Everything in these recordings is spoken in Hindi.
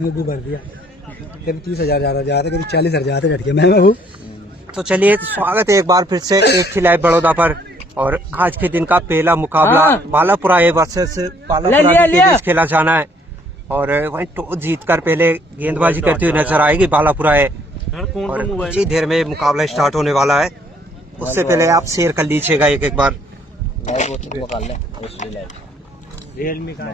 भी भर दिया, कभी 30,000 ज्यादा जाते, कभी 40,000 जाते, डट गया मैं वो। तो चलिए स्वागत है एक बार फिर से एक खिलाड़ी बड़ौदा पर। और आज के दिन का पहला मुकाबला बालापुरा वर्सेस बालापुरा के बीच खेला जाना है। और वहीं टॉस जीतकर पहले गेंदबाजी करती हुई नजर आएगी बालापुरा है। और कुछ ही देर में मुकाबला स्टार्ट होने वाला है। उससे पहले आप शेयर कर लीजिएगा एक बार। रियलमी का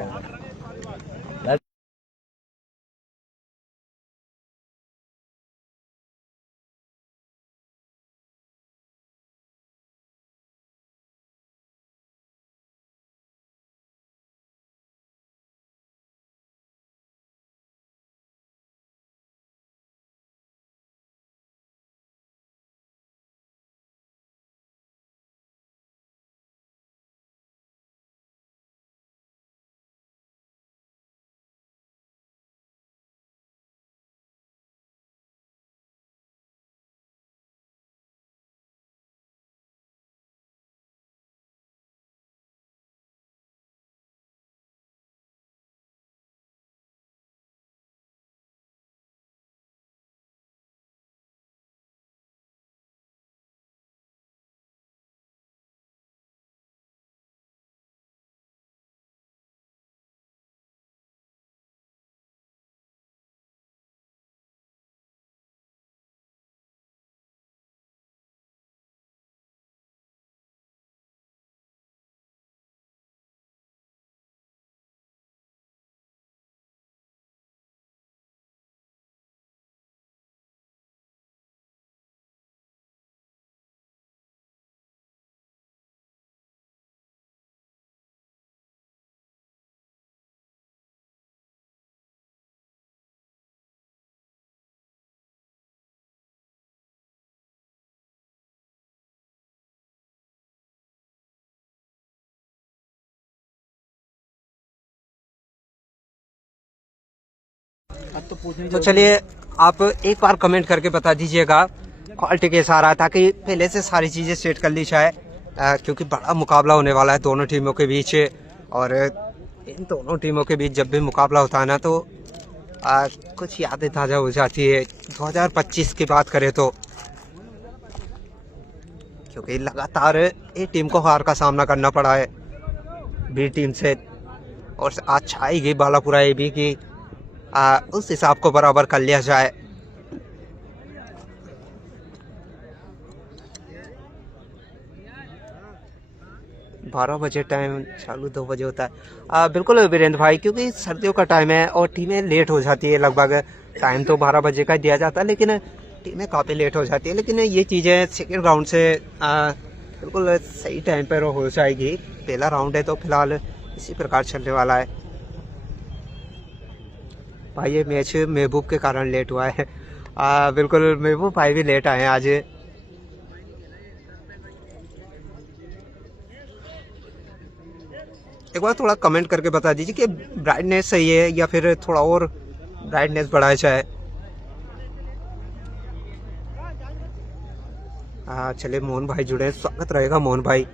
तो चलिए आप एक बार कमेंट करके बता दीजिएगा क्वालिटी कैसा आ रहा है, ताकि पहले से सारी चीजें सेट कर ली जाए। क्योंकि बड़ा मुकाबला होने वाला है दोनों टीमों के बीच। और इन दोनों टीमों के बीच जब भी मुकाबला होता है ना, तो कुछ यादें ताज़ा हो जाती है 2025 की बात करें तो। क्योंकि लगातार एक टीम को हार का सामना करना पड़ा है बी टीम से। और आज छाई गई बालापुरा ए बी की, उस हिसाब को बराबर कर लिया जाए। बारह बजे टाइम चालू 2 बजे होता है। बिल्कुल वीरेंद्र भाई, क्योंकि सर्दियों का टाइम है और टीमें लेट हो जाती है। लगभग टाइम तो 12 बजे का दिया जाता है, लेकिन टीमें काफ़ी लेट हो जाती है। लेकिन ये चीज़ें सेकेंड राउंड से बिल्कुल सही टाइम पर हो जाएगी। पहला राउंड है तो फिलहाल इसी प्रकार चलने वाला है। भाई ये मैच महबूब के कारण लेट हुआ है। बिल्कुल महबूब भाई भी लेट आए हैं आज। एक बार थोड़ा कमेंट करके बता दीजिए कि ब्राइटनेस सही है या फिर थोड़ा और ब्राइटनेस बढ़ाया जाए। चलिए मोहन भाई जुड़े, स्वागत रहेगा मोहन भाई।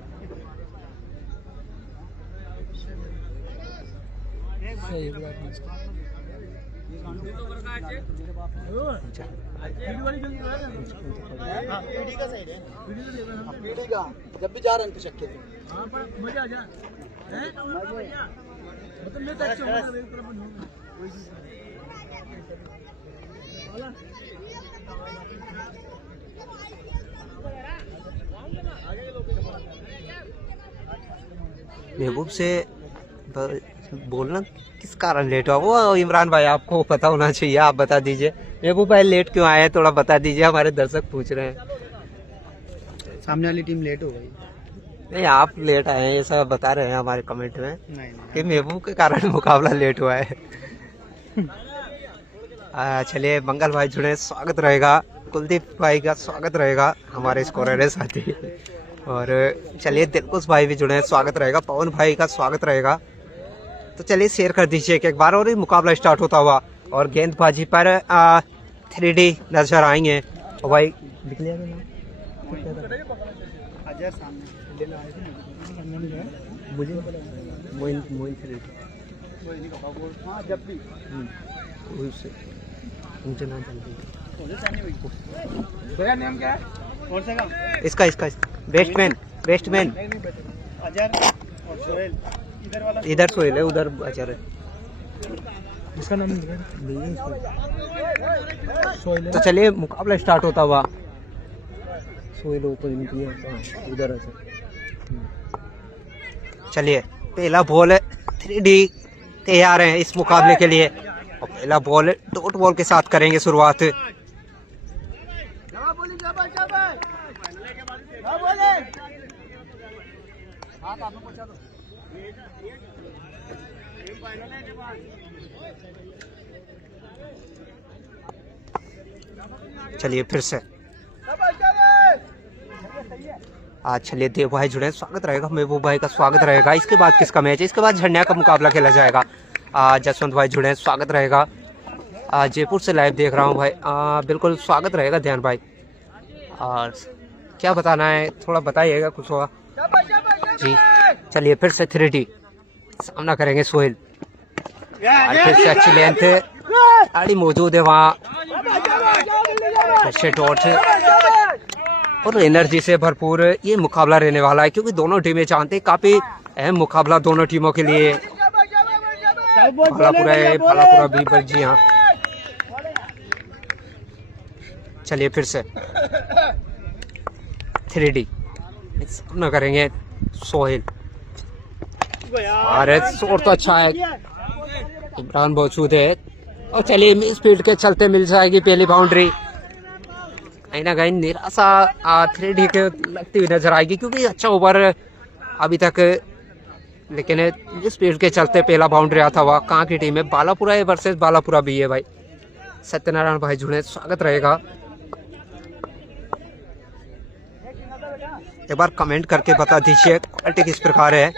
जब भी जा रहे हैं शक्य मजा आ जा महबूब से बोलना किस कारण लेट हुआ वो इमरान भाई आपको पता होना चाहिए, आप बता दीजिए। महबूब भाई लेट क्यों आए हैं, थोड़ा बता दीजिए, हमारे दर्शक पूछ रहे हैं। सामने वाली टीम लेट हो गई। नहीं, आप लेट आए हैं ऐसा बता रहे हैं हमारे कमेंट में। नहीं कि महबूब के कारण मुकाबला लेट हुआ है। चलिए मंगल भाई जुड़े, स्वागत रहेगा। कुलदीप भाई का स्वागत रहेगा, हमारे स्कोरर है साथी। और चलिए दिलकुश भाई भी जुड़े, स्वागत रहेगा। पवन भाई का स्वागत रहेगा। तो चलिए शेयर कर दीजिए एक बार। और मुकाबला स्टार्ट होता हुआ और गेंदबाजी पर 3D नजर आएंगे। और भाई मुझे उससे मुझे ना जल्दी। तेरा नाम क्या है? कौन सा का? इसका बेस्टमैन अजहर और सोहेल। इधर वाला इधर सोहेल है, उधर अजहर है। इसका नाम सोहेल। तो चलिए मुकाबला स्टार्ट होता हुआ। सोहेल ओपनिंग किया, उधर है। चलिए पहला बॉल 3D तैयार है इस मुकाबले के लिए, और पहला बॉल डॉट बॉल के साथ करेंगे शुरुआत। चलिए फिर से आज चलिए देव भाई जुड़े, स्वागत रहेगा, महबूब भाई का स्वागत रहेगा। इसके बाद किसका मैच है? इसके बाद झंडिया का मुकाबला खेला जाएगा। जसवंत भाई जुड़े, स्वागत रहेगा। जयपुर से लाइव देख रहा हूँ भाई, बिल्कुल स्वागत रहेगा ध्यान भाई। और क्या बताना है, थोड़ा बताइएगा कुछ होगा जी। चलिए फिर से 3D सामना करेंगे सोहेल, और फिर से अच्छी लेंथ गाड़ी मौजूद है वहाँ, फिर से डॉट और एनर्जी से भरपूर ये मुकाबला रहने वाला है, क्योंकि दोनों टीमें जानते हैं काफी अहम मुकाबला दोनों टीमों के लिए। भालापुरा भी जी हाँ। चलिए फिर से 3D सामना करेंगे सोहेल, भारत शॉट तो अच्छा है, इमरान मौजूद है, और चलिए स्पीड के चलते मिल जाएगी पहली बाउंड्री। कहीं ना कहीं निराशा 3D के लगती हुई नजर आएगी, क्योंकि अच्छा ओवर अभी तक, लेकिन स्पीड के चलते पहला बाउंड्री आता हुआ। कहाँ की टीम है? बालापुरा है वर्सेस बालापुरा भी है भाई। सत्यनारायण भाई जुड़े, स्वागत रहेगा। एक बार कमेंट करके बता दीजिए क्वालिटी किस प्रकार है।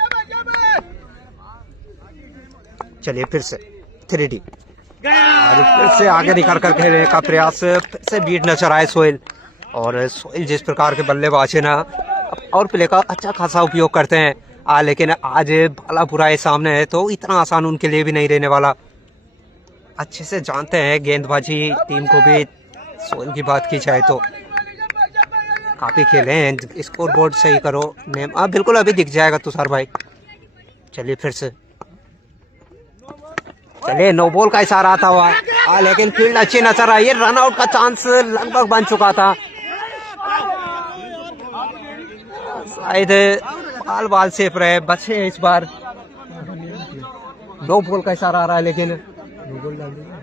चलिए फिर से 3D, और फिर से आगे निकल कर खेलने का प्रयास, फिर से बीट नजर आए सोहेल। और सोहेल जिस प्रकार के बल्लेबाज है ना, और प्ले का अच्छा खासा उपयोग करते हैं, लेकिन आज बालापुरा सामने है तो इतना आसान उनके लिए भी नहीं रहने वाला। अच्छे से जानते हैं गेंदबाजी टीम को भी। सोहेल की बात की जाए तो काफी खेले हैं। स्कोर बोर्ड सही करो नेम, बिल्कुल अभी दिख जाएगा तुषार भाई। चलिए फिर से, चलिए नो बॉल का इशारा आता हुआ, लेकिन फील्ड अच्छी नजर आई है। रन आउट का चांस लगभग बन चुका था, शायद बाल सेफ रहे, बचे इस बार। नो बॉल का इशारा आ रहा है, लेकिन नो बॉल डाल दिया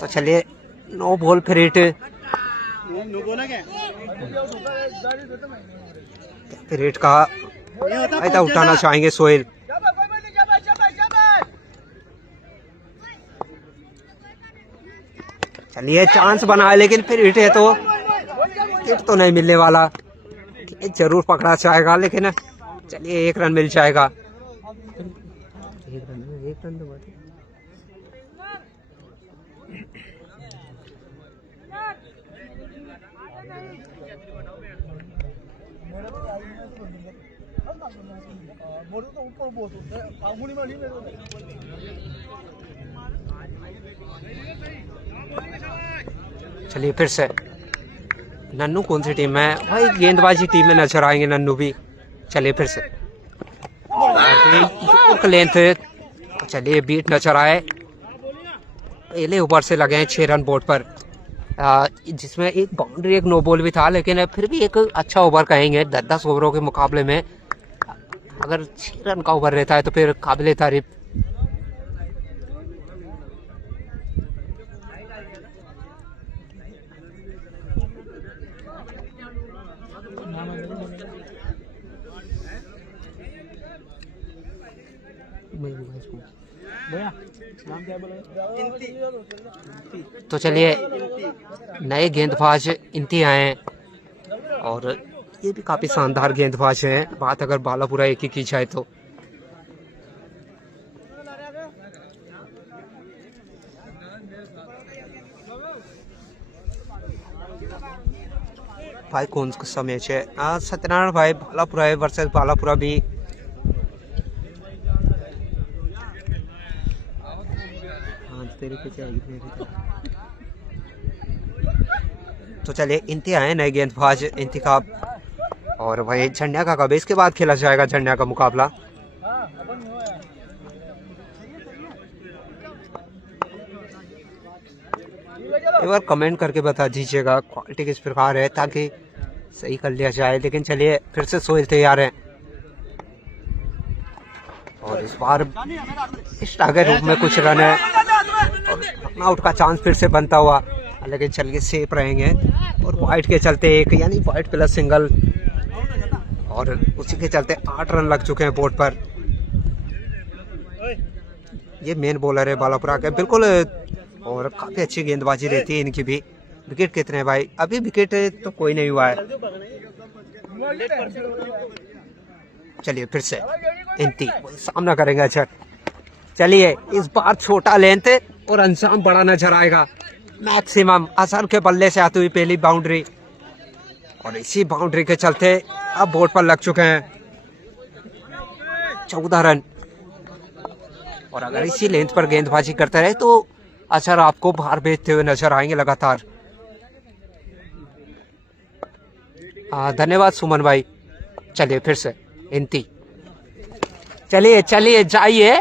तो चलिए नो बॉल फिर हिट। रेट का फायदा उठाना चाहेंगे सोहेल। चलिए चांस बना है, लेकिन फिर हिट है तो हिट तो नहीं मिलने वाला। जरूर पकड़ा चाहेगा, लेकिन चलिए 1 रन मिल जाएगा। 1 रन तो बात है। चलिए फिर से नन्नू कौन सी टीम है भाई? गेंदबाजी टीम में नजर आएंगे नन्नू भी। चलिए फिर से लेंथ, चलिए बीट नजर आए। पहले ओवर से लगे हैं 6 रन बोर्ड पर, जिसमें एक बाउंड्री एक नो बॉल भी था, लेकिन फिर भी एक अच्छा ओवर कहेंगे। 10 ओवरों के मुकाबले में अगर 6 रन का ओवर रहता है तो फिर काबिले तारीफ। तो चलिए नए गेंदबाज इंती आए हैं, और ये भी काफी शानदार गेंदबाज हैं। बात अगर बालापुरा एक ही की जाए तो भाई कौन सा मैच है? सत्यनारायण भाई बालापुरा है वर्सेस बालापुरा भी। तो चलिए इंती आए नए गेंदबाज इंतखाब, और वही झंडिया का कब इसके बाद खेला जाएगा झंडिया का मुकाबला। एक बार कमेंट करके बता दीजिएगा क्वालिटी किस प्रकार है ताकि सही कर लिया जाए। लेकिन चलिए फिर से सोहेल तैयार है, और इस बार इस टारगेट रूप में कुछ रन है और रन आउट का चांस फिर से बनता हुआ, लेकिन चलिए सेफ रहेंगे। और वाइट के चलते एक यानी वाइट प्लस सिंगल, और उसी के चलते 8 रन लग चुके हैं बोर्ड पर। ये मेन बॉलर है बालापुरा के बिल्कुल, और काफी अच्छी गेंदबाजी रहती है इनकी भी। विकेट कितने हैं भाई? अभी विकेट तो कोई नहीं हुआ है। चलिए फिर से इंती सामना करेंगे। अच्छा चलिए इस बार छोटा लेंथ और अंजाम बड़ा नजर आएगा। मैक्सिमम असर के बल्ले से आती हुई पहली बाउंड्री, और इसी बाउंड्री के चलते अब बोर्ड पर लग चुके हैं 14 रन। और अगर इसी लेंथ पर गेंदबाजी करते रहे तो असर आपको बाहर भेजते हुए नजर आएंगे लगातार। धन्यवाद सुमन भाई। चलिए फिर से इंती, चलिए चलिए जाइए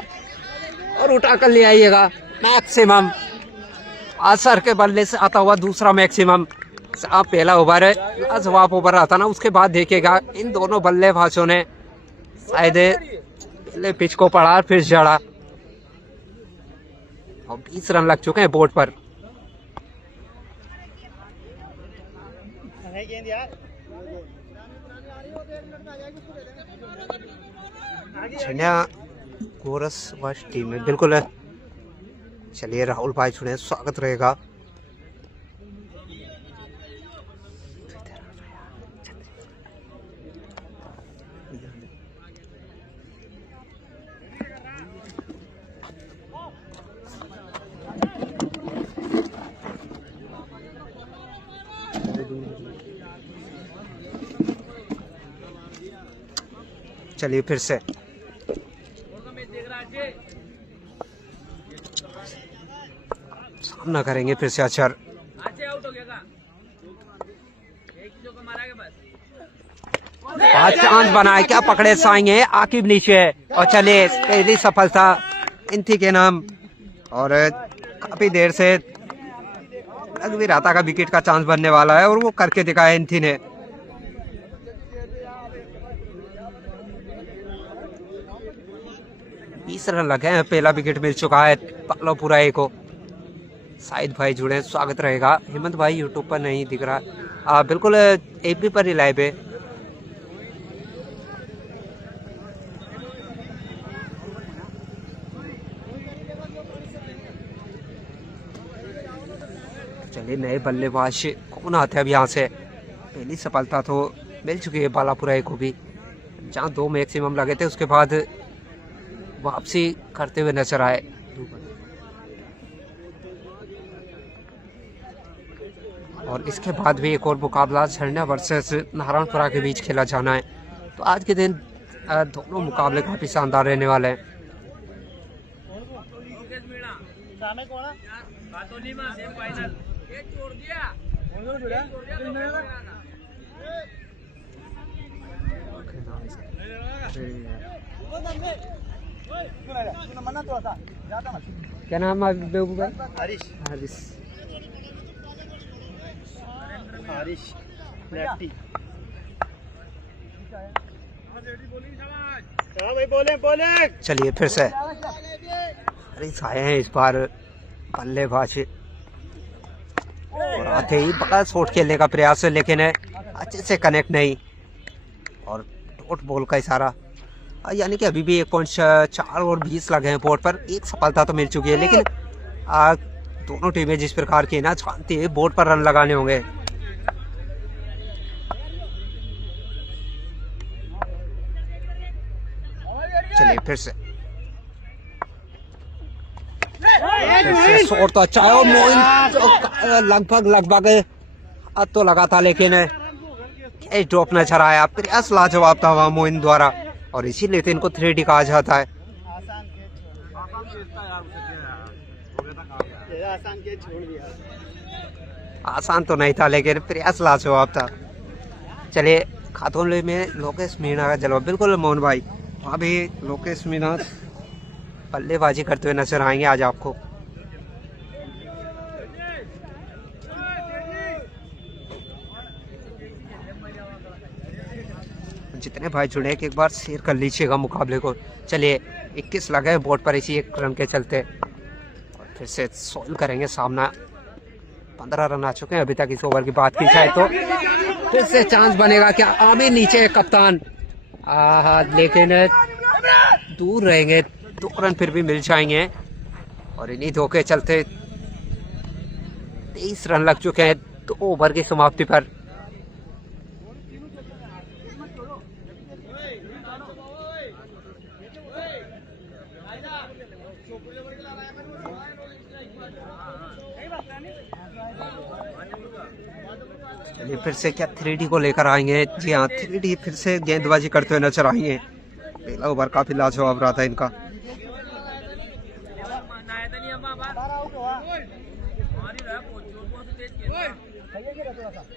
और उठा कर ले आइएगा। मैक्सिमम असर के बल्ले से आता हुआ दूसरा मैक्सिमम। पहला ओवर है, जवाब ओवर आता ना, उसके बाद देखिएगा इन दोनों बल्लेबाजों ने शायद पहले पिच को पढ़ा फिर जड़ा, और 20 रन लग चुके हैं बोर्ड पर। झंडिया कोरस वश टीम में बिल्कुल है। चलिए राहुल भाई चुने, स्वागत रहेगा। चलिए फिर से सामना करेंगे फिर से अक्षर। चांस बनाए, क्या पकड़े साएंगे, आकिब नीचे है। और चलिए पहली सफलता इंथी के नाम, और काफी देर से लग भी रहा था का विकेट का चांस बनने वाला है, और वो करके दिखाया इंथी ने। रन लगे हैं, पहला विकेट मिल चुका है बालापुरा को। शाहिद भाई जुड़े, स्वागत रहेगा। हेमंत भाई यूट्यूब पर नहीं दिख रहा, बिल्कुल एपी पर ही लाइव है। चलिए नए बल्लेबाज कौन आते हैं अब यहाँ से। पहली सफलता तो मिल चुकी है बालापुरा को भी, जहाँ 2 मैक्सिमम लगे थे उसके बाद वापसी करते हुए नजर आए। और इसके बाद भी एक और मुकाबला झरना वर्सेस नारायणपुरा के बीच खेला जाना है। तो आज के दिन दोनों मुकाबले काफी शानदार रहने वाले हैं। क्या नाम है बेबू भाई? हरीश। हरीश हरीश बोले। चलिए फिर से हरीश आए हैं इस बार बल्लेबाज, और आते ही बड़ा शॉट खेलने का प्रयास है, लेकिन अच्छे से कनेक्ट नहीं, और डॉट बॉल का इशारा। यानी कि अभी भी 1.4 और 20 लगे हैं बोर्ड पर। एक सफलता तो मिल चुकी है, लेकिन दोनों टीमें जिस प्रकार की ना जानती है बोर्ड पर रन लगाने होंगे। चलिए फिर से शॉट तो अच्छा है, और लगभग अब तो लगा था, लेकिन एज ड्रॉप नजर आया, प्रयास लाजवाब था वहाँ मोइन द्वारा, और इसीलिए तो इनको 3D कहा जाता है। आसान तो नहीं था लेकिन प्रयास लाजवाब था। चलिए खातून में लोकेश मीणा का जलवा, बिल्कुल मोहन भाई वहाँ भी लोकेश मीणा बल्लेबाजी करते हुए नजर आएंगे आज आपको। जितने भाई जुड़े एक बार शेयर कर लीजिएगा मुकाबले को। चलिए 21 लगे बोर्ड पर इसी एक रन के चलते, और फिर से सोल्व करेंगे सामना। 15 रन आ चुके हैं अभी तक इस ओवर की बात की जाए तो। फिर से चांस बनेगा क्या? आमिर नीचे है कप्तान, लेकिन दूर रहेंगे, 2 रन फिर भी मिल जाएंगे, और इन्हीं धोखे चलते 23 रन लग चुके हैं 2 ओवर की समाप्ति पर। चलिए फिर से क्या 3D को लेकर आएंगे? जी हाँ, 3D फिर से गेंदबाजी करते हुए नजर आएंगे। पहला ओवर काफी लाजवाब रहा था इनका।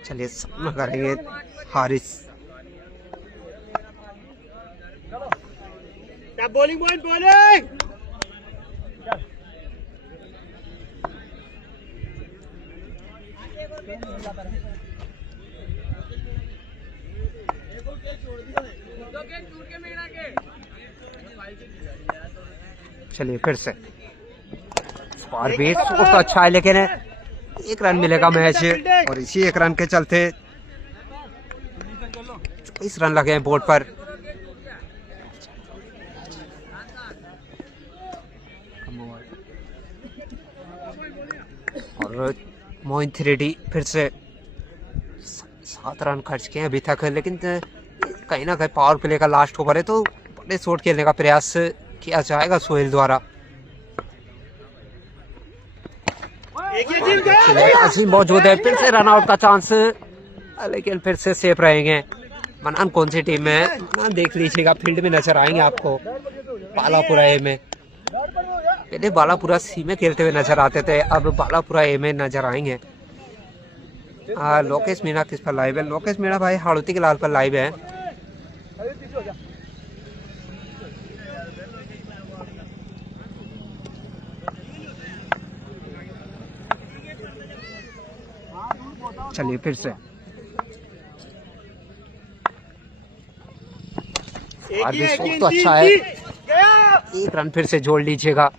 चलिए सामना करेंगे हारिस। Bowling bowling. चलिए फिर से स्पार भी तो अच्छा है, लेकिन 1 रन मिलेगा मैच, और इसी 1 रन के चलते 24 रन लगे हैं बोर्ड पर। और मोइन 3D फिर से 7 रन खर्च किए अभी तक, लेकिन कहीं ना कहीं पावर प्ले का लास्ट ओवर है तो बड़े शॉट खेलने का प्रयास किया जाएगा सोहेल द्वारा। असीम मौजूद है, फिर से रन आउट का चांस, लेकिन फिर से सेफ रहेंगे। मनान कौन सी टीम में है? मनान देख लीजिएगा, फील्ड में नजर आएंगे आपको बालापुरा ए में। पहले बालापुरा सी में खेलते हुए नजर आते थे, अब बालापुरा ए में नजर आएंगे। लोकेश मीणा किस पर लाइव है? लोकेश मीणा भाई हाड़ोती के लाल पर लाइव है। चलिए फिर से तो अच्छा है, 1 रन फिर से जोड़ लीजिएगा,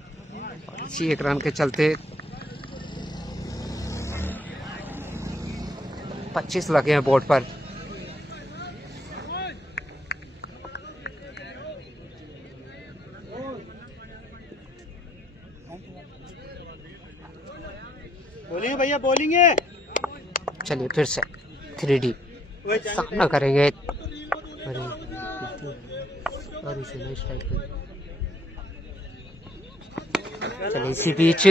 इसी 1 रन के चलते 25 लगे हैं बोर्ड पर। बॉलिंग है भैया, बॉलिंग है। चलिए फिर से 3D सामना करेंगे। चलिए इसी बीच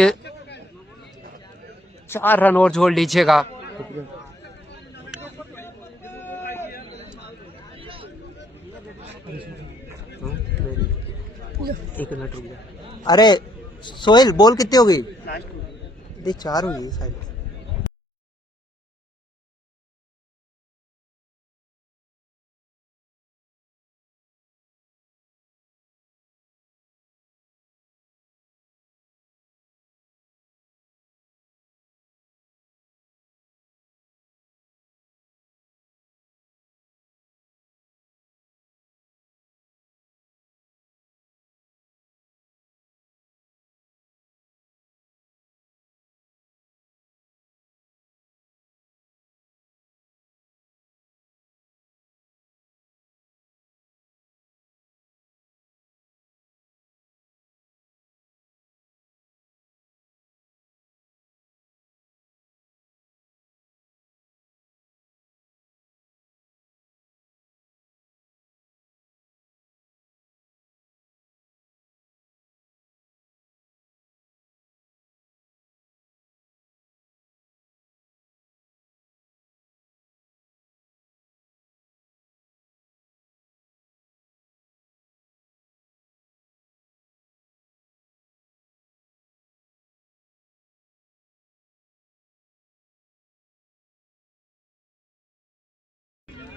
4 रन और जोड़ लीजिएगा। एक मिनट रुक जा। अरे सोहेल बॉल कितनी हो गई? 4 हुई शायद।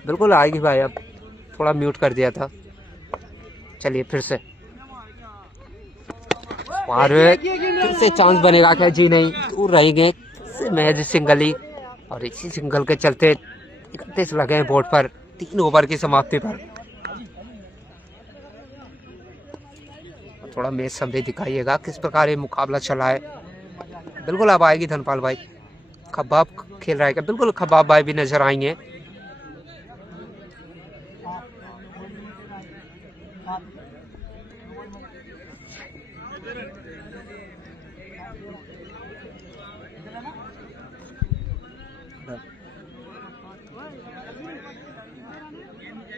बिल्कुल आएगी भाई, अब थोड़ा म्यूट कर दिया था। चलिए फिर से, और फिर से चांस बनेगा क्या? जी नहीं, दूर रहेंगे से महज सिंगल ही। और इसी सिंगल के चलते 31 लगे हैं बोर्ड पर 3 ओवर की समाप्ति पर। थोड़ा मैच समझे दिखाइएगा किस प्रकार ये मुकाबला चला है। बिल्कुल अब आएगी धनपाल भाई, खब्बाब खेल रहा है क्या? बिल्कुल खब्बाब भाई भी नजर आएंगे।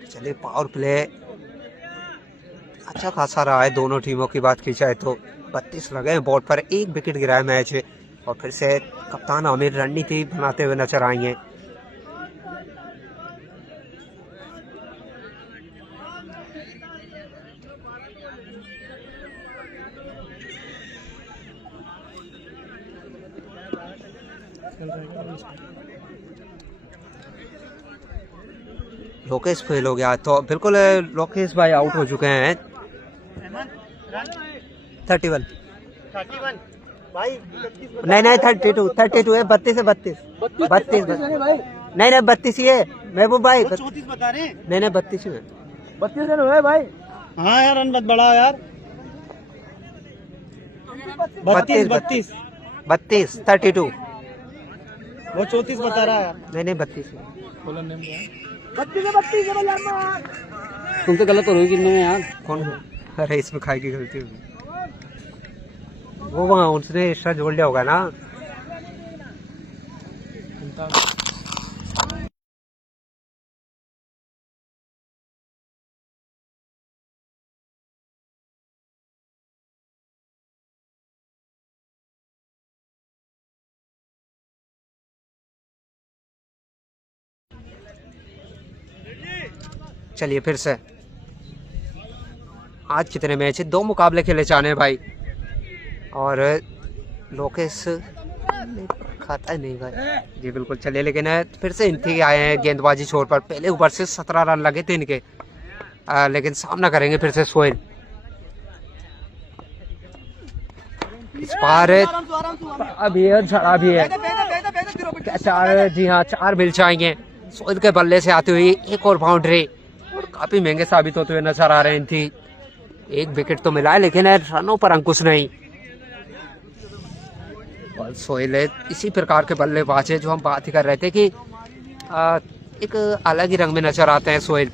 चलिए पावर प्ले अच्छा खासा रहा है दोनों टीमों की बात की जाए तो। 32 लगे हैं बोर्ड पर, 1 विकेट गिरा है मैच। और फिर से कप्तान आमिर रणनीति बनाते हुए नजर आएंगे। लोकेश फेल हो गया तो बिल्कुल लोकेश भाई आउट हो चुके हैं। 31 नहीं 32 है। 32 है 32 नहीं 32 ही है महबूब भाई। 34 बता रहे हैं। नहीं 32 ही है। 32 रन हुए भाई। हाँ यार रन मत बढ़ाओ यार। 32 32 वो 34 बता रहा है यार। नहीं 32 है। 32 तुम तो गलत हो रही कितने में यार। कौन? अरे इसमें खाई की गलती होगी, वो वहाँ उसने एक्स्ट्रा जोड़ लिया होगा ना। चलिए फिर से, आज कितने मैच है? 2 मुकाबले खेले जाने भाई। और लोकेश खाता नहीं भाई जी बिल्कुल। चलिए लेकिन फिर से इनके आए हैं गेंदबाजी छोर पर। पहले ओवर से 17 रन लगे थे इनके, लेकिन सामना करेंगे फिर से सोहेल। इस बार अभी झड़ा भी है क्या? 4 जी हाँ 4 मिल जाएंगे। सोहेल के बल्ले से आती हुई एक और बाउंड्री, और काफी महंगे साबित होते हुए नजर आ रहे हैं। थी 1 विकेट तो मिला है लेकिन रनों पर अंकुश नहीं। और सोहेल इसी प्रकार के बल्लेबाज है जो हम बात ही कर रहे थे कि एक अलग ही रंग में नजर आते हैं सोहेल।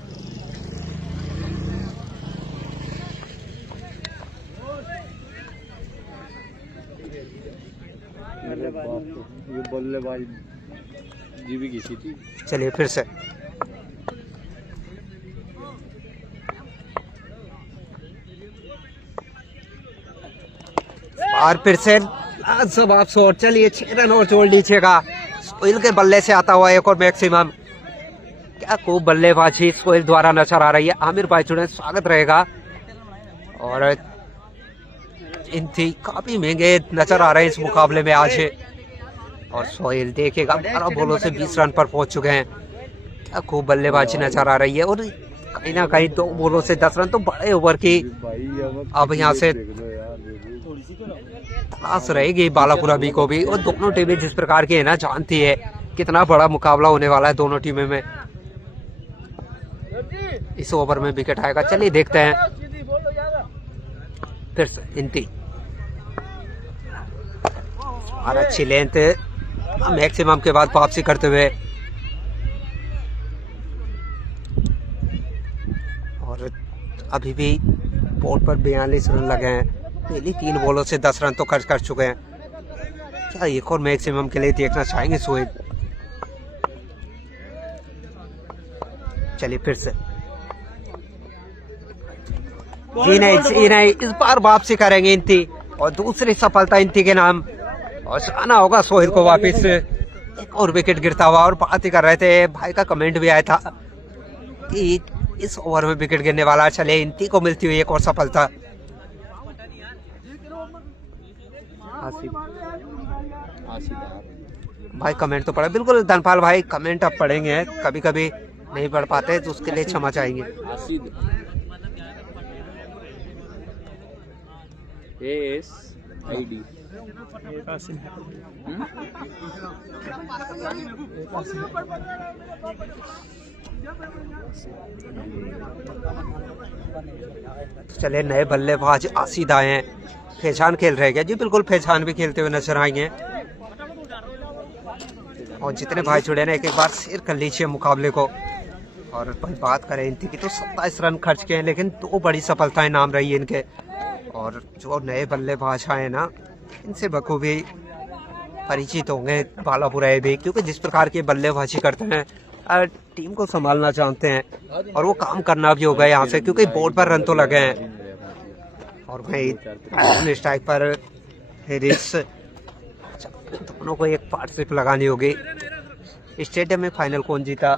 ये बल्लेबाज जीवी किसी थी। चलिए फिर से, और फिर से सब आप सोच। चलिए 6 रन और जोड़ लीजिएगा। सोहेल के बल्ले से आता हुआ एक और मैक्सिमम। क्या खूब बल्लेबाजी सोहेल द्वारा नजर आ रही है। आमिर भाई जुड़े, स्वागत रहेगा। और इनथी काफी महंगे नजर आ रहे हैं इस मुकाबले में आज। और सोहेल देखिएगा 12 बॉलों से 20 रन पर पहुंच चुके हैं। क्या खूब बल्लेबाजी नजर आ रही है। और कहीं ना कहीं 2 बॉलों से 10 रन तो बड़े ओवर की अब यहाँ से तलाश रहेगी बालापुरा बी को भी। और दोनों टीमें जिस प्रकार की है ना, जानती है कितना बड़ा मुकाबला होने वाला है दोनों टीमें में। इस ओवर में विकेट आएगा, चलिए देखते हैं। फिर से इंती और अच्छी लेंथ मैक्सिमम के बाद वापसी करते हुए। और अभी भी बोर्ड पर 42 रन लगे हैं। पहली 3 बॉलों से 10 रन तो खर्च कर चुके हैं। क्या एक और मैक्सिमम के लिए देखना चाहेंगे सोहेल? चलिए फिर से, जी नहीं इस बार वापसी करेंगे इंती, और दूसरी सफलता इंती के नाम। और आना होगा सोहेल को वापस। एक और विकेट गिरता हुआ। और बात ही कर रहे थे, भाई का कमेंट भी आया था कि इस ओवर में विकेट गिरने वाला। चले इंती को मिलती हुई एक और सफलता। भाई कमेंट तो पढ़ा, बिल्कुल धनपाल भाई कमेंट अब पढ़ेंगे। कभी कभी नहीं पढ़ पाते तो उसके लिए क्षमा चाहेंगे। आसिद ASID चले नए बल्लेबाज आसिद आए हैं, फैजान खेल रहे हैं जी, बिल्कुल फैजान भी खेलते हुए नजर आएंगे। और जितने भाई जुड़े ना एक बार शेयर कर लीजिए मुकाबले को। और भाई बात करें इनकी की तो 27 रन खर्च किए हैं, लेकिन 2 बड़ी सफलताएं नाम रही है इनके। और जो नए बल्लेबाज आए ना इनसे बखूबी परिचित होंगे बालापुरा भी, क्योंकि जिस प्रकार की बल्लेबाजी करते हैं टीम को संभालना चाहते हैं और वो काम करना भी होगा यहाँ से, क्योंकि बोर्ड पर रन तो लगे हैं। और भाई स्ट्राइक पर हैरिस, दोनों को एक पार्टनरशिप लगानी होगी। स्टेडियम में फाइनल कौन जीता?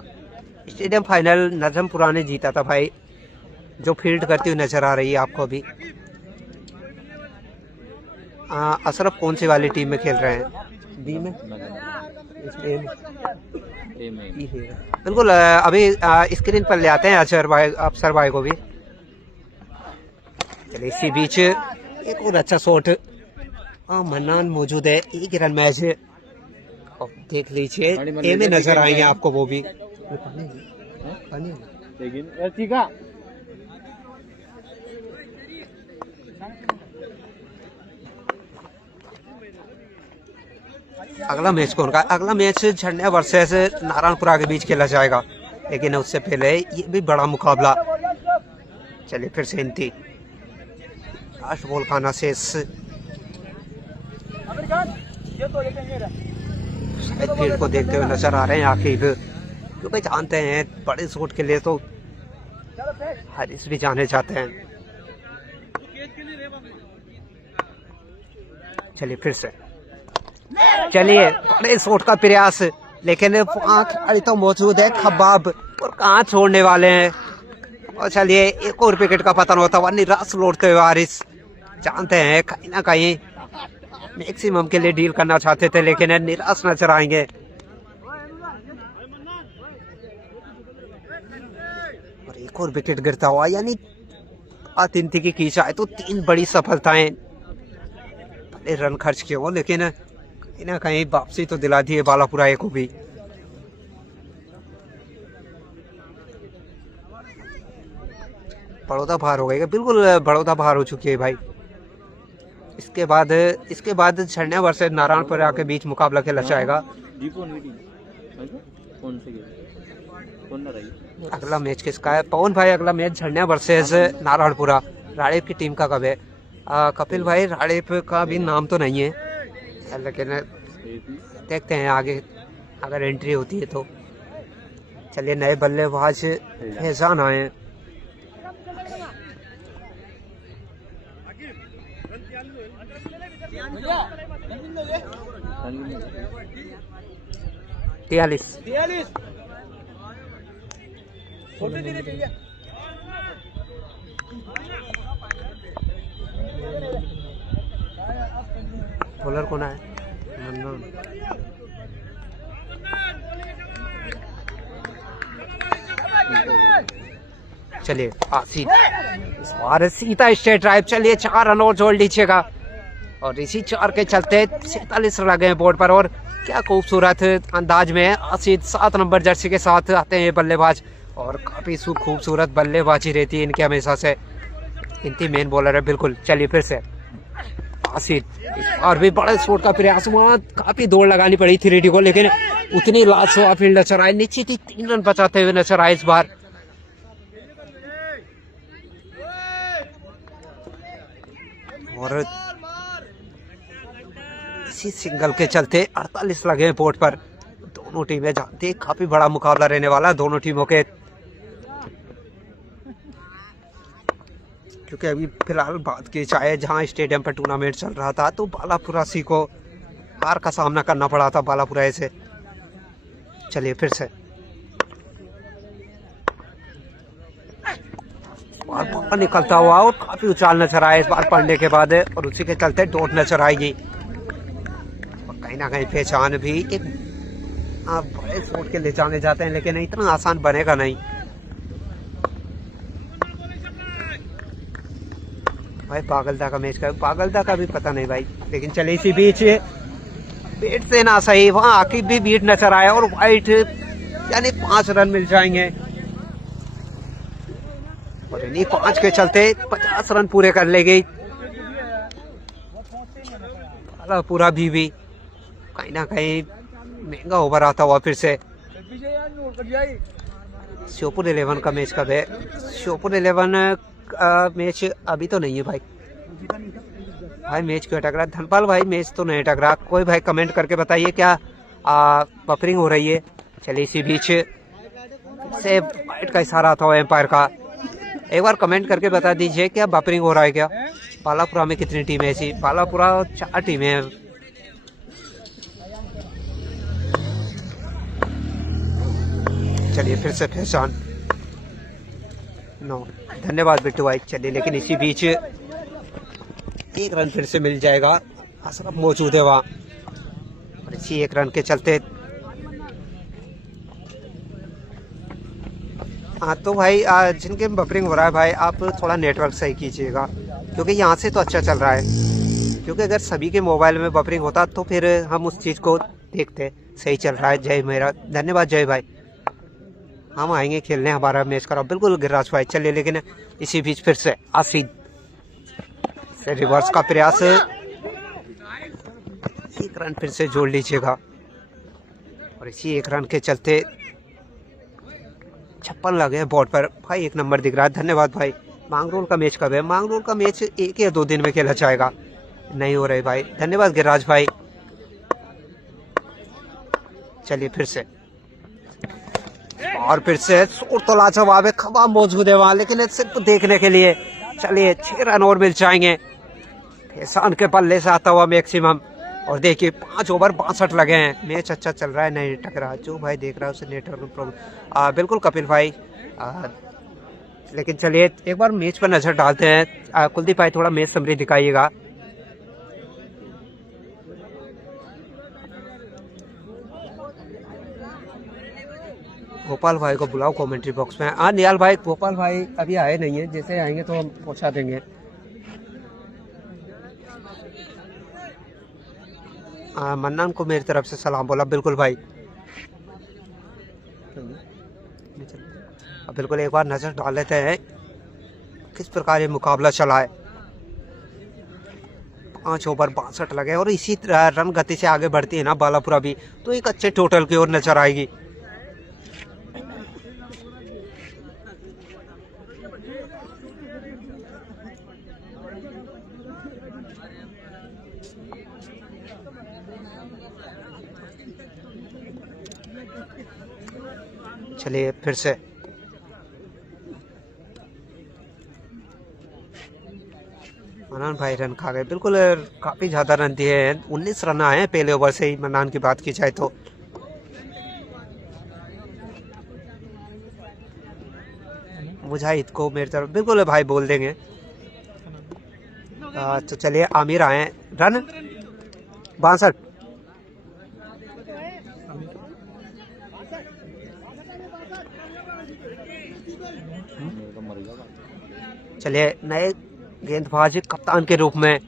स्टेडियम फाइनल नजमपुरा ने जीता था भाई, जो फील्ड करती हुई नजर आ रही है आपको अभी। अशरफ कौन सी वाली टीम में खेल रहे हैं? बी में, बिल्कुल। अभी स्क्रीन पर ले आते हैं अफसर भाई को भी। चलिए इसी बीच एक और अच्छा शॉट, मन्नान मौजूद है, 1 रन मैच है। और देख लीजिए ए में नजर आएंगे आपको वो भी। लेकिन अगला मैच कौन का? अगला मैच झंडिया वर्सेस नारायणपुरा के बीच खेला जाएगा, लेकिन उससे पहले ये भी बड़ा मुकाबला। चलिए फिर से इंती लास्ट बॉल खाना शेष, फील्ड को देखते हुए नजर आ रहे हैं आखिर, क्योंकि जानते हैं बड़े शॉट के लिए तो हारिस भी जाने जाते हैं। चलिए फिर से, चलिए बड़े शॉट का प्रयास, लेकिन खिलाड़ी तो मौजूद है खब्बाब, और कहाँ छोड़ने वाले हैं। और चलिए एक और विकेट का पतन होता हुआ निराश लौटते हुए हारिस, जानते हैं कहीं ना कहीं मैक्सिमम के लिए डील करना चाहते थे, लेकिन निराश नजर आएंगे। और एक और विकेट गिरता हुआ, यानी 3 की खींचा है तो 3 बड़ी सफलताएं। पहले रन खर्च किए वो, लेकिन कहीं ना कहीं वापसी तो दिला दी है बालापुरा को भी। बड़ौदा बाहर हो गई, बिल्कुल बड़ौदा बाहर हो चुकी है भाई। इसके बाद झंडिया वर्सेस नारायणपुरा के बीच मुकाबला खेला जाएगा। अगला मैच किसका है पवन भाई? अगला मैच झंडिया वर्सेस नारायणपुरा। राड़ेप की टीम का कब है? कपिल भाई राड़ेप का भी नाम तो नहीं है, लेकिन देखते हैं आगे अगर एंट्री होती है तो। चलिए नए बल्लेबाज फैजान आए। तियालीस बॉलर कौन है? चलिए आसिद, और सीधा स्ट्रेट ड्राइव। चलिए 4 रन और जोड़ लीजिएगा। और इसी 4 के चलते 47 रन लगे हैं बोर्ड पर। और क्या खूबसूरत अंदाज में आसिद 7 नंबर जर्सी के साथ आते हैं बल्लेबाज, और काफी खूबसूरत बल्लेबाजी रहती है इनके हमेशा से। इनकी मेन बॉलर है बिल्कुल। चलिए फिर से आसिद, और भी बड़े शॉट का प्रयास, वहाँ काफी दौड़ लगानी पड़ी थी रेडी को, लेकिन उतनी लाजवाब फील्ड नजर आए, निश्चित ही 3 रन बचाते हुए नजर आए इस बार। और इसी सिंगल के चलते 48 लगे हैं बोर्ड पर। दोनों टीमें जानती है काफी बड़ा मुकाबला रहने वाला है दोनों टीमों के, क्योंकि अभी फिलहाल बात की जाए जहां स्टेडियम पर टूर्नामेंट चल रहा था तो बालापुरा सी को हार का सामना करना पड़ा था बालापुरा से। चलिए फिर से बार निकलता हुआ और काफी उछाल नजर आया इस बार पढ़ने के बाद, और उसी के चलते डोट नजर आएगी। और कहीं ना कहीं पहचान भी एक आप बड़े फूट के ले जाने जाते हैं, लेकिन इतना आसान बनेगा नहीं भाई। पागलदा का मैच का, पागलदा का भी पता नहीं भाई, लेकिन चले इसी बीच बीट से ना सही, वहां आकिब भी बीट नजर आया और वाइट, यानी 5 रन मिल जाएंगे। और इन्हीं 5 के चलते 50 रन पूरे कर लेगी पूरा भी कहीं ना कहीं महंगा ओवर आता हुआ फिर से। श्योपुर 11 का मैच कब है? श्योपुर 11 मैच अभी तो नहीं है भाई। भाई मैच क्यों अटक रहा है? धनपाल भाई मैच तो नहीं अटक रहा। कोई भाई कमेंट करके बताइए क्या बफरिंग हो रही है। चलिए इसी बीच से वाइट का इशारा आता हुआ एम्पायर का, एक बार कमेंट करके बता दीजिए क्या बफरिंग हो रहा है क्या? बालापुरा में कितनी टीम है ऐसी? बालापुरा 4 टीमें हैं। चलिए फिर से फैशन नो, धन्यवाद बिट्टू भाई। चलिए लेकिन इसी बीच 1 रन फिर से मिल जाएगा, अशरफ मौजूद है वहाँ, और इसी 1 रन के चलते हाँ तो भाई जिनके बफरिंग हो रहा है भाई, आप थोड़ा नेटवर्क सही कीजिएगा, क्योंकि यहाँ से तो अच्छा चल रहा है। क्योंकि अगर सभी के मोबाइल में बफरिंग होता तो फिर हम उस चीज़ को देखते। सही चल रहा है। जय मेरा, धन्यवाद जय भाई। हम आएंगे खेलने, हमारा मैच करा बिल्कुल गिरिराज भाई। चलिए लेकिन इसी बीच फिर से आसिद से रिवर्स का प्रयास, 1 रन फिर से जोड़ लीजिएगा, और इसी 1 रन के चलते 56 लगे बोर्ड पर भाई। 1 नंबर दिख रहा है, धन्यवाद भाई। मांगरोल का मैच कब है? मांगरोल का मैच 1 या 2 दिन में खेला जाएगा, नहीं हो रहे भाई। धन्यवाद गिरिराज भाई। चलिए फिर से, और फिर से शोर तो लाजवाब है, खबा मौजूद है वहां, लेकिन सिर्फ देखने के लिए। चलिए 6 रन और मिल जाएंगे फैसान के बल्ले से आता हुआ मैक्सिमम। और देखिए 5 ओवर 62 लगे हैं। मैच अच्छा चल रहा है, नहीं टक रहा। जो भाई देख रहा है उसे नेटवर्क प्रॉब्लम बिल्कुल कपिल भाई। लेकिन चलिए एक बार मैच पर नजर डालते हैं। कुलदीप भाई थोड़ा मैच समरी दिखाइएगा। गोपाल भाई को बुलाओ कमेंट्री बॉक्स में। हाँ निहाल भाई, गोपाल भाई अभी आए नहीं है, जैसे आएंगे तो हम पहुंचा देंगे। मन्नान को मेरी तरफ से सलाम बोला, बिल्कुल भाई। अब बिल्कुल एक बार नजर डाल लेते हैं किस प्रकार ये मुकाबला चला है। 5 ओवर 62 लगे, और इसी रन गति से आगे बढ़ती है ना बालापुरा भी, तो एक अच्छे टोटल की ओर नजर आएगी। चलिए फिर से मन्नान भाई रन खा गए, बिल्कुल काफी ज्यादा रन दिए हैं। 19 रन आए हैं पहले ओवर से ही। मन्नान की बात की जाए तो मुजाहिद को मेरी तरफ बिल्कुल भाई बोल देंगे। तो चलिए आमिर आए रन 62। चलिए नए गेंदबाज कप्तान के रूप में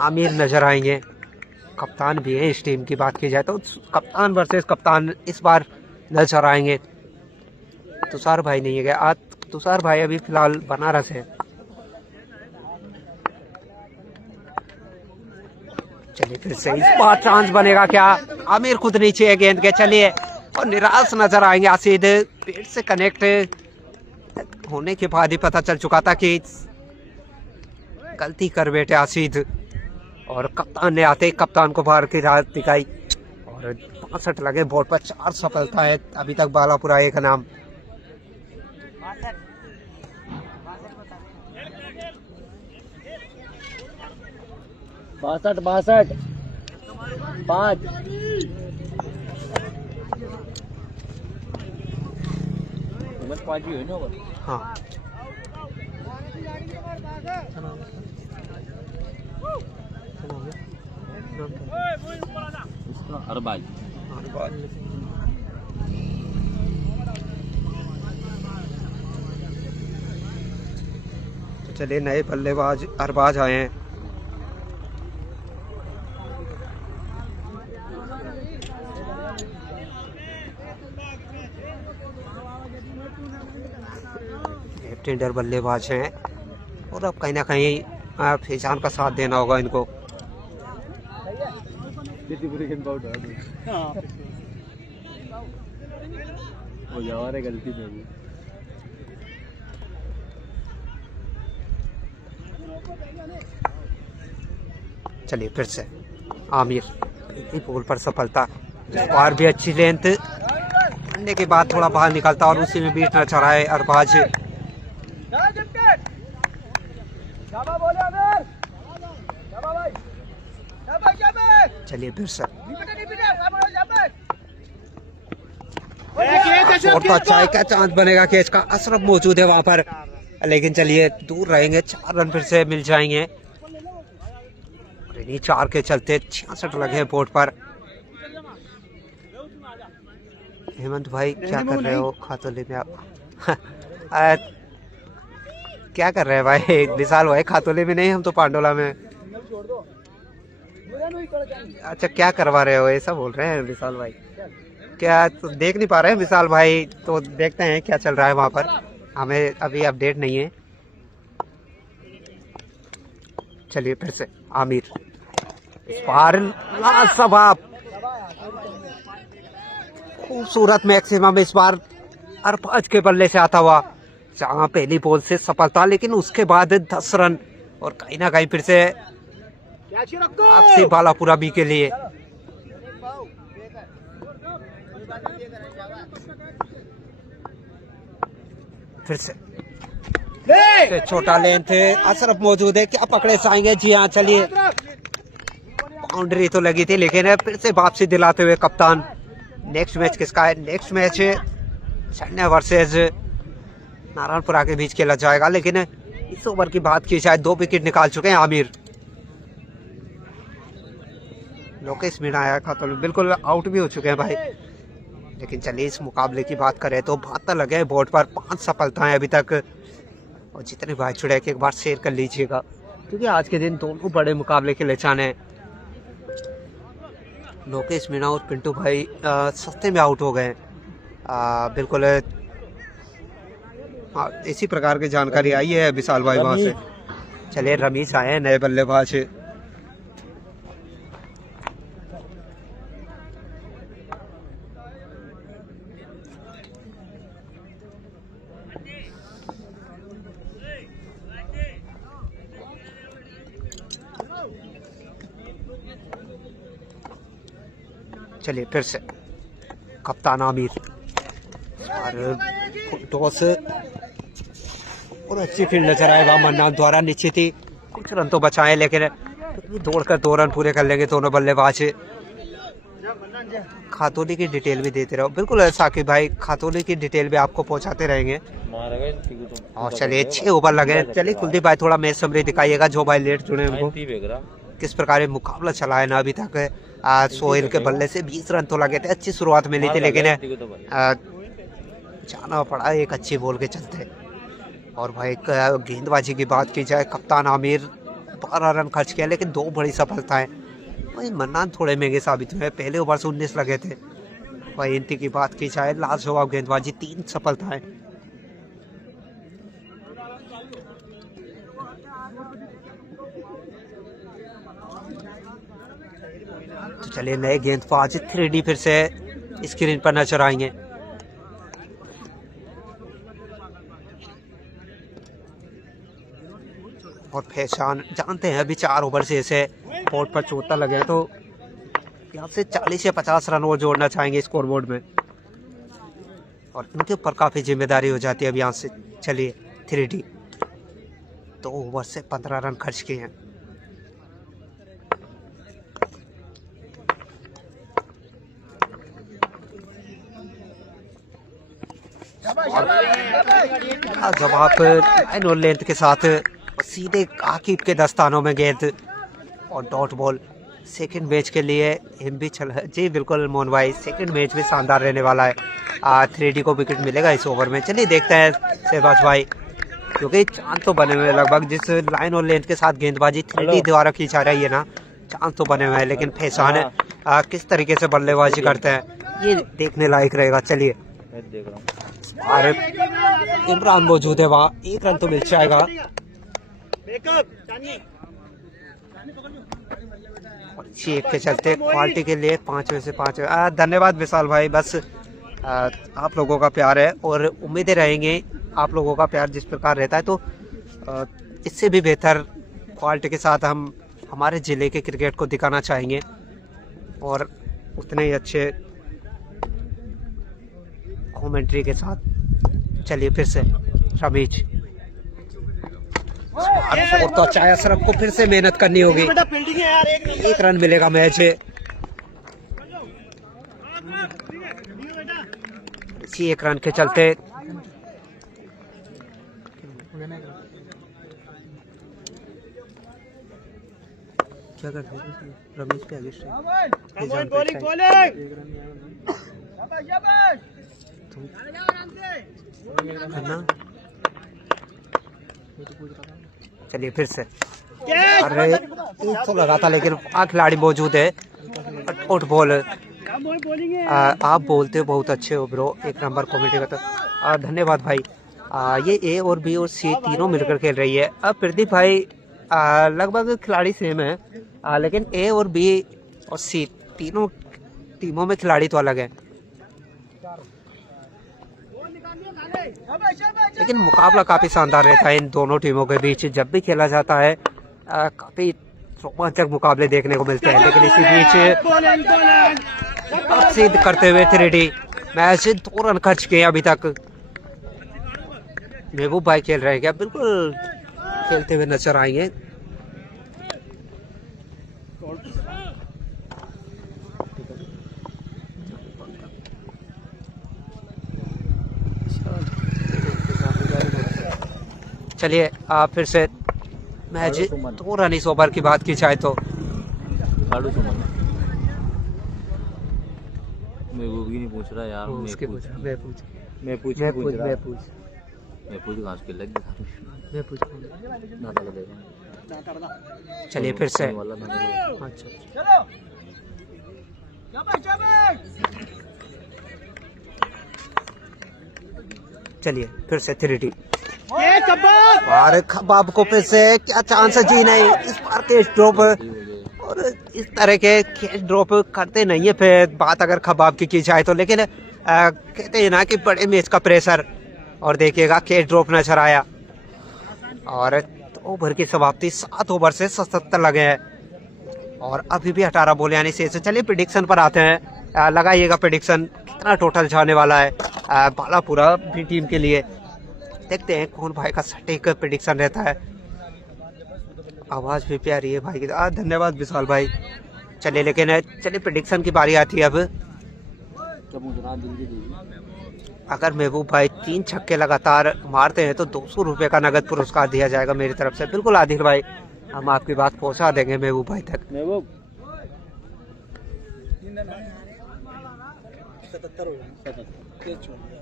आमिर नजर आएंगे। कप्तान भी है इस टीम की बात की जाए तो, कप्तान वर्सेस कप्तान इस बार नजर आएंगे। तुषार भाई नहीं है क्या आज? तुषार भाई अभी फिलहाल बनारस है। चलिए फिर से इस बार चांस बनेगा क्या? आमिर खुद नीचे है गेंद के। चलिए और निराश नजर आएंगे आसिद। पेट से कनेक्ट होने के बाद ही पता चल चुका था कि गलती कर बैठे आसिद, और कप्तान ने आते ही कप्तान को बाहर की राह दिखाई, और 65 लगे बोर्ड पर। 4 सफलता है अभी तक बालापुरा एक नाम। बासठ 5 5 भी है ना। हाँ इसका अरबाज तो चलिए नए बल्लेबाज अरबाज आए हैं। लेफ्ट हैंडर बल्लेबाज हैं और अब कहीं ना कहीं पहचान का साथ देना होगा इनको। गलती नहीं। चलिए फिर से आमिर बॉल पर सफलता, इस बार भी अच्छी लेंथ करने के बाद थोड़ा बाहर निकलता और उसी में बीच न चढ़ाए अरबाज। चलिए फिर से और तो अच्छा है, क्या चांस बनेगा कैच का। अशरफ मौजूद है वहां पर, लेकिन चलिए दूर रहेंगे। 4 रन फिर से मिल जाएंगे। इन्हीं 4 के चलते 66 लगे हैं बोर्ड पर। हेमंत भाई क्या कर रहे हो खातोले में आप? क्या कर रहे हैं भाई? विशाल भाई खातोले में नहीं, हम तो पांडोला में। अच्छा क्या करवा रहे हो, ऐसा बोल रहे हैं विशाल भाई? क्या तो देख नहीं पा रहे हैं विशाल भाई? तो देखते हैं क्या चल रहा है वहां पर, हमें अभी अपडेट नहीं है। चलिए फिर से आमिर, इस बार लाजवाब खूबसूरत मैक्सिमम इस बार अरबाज के बल्ले से आता हुआ, जहां पहली बॉल से सफलता, लेकिन उसके बाद 10 रन और कहीं ना कहीं फिर से आपसी बालापुरा बी के लिए। फिर से छोटा लेंथ है, अशरफ मौजूद है, क्या पकड़े जाएंगे? जी हाँ चलिए, बाउंड्री तो लगी थी लेकिन फिर से वापसी दिलाते हुए कप्तान। नेक्स्ट मैच किसका है? Next match Chennai versus Narayanpura के बीच खेला जाएगा, लेकिन इस ओवर की बात की जाए 2 विकेट निकाल चुके हैं आमिर। लोकेश मीणा आया खातों में, बिल्कुल आउट भी हो चुके हैं भाई। लेकिन चलिए इस मुकाबले की बात करें तो 72 लगे हैं बोर्ड पर, 5 सफलताएं अभी तक। और जितने भाई छुड़े एक बार शेयर कर लीजिएगा, क्योंकि आज के दिन दोनों बड़े मुकाबले खेले जाने हैं। लोकेश मीणा और पिंटू भाई सस्ते में आउट हो गए। बिल्कुल इसी प्रकार की जानकारी आई है विशाल भाई वहां से। चलिए रमीश आए हैं नए बल्लेबाज। चलिए फिर से कप्तान आमिर और टॉस और अच्छी फील्ड नजर आए वहां मन्नान द्वारा निश्चित ही कुछ रन तो बचाए, लेकिन दौड़कर 2 रन पूरे कर लेंगे दोनों बल्लेबाज। खातोली की डिटेल भी देते रहो, बिल्कुल साकिब भाई खातोली की डिटेल भी आपको पहुंचाते रहेंगे। और चलिए 6 ओवर लगे। चलिए कुलदीप भाई थोड़ा मैच समरी दिखाइएगा, जो भाई लेट जुड़े उनको किस प्रकार मुकाबला चला है ना अभी तक। सोहेल के बल्ले से 20 रन तो लगे थे, अच्छी शुरुआत मिली थी, लेकिन जाना पड़ा एक अच्छी बॉल के चलते। और भाई गेंदबाजी की बात की जाए, कप्तान आमिर 12 रन खर्च किया, लेकिन 2 बड़ी सफलताएं। भाई मन्नान थोड़े महंगे साबित हुए, पहले ओवर से 19 लगे थे। भाई इनती की बात की जाए, लाजवाब गेंदबाजी, 3 सफलताएं। तो चलिए नए गेंदबाज 3D फिर से स्क्रीन पर नजर आएंगे। और पहचान जानते हैं अभी 4 ओवर से ऐसे बोर्ड पर 74 लगे हैं, तो यहाँ से 40 या 50 रन और जोड़ना चाहेंगे स्कोर बोर्ड में, और इनके ऊपर काफी जिम्मेदारी हो जाती है अब यहाँ से। चलिए 3D 2 ओवर से 15 रन खर्च किए हैं। जब आप लाइन और लेंथ के साथ सीधे आकिब के दस्तानों में गेंद और डॉट बॉल, सेकंड मैच के लिए हम भी चल जी बिल्कुल मोहन भाई, सेकंड मैच भी शानदार रहने वाला है। 3D को विकेट मिलेगा इस ओवर में। चलिए देखते हैं शहबाज भाई, क्योंकि चांद तो बने हुए हैं लगभग, जिस लाइन और लेंथ के साथ गेंदबाजी 3D द्वारा की जा रही है ना, चांद तो बने हुए हैं। लेकिन फैजान किस तरीके से बल्लेबाजी करते हैं ये देखने लायक रहेगा। चलिए देख रहा हूँ। और इमरान मौजूद है वहाँ, 1 रन तो मिल जाएगा। चेक के चलते क्वालिटी के लिए 5 में से 5। धन्यवाद विशाल भाई, बस आप लोगों का प्यार है और उम्मीदें रहेंगे आप लोगों का प्यार जिस प्रकार रहता है तो इससे भी बेहतर क्वालिटी के साथ हम हमारे ज़िले के क्रिकेट को दिखाना चाहेंगे और उतने ही अच्छे कमेंट्री के साथ। चलिए फिर से रमीज, तो अच्छा है, अशरफ को फिर से मेहनत करनी होगी। 1 रन मिलेगा मैच। इसी 1 रन के चलते क्या करते हैं रमेश पे आगे चलिए फिर से। अरे तो लगा था लेकिन खिलाड़ी मौजूद है। Out ball. आप बोलते हो बहुत अच्छे हो ब्रो, 1 नंबर कॉमेडी का तो धन्यवाद भाई। ये ए और बी और सी तीनों मिलकर खेल रही है। अब प्रदीप भाई लगभग खिलाड़ी सेम है, लेकिन ए और बी और सी तीनों टीमों में खिलाड़ी तो अलग है, लेकिन मुकाबला काफी शानदार रहता है इन दोनों टीमों के बीच। जब भी खेला जाता है काफी रोमांचक मुकाबले देखने को मिलते हैं। लेकिन इसी बीच सिद्ध करते हुए 3D मैच 2 रन खर्च किए अभी तक। महबूब भाई खेल रहे हैं क्या? बिल्कुल खेलते हुए नजर आएंगे। चलिए आप फिर से मैच 2 रन इस ओवर की बात की जाए तो मैं वो भी नहीं पूछ रहा यार। मैं पूछ घास के लग चलिए फिर से। चलिए फिर से 3D और खबाब को फिर से क्या चांस है जी? नहीं, इस बार कैच ड्रॉप और इस तरह के कैच ड्रॉप करते नहीं है। फिर बात अगर खबाब की जाए तो, लेकिन कहते हैं ना कि बड़े मैच का प्रेशर। और देखिएगा कैच ड्रॉप नजर आया और ओवर की समाप्ति 7 ओवर से 77 लगे हैं और अभी भी 18 बॉल यानी से। चलिए प्रेडिक्शन पर आते हैं। लगाइएगा प्रेडिक्शन कितना टोटल जाने वाला है बालापुरा भी टीम के लिए। देखते हैं कौन भाई का सटीक प्रेडिक्शन रहता है। आवाज भी प्यारी है भाई की। धन्यवाद विशाल भाई। चलिए लेकिन चलिए प्रेडिक्शन की बारी आती है अब। अगर महबूब भाई 3 छक्के लगातार मारते हैं तो 200 रुपये का नगद पुरस्कार दिया जाएगा मेरी तरफ से। बिल्कुल आदिल भाई, हम आपकी बात पहुंचा देंगे महबूब भाई तक।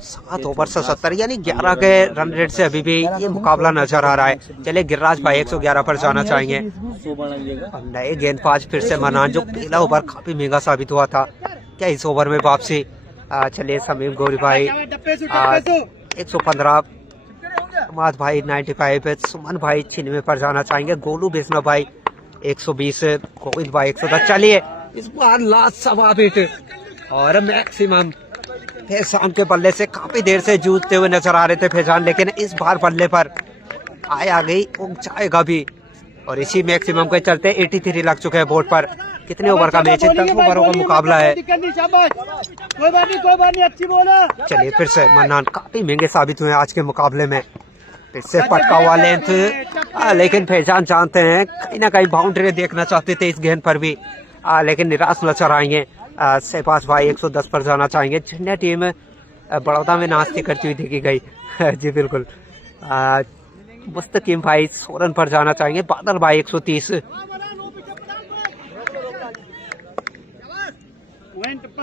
7 ओवर से 70 यानी 11 के रन रेट से अभी भी ये मुकाबला नजर आ रहा है। चलिए गिरिराज भाई 111 पर जाना चाहेंगे। नए गेंदबाज फिर से मनान, जो पहला ओवर काफी महंगा साबित हुआ था, क्या इस ओवर में वापसी? चलिए समीम गौरी भाई 115, माद भाई 95, सुमन भाई 96 पर जाना चाहेंगे। गोलू वैष्णव भाई 120, गोविंद भाई 110। चलिए इस बार लास्ट सवा बीट और मैक्सिमम फैजान के बल्ले से काफी देर से जूझते हुए नजर आ रहे थे फैजान, लेकिन इस बार बल्ले पर आ गई जाएगा भी। और इसी मैक्सिमम के चलते 83 लग चुके हैं बोर्ड पर। कितने ओवर का मैच है? 10 ओवरों का मुकाबला है। चलिए फिर से मन्नान काफी महंगे साबित हुए आज के मुकाबले में। फिर से पटका हुआ लेंथ, लेकिन फैजान जानते हैं कहीं ना कहीं बाउंड्री देखना चाहते थे इस गेंद पर भी, लेकिन निराश नजर आएंगे। शहबाज भाई 110 पर जाना चाहेंगे। झंडा टीम बड़ौदा में नाश्ते करती हुई देखी गई। जी बिल्कुल। मुस्तकीम भाई 100 रन पर जाना चाहेंगे। बादल भाई 130।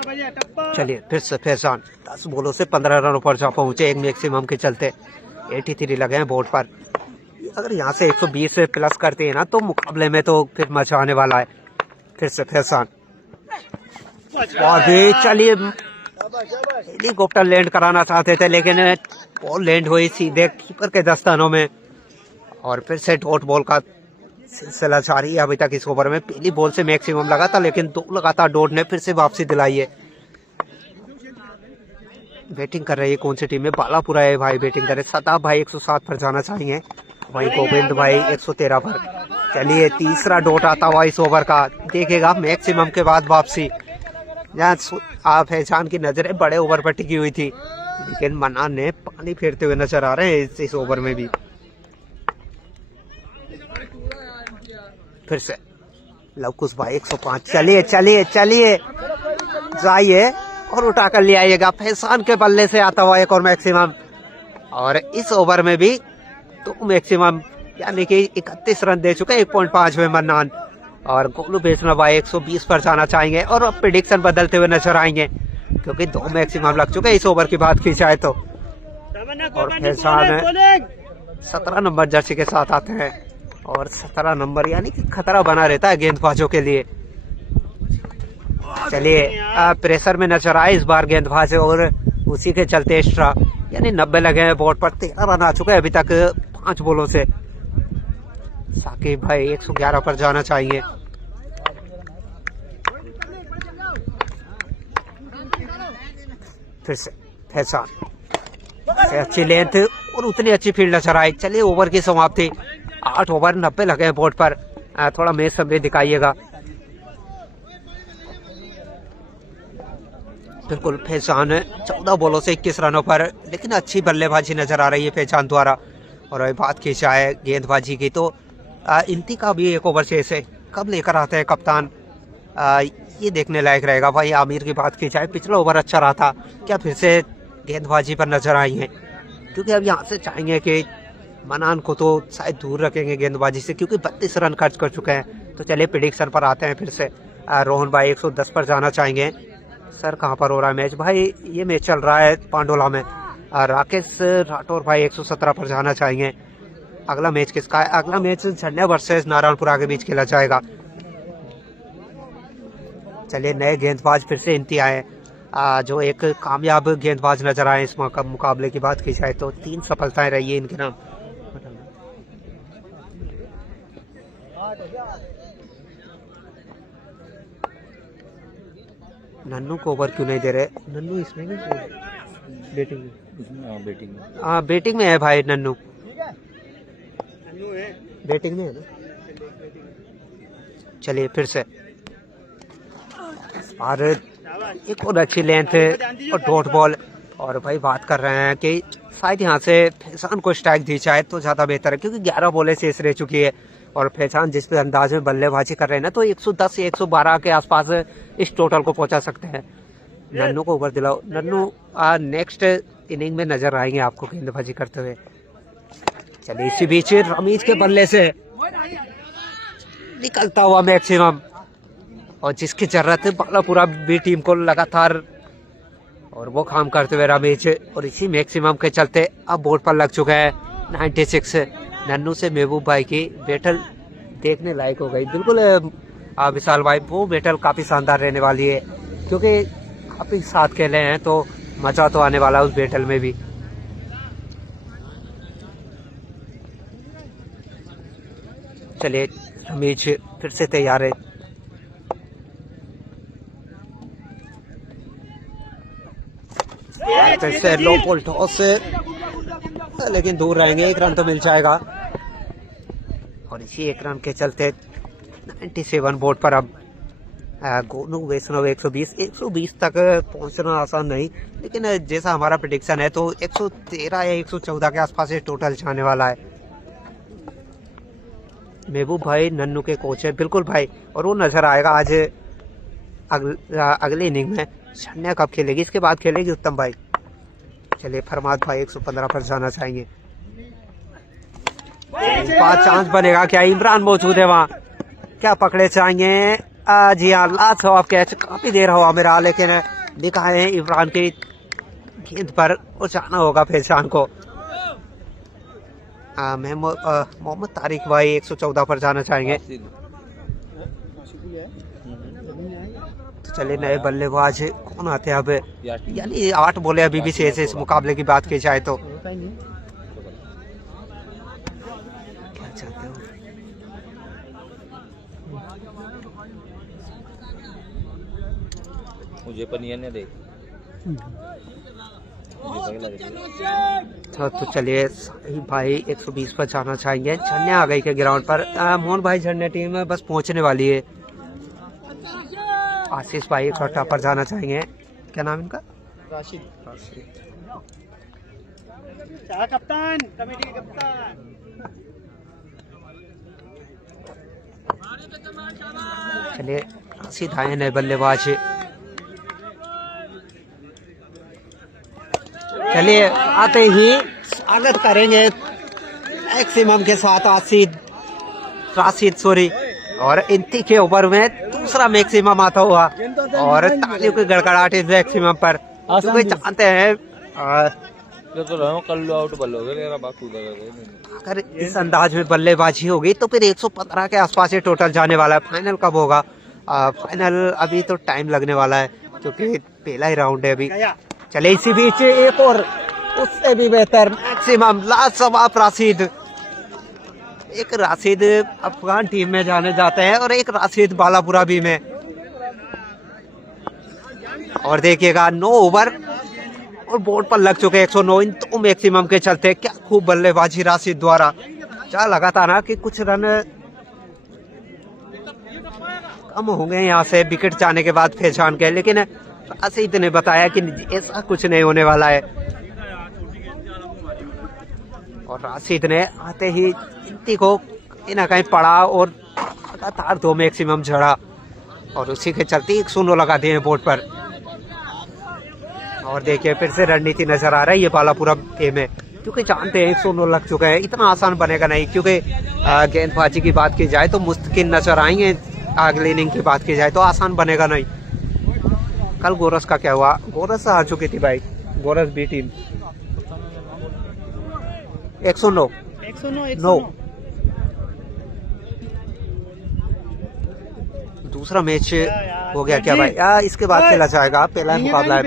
चलिए फिर से फैजान 10 बॉलों से 15 रनों पर जा पहुंचे एक मैक्सिमम के चलते 83 लगे हैं बोर्ड पर। अगर यहाँ से 120 से प्लस करते हैं ना तो मुकाबले में तो फिर मजा आने वाला है। फिर से फैजान और भी चलिए हेलीकॉप्टर लैंड कराना चाहते थे लेकिन बॉल लैंड हुई सीधे कीपर के दस्तानों में। और फिर से डॉट बॉल का सिलसिला जारी है अभी तक इस ओवर में। पहली बॉल से मैक्सिमम लगा था लेकिन 2 लगातार डॉट ने फिर से वापसी दिलाई है। बैटिंग कर रही है कौन सी टीम में? बालापुरा है भाई बैटिंग करे। सताब भाई 107 पर जाना चाहिए, वहीं गोविंद भाई 113 पर। चलिए तीसरा डॉट आता हुआ इस ओवर का, देखेगा मैक्सिमम के बाद वापसी। यहाँ फैजान की नजरें बड़े ओवर पर टिकी हुई थी लेकिन मनान ने पानी फेरते हुए नजर आ रहे हैं इस ओवर में भी। फिर से लवकुश भाई 105। चलिए चलिए चलिए जाइए और उठा कर ले आइएगा। फैजान के बल्ले से आता हुआ एक और मैक्सिमम और इस ओवर में भी 2 मैक्सिमम यानी कि 31 रन दे चुके 1.5 में मन्नान। और गोलू बेचना भाई 120 पर जाना चाहेंगे और अब प्रेडिक्शन बदलते हुए नजर आएंगे क्योंकि 2 मैक्सिमम लग चुके इस ओवर की बात की जाए तो। और फैजान 17 नंबर जर्सी के साथ आते हैं और 17 नंबर यानी कि खतरा बना रहता है गेंदबाजों के लिए। चलिए प्रेशर में नजर आए इस बार गेंदबाज और उसी के चलते एक्स्ट्रा यानी 90 लगे हैं बोर्ड पर। 13 रन आ चुके हैं अभी तक 5 बॉलों से। साकिब भाई 111 पर जाना चाहिए। फिर से फैजान अच्छी लेंथ और उतनी अच्छी फील्ड नजर आई। चलिए ओवर की समाप्ति। 8 ओवर 90 लगे हैं बोर्ड पर। थोड़ा मैच समझ दिखाइएगा। बिल्कुल फैजान 14 बॉलों से 21 रनों पर लेकिन अच्छी बल्लेबाजी नजर आ रही है फैजान द्वारा। और बात की जाए गेंदबाजी की तो इंती का भी 1 ओवर शेष है, कब लेकर आते हैं कप्तान ये देखने लायक रहेगा। भाई आमिर की बात की जाए पिछला ओवर अच्छा रहा था, क्या फिर से गेंदबाजी पर नजर आई है? क्योंकि अब यहाँ से चाहेंगे कि मनान को तो शायद दूर रखेंगे गेंदबाजी से क्योंकि 32 रन खर्च कर चुके हैं। तो चलिए प्रेडिक्शन पर आते हैं फिर से। रोहन भाई 110 पर जाना चाहेंगे। सर कहाँ पर हो रहा है मैच? भाई ये मैच चल रहा है पांडोला में। राकेश राठौर भाई 117 पर जाना चाहेंगे। अगला मैच किसका है? अगला मैच झंडा वर्सेस नारायणपुरा के बीच खेला जाएगा। चलिए नए गेंदबाज फिर से इंती आए जो एक कामयाब गेंदबाज नजर आए इस मुकाबले की बात की जाए तो। 3 सफलताएं रही है इनके नाम। नन्नू को ओवर क्यों नहीं दे रहे? नन्नू इसमें नहीं बैटिंग में। हाँ बैटिंग में है भाई नन्नू, बैटिंग में है ना। चलिए फिर से और एक और अच्छी लेंथ और डॉट बॉल। और भाई बात कर रहे हैं कि शायद यहाँ से फैजान को स्ट्राइक दी जाए तो ज़्यादा बेहतर है क्योंकि 11 बॉलें शेष रह चुकी है और फैजान जिस पे अंदाज में बल्लेबाजी कर रहे हैं ना तो 110 या 112 के आसपास इस टोटल को पहुंचा सकते हैं। नन्नू को ओवर दिलाओ। नन्नू नेक्स्ट इनिंग में नजर आएंगे आपको गेंदबाजी करते हुए। चलिए इसी बीच रमीज के बल्ले से निकलता हुआ मैक्सिमम और जिसकी जरूरत है बालापुरा भी टीम को लगातार और वो काम करते हुए रमीज। और इसी मैक्सिमम के चलते अब बोर्ड पर लग चुका है 96। नन्नू से महबूब भाई की बैटल देखने लायक हो गई। बिल्कुल विशाल भाई वो बैटल काफी शानदार रहने वाली है क्योंकि काफी साथ खेले हैं तो मजा तो आने वाला है उस बैटल में भी। चलिए रमीज फिर से तैयार है। फिर से लो बॉल टॉस लेकिन दूर रहेंगे। 1 रन तो मिल जाएगा और इसी 1 रन के चलते 97 बोर्ड पर अब गोनू वैष्णव 120 तक पहुंचना आसान नहीं लेकिन जैसा हमारा प्रेडिक्शन है तो 113 या 114 के आसपास ये टोटल जाने वाला है। महबूब भाई नन्नू के कोच है। बिल्कुल भाई और वो नजर आएगा आज अगले इनिंग में। शन्या कब खेलेगी? इसके बाद खेलेगी उत्तम भाई। चलिए फरमाद भाई 115 पर जाना चाहिए। पांच चांस बनेगा क्या? इमरान मौजूद है वहाँ, क्या पकड़े चाहिए? जी हाँ लास्ट ऑफ कैच काफी देर हवा में रहा लेकिन दिखाए हैं इमरान की गेंद पर और जाना होगा पहचान को। मोहम्मद तारिक भाई 114 पर जाना चाहेंगे। तो चलिए नए बल्लेबाज कौन आते हैं अब, यानी 8 बॉलें अभी भी शेष है इस मुकाबले की बात की जाए तो। क्या चाहते हो? मुझे पर नहीं देख। तो चलिए भाई 120 पर जाना चाहेंगे। झरने आ गई के ग्राउंड पर। मोहन भाई झरने टीम बस पहुंचने वाली है। आशीष भाई 108 पर जाना चाहेंगे। क्या नाम इनका? राशिद। कप्तान, कमेटी के कप्तान। चलिए राशिद आए नए बल्लेबाज। चलिए आते ही स्वागत करेंगे मैक्सिमम के साथ राशिद सॉरी, और इंती के ओवर में दूसरा मैक्सिमम आता हुआ और तालियों की गड़गड़ाहट इस मैक्सिमम पर। क्योंकि जानते हैं अगर इस अंदाज में बल्लेबाजी होगी तो फिर 115 के आसपास ये टोटल जाने वाला है। फाइनल कब होगा? फाइनल अभी तो टाइम लगने वाला है क्योंकि पहला ही राउंड है अभी। चले इसी बीच एक और उससे भी बेहतर मैक्सिमम लाजवाब राशिद। एक राशिद अफगान टीम में जाने जाते हैं और एक राशिद बालापुरा भी में। और देखिएगा 9 ओवर और बोर्ड पर लग चुके 109 इन तो मैक्सिमम के चलते। क्या खूब बल्लेबाजी राशिद द्वारा। क्या लगा था ना कि कुछ रन कम होंगे यहाँ से विकेट जाने के बाद पहचान के, लेकिन राशिद ने बताया कि ऐसा कुछ नहीं होने वाला है। और राशिद ने आते ही गिनती को कहीं ना कहीं पड़ा और लगातार 2 मैक्सिमम झड़ा और उसी के चलते 109 लगा दिए बोर्ड पर। और देखिए फिर से रणनीति नजर आ रहा है ये बालापुरा ए में, क्योंकि जानते हैं 109 लग चुके हैं। इतना आसान बनेगा नहीं, क्योंकि गेंदबाजी की बात की जाए तो मुस्तकिल नजर आएंगे। अगली इनिंग की बात की जाए तो आसान बनेगा नहीं। कल गोरस का क्या हुआ? गोरस आ चुकी थी भाई, गोरस बी टीम 109। दूसरा मैच हो गया क्या भाई? इसके बाद खेला जाएगा, पहला मुकाबला है।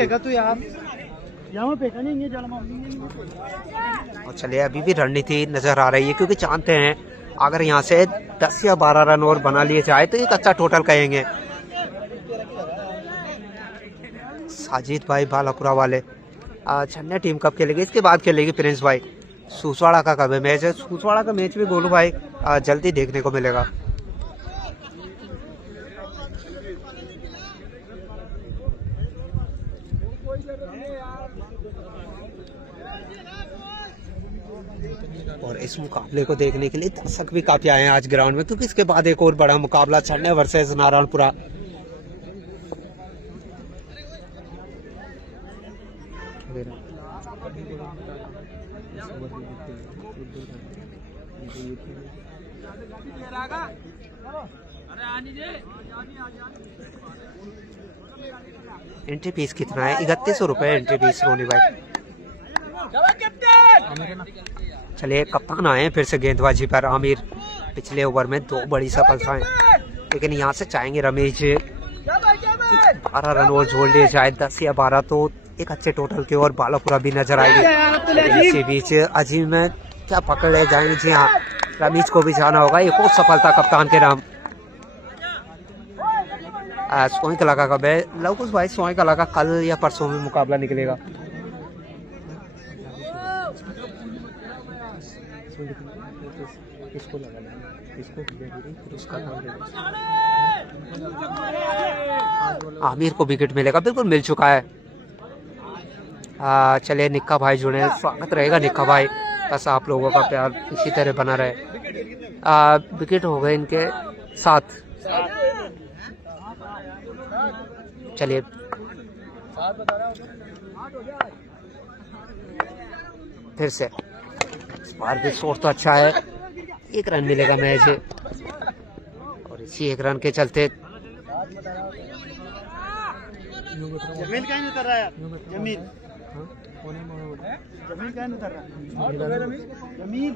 और चलिए अभी भी रणनीति नजर आ रही है, क्योंकि जानते हैं अगर यहाँ से 10 या 12 रन और बना लिए जाए तो एक अच्छा टोटल कहेंगे। साजिद भाई बालापुरा वाले छन्ने टीम कब खेलेगी? इसके बाद खेलेगी प्रिंस भाई। सूसवाड़ा का कब है मैच है? सूसवाड़ा का मैच भी गोलू भाई जल्दी देखने को मिलेगा। और इस मुकाबले को देखने के लिए दर्शक भी काफी आए हैं आज ग्राउंड में, क्योंकि इसके बाद एक और बड़ा मुकाबला छन्ने वर्सेस नारायणपुरा। एंट्री फीस कितना है? 3100 रुपए एंट्री फीस रोनी भाई। चलिए कप्तान आए फिर से गेंदबाजी पर आमिर। पिछले ओवर में 2 बड़ी सफलताएं, लेकिन यहाँ से चाहेंगे रमेश 12 रन और जोड़ लिए जाए 10 या 12 तो एक अच्छे टोटल की ओर बालापुरा भी नजर आएगी। इसी बीच अजीम में क्या पकड़ ले जाएंगे? जी हाँ, रमेश को भी जाना होगा। एक और सफलता कप्तान के नाम। सोई कला का कब है लवकुश भाई? सोई कला का कल या परसों में मुकाबला निकलेगा। आमिर को विकेट मिलेगा, बिल्कुल मिल चुका है। चलिए निक्का भाई जुड़े, स्वागत रहेगा निक्का भाई। बस आप लोगों का प्यार इसी तरह बना रहे। विकेट हो गए इनके 7। चलिए फिर से बार भी शॉट तो अच्छा है। 1 रन मिलेगा मैच, और इसी 1 रन के चलते जमीन कहीं नहीं उतर रहा यार, जमीन जमीन कहीं नहीं उतर रहा, जमीन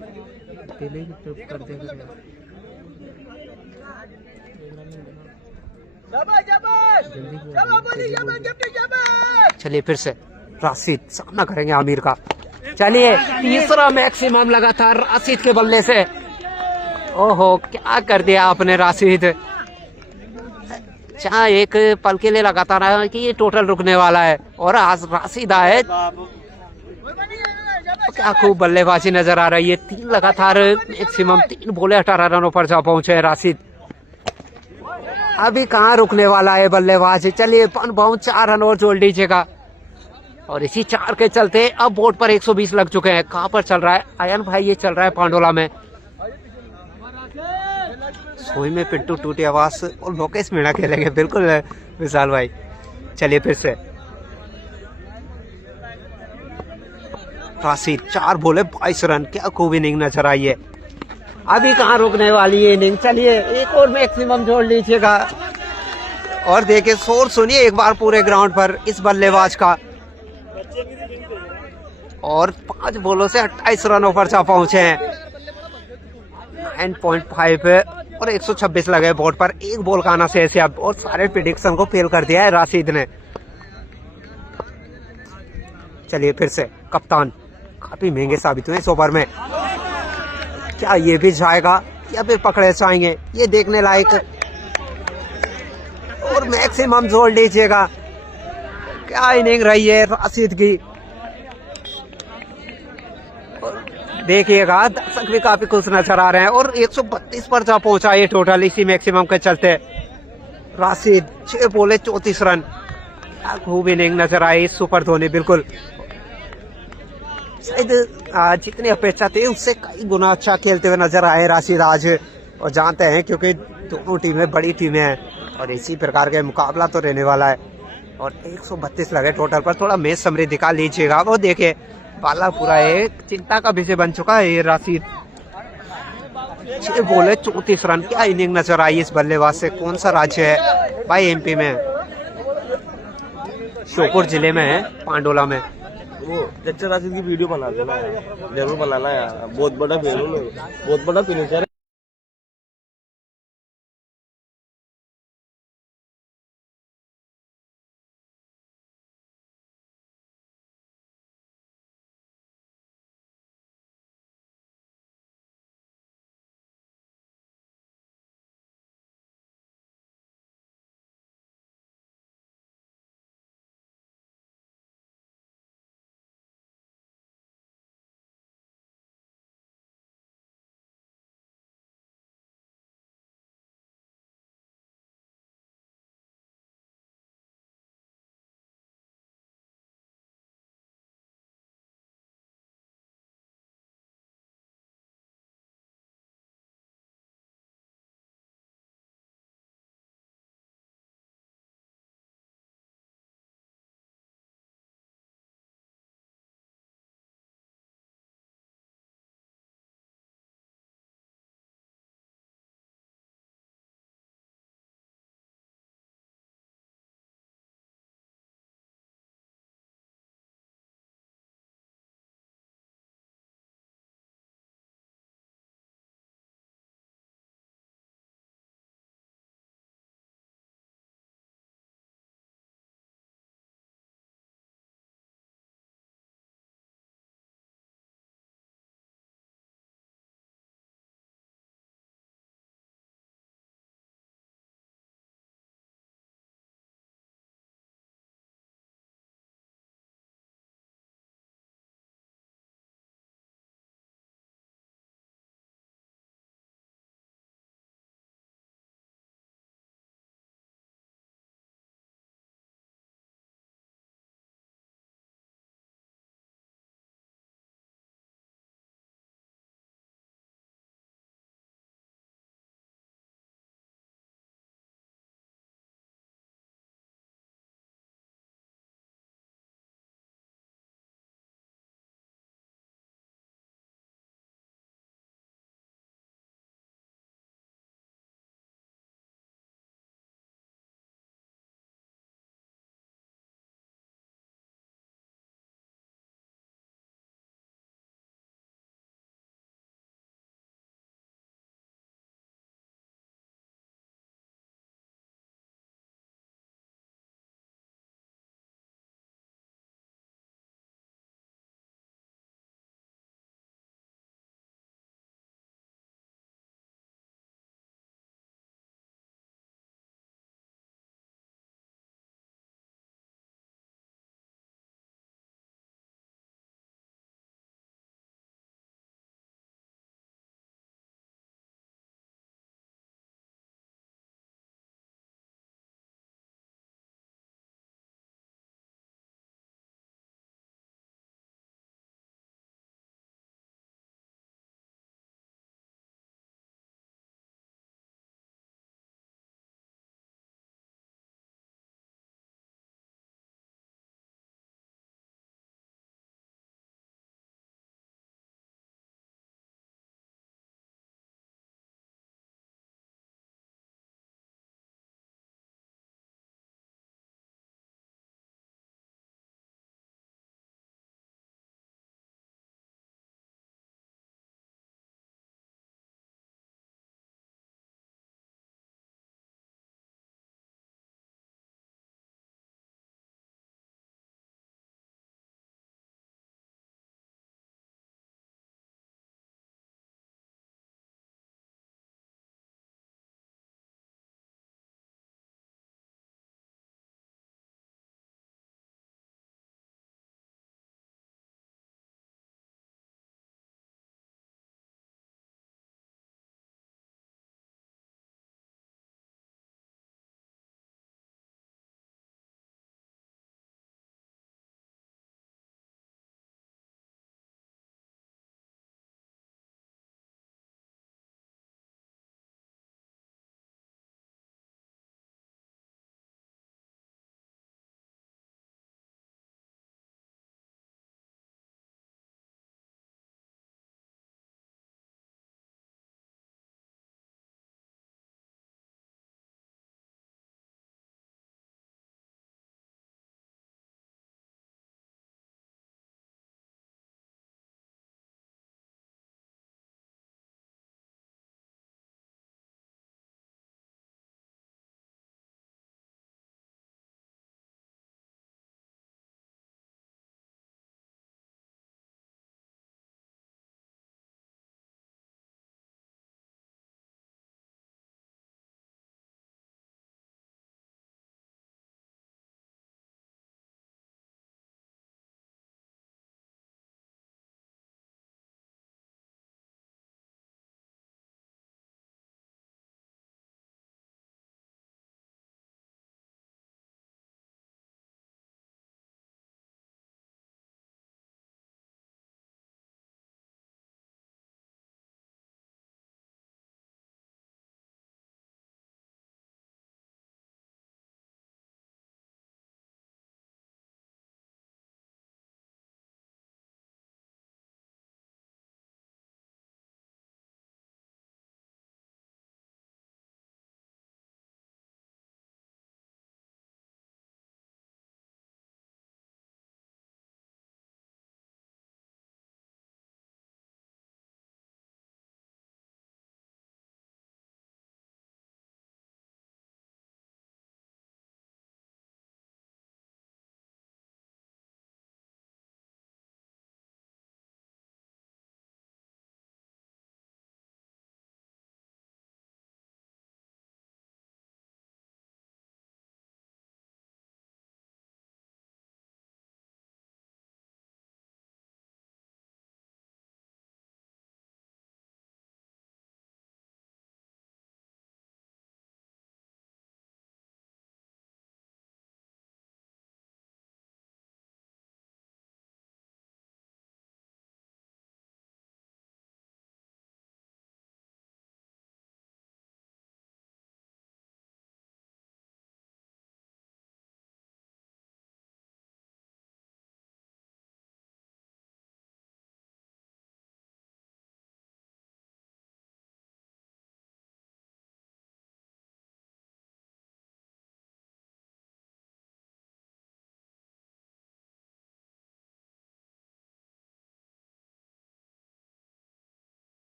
चलिए फिर से राशिद सामना करेंगे आमिर का। चलिए तीसरा मैक्सिमम लगातार राशिद के बल्ले से। ओहो क्या कर दिया आपने राशिद। जहाँ एक पल के लिए लगातार आया कि ये टोटल रुकने वाला है और आज राशिद आए। क्या खूब बल्लेबाजी नजर आ रही है। 3 लगातार मैक्सिमम 3 बोले 18 रनों पर जा पहुंचे हैं राशिद। अभी कहाँ रुकने वाला है बल्लेबाज। चलिए 4 रन और जोड़ लीजिएगा। और इसी 4 के चलते अब बोर्ड पर 120 लग चुके हैं। कहाँ पर चल रहा है आयन भाई, ये चल रहा है पांडोला में। सोई में पिट्टू टूटी आवाज और लोकेश मीणा खेलेंगे। बिल्कुल विशाल भाई। चलिए फिर से राशिद 4 बोले 22 रन। क्या खूब इनिंग नजर आई है। अभी कहाँ रुकने वाली है इनिंग। चलिए एक और मैक्सिमम जोड़ लीजिएगा और देखिए शोर सुनिए एक बार पूरे ग्राउंड पर इस बल्लेबाज का। और 5 बोलों से 28 रनों पर जा पहुंचे हैं। 9.5 और 126 लगे बोर्ड पर। 1 बॉल का आना से अब और सारे प्रिडिक्शन को फेल कर दिया है राशिद ने। चलिए फिर से कप्तान काफी महंगे साबित हुए इस ओवर में। क्या ये भी जाएगा या फिर पकड़े जाएंगे, ये देखने लायक। और मैक्सिमम जोड़ लीजिएगा। क्या इनिंग रही है राशिद की। देखिएगा दर्शक भी काफी खुश नजर आ रहे हैं। और 132 पर जा पहुंचा ये टोटल इसी मैक्सिमम के चलते। राशिद 6 बोले 34 रन। क्या खूब इनिंग नजर आई सुपर धोनी। बिल्कुल शायद जितनी अपेक्षा थी उससे कई गुना अच्छा खेलते हुए नजर आए राशिद आज। और जानते हैं क्योंकि दोनों टीमें बड़ी टीमें हैं और इसी प्रकार का मुकाबला तो रहने वाला है। और 132 लगे टोटल पर। थोड़ा मैच समरी दिखा लीजिएगा। वो देखे बाला पूरा एक चिंता का विषय बन चुका है ये राशिद। 6 बोले 34 रन। क्या इनिंग नजर आई इस बल्लेबाज से। कौन सा राज्य है भाई? एमपी में, श्योपुर जिले में है, पांडोला में। वो चच्चा राशिद की वीडियो बना देना यार, जरूर बनाना यार। बहुत बड़ा बहुत बड़ा फिनिशर।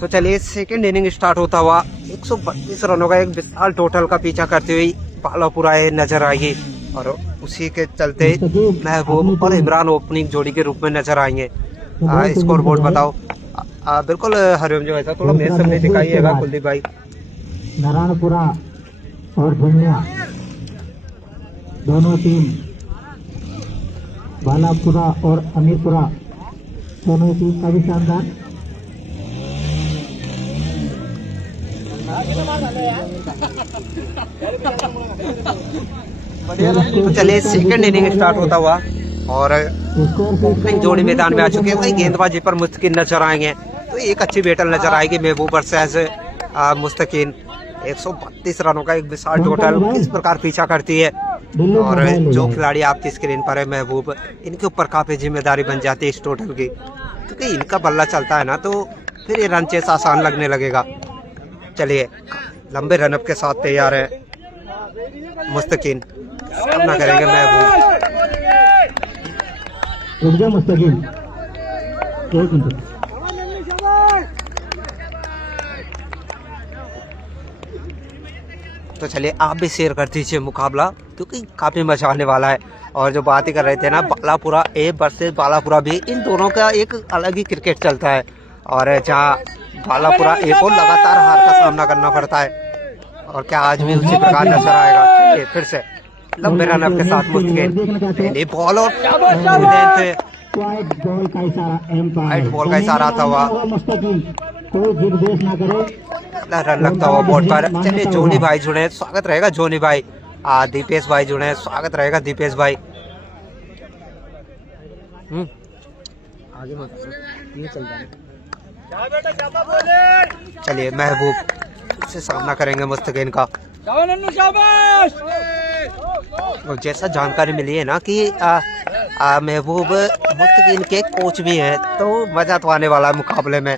तो चलिए सेकंड इनिंग स्टार्ट होता हुआ 132 रनों का एक विशाल टोटल का पीछा करते हुए बालापुरा नजर आएगी और उसी के चलते महबूब और इमरान ओपनिंग जोड़ी के रूप में नजर आएंगे। स्कोर बोर्ड बताओ। बिल्कुल हरिओम जो ऐसा थोड़ा मेरे सामने दिखाइएगा कुलदीप भाई। नारायणपुरा और धुनिया दोनों टीम, बालापुरा और अमीरपुरा दोनों टीम का भी शानदार। तो चलिए सेकंड इनिंग स्टार्ट होता हुआ और ओपनिंग जोड़ी मैदान में आ चुके हैं। गेंदबाजी पर मुस्तकीन नजर आएंगे तो एक अच्छी बैटल नजर आएगी महबूब वर्सेस मुस्तकीन। 132 रनों का एक विशाल टोटल किस प्रकार पीछा करती है और जो खिलाड़ी आपकी स्क्रीन पर है महबूब, इनके ऊपर काफी जिम्मेदारी बन जाती है इस टोटल की, क्योंकि इनका बल्ला चलता है ना तो फिर ये रन चेस आसान लगने लगेगा। चलिए लंबे रनअप के साथ तैयार है मुस्तकीन, सामना करेंगे महबूब। मुस्तकीन तो चलिए आप भी शेयर कर दीजिए मुकाबला, क्योंकि काफी मजा आने वाला है। और जो बात ही कर रहे थे ना बालापुरा ए वर्सेस बालापुरा भी, इन दोनों का एक अलग ही क्रिकेट चलता है और जहाँ बालापुरा ए को लगातार हार का सामना करना पड़ता है और क्या आज भी उसी प्रकार नजर आएगा। फिर से लंबे रनअप के साथ मुस्तकीन बॉल और वाइट बॉल का इशारा आता हुआ रन लगता हुआ बोर्ड पर। चलिए जोनी भाई जुड़े, स्वागत रहेगा जोनी भाई। दीपेश भाई जुड़े, स्वागत रहेगा दीपेश भाई। चलिए महबूब से सामना करेंगे मुस्तकीन का। और जैसा जानकारी मिली है ना कि महबूब मुस्तकीन के कोच भी हैं, तो मजा तो आने वाला है मुकाबले में।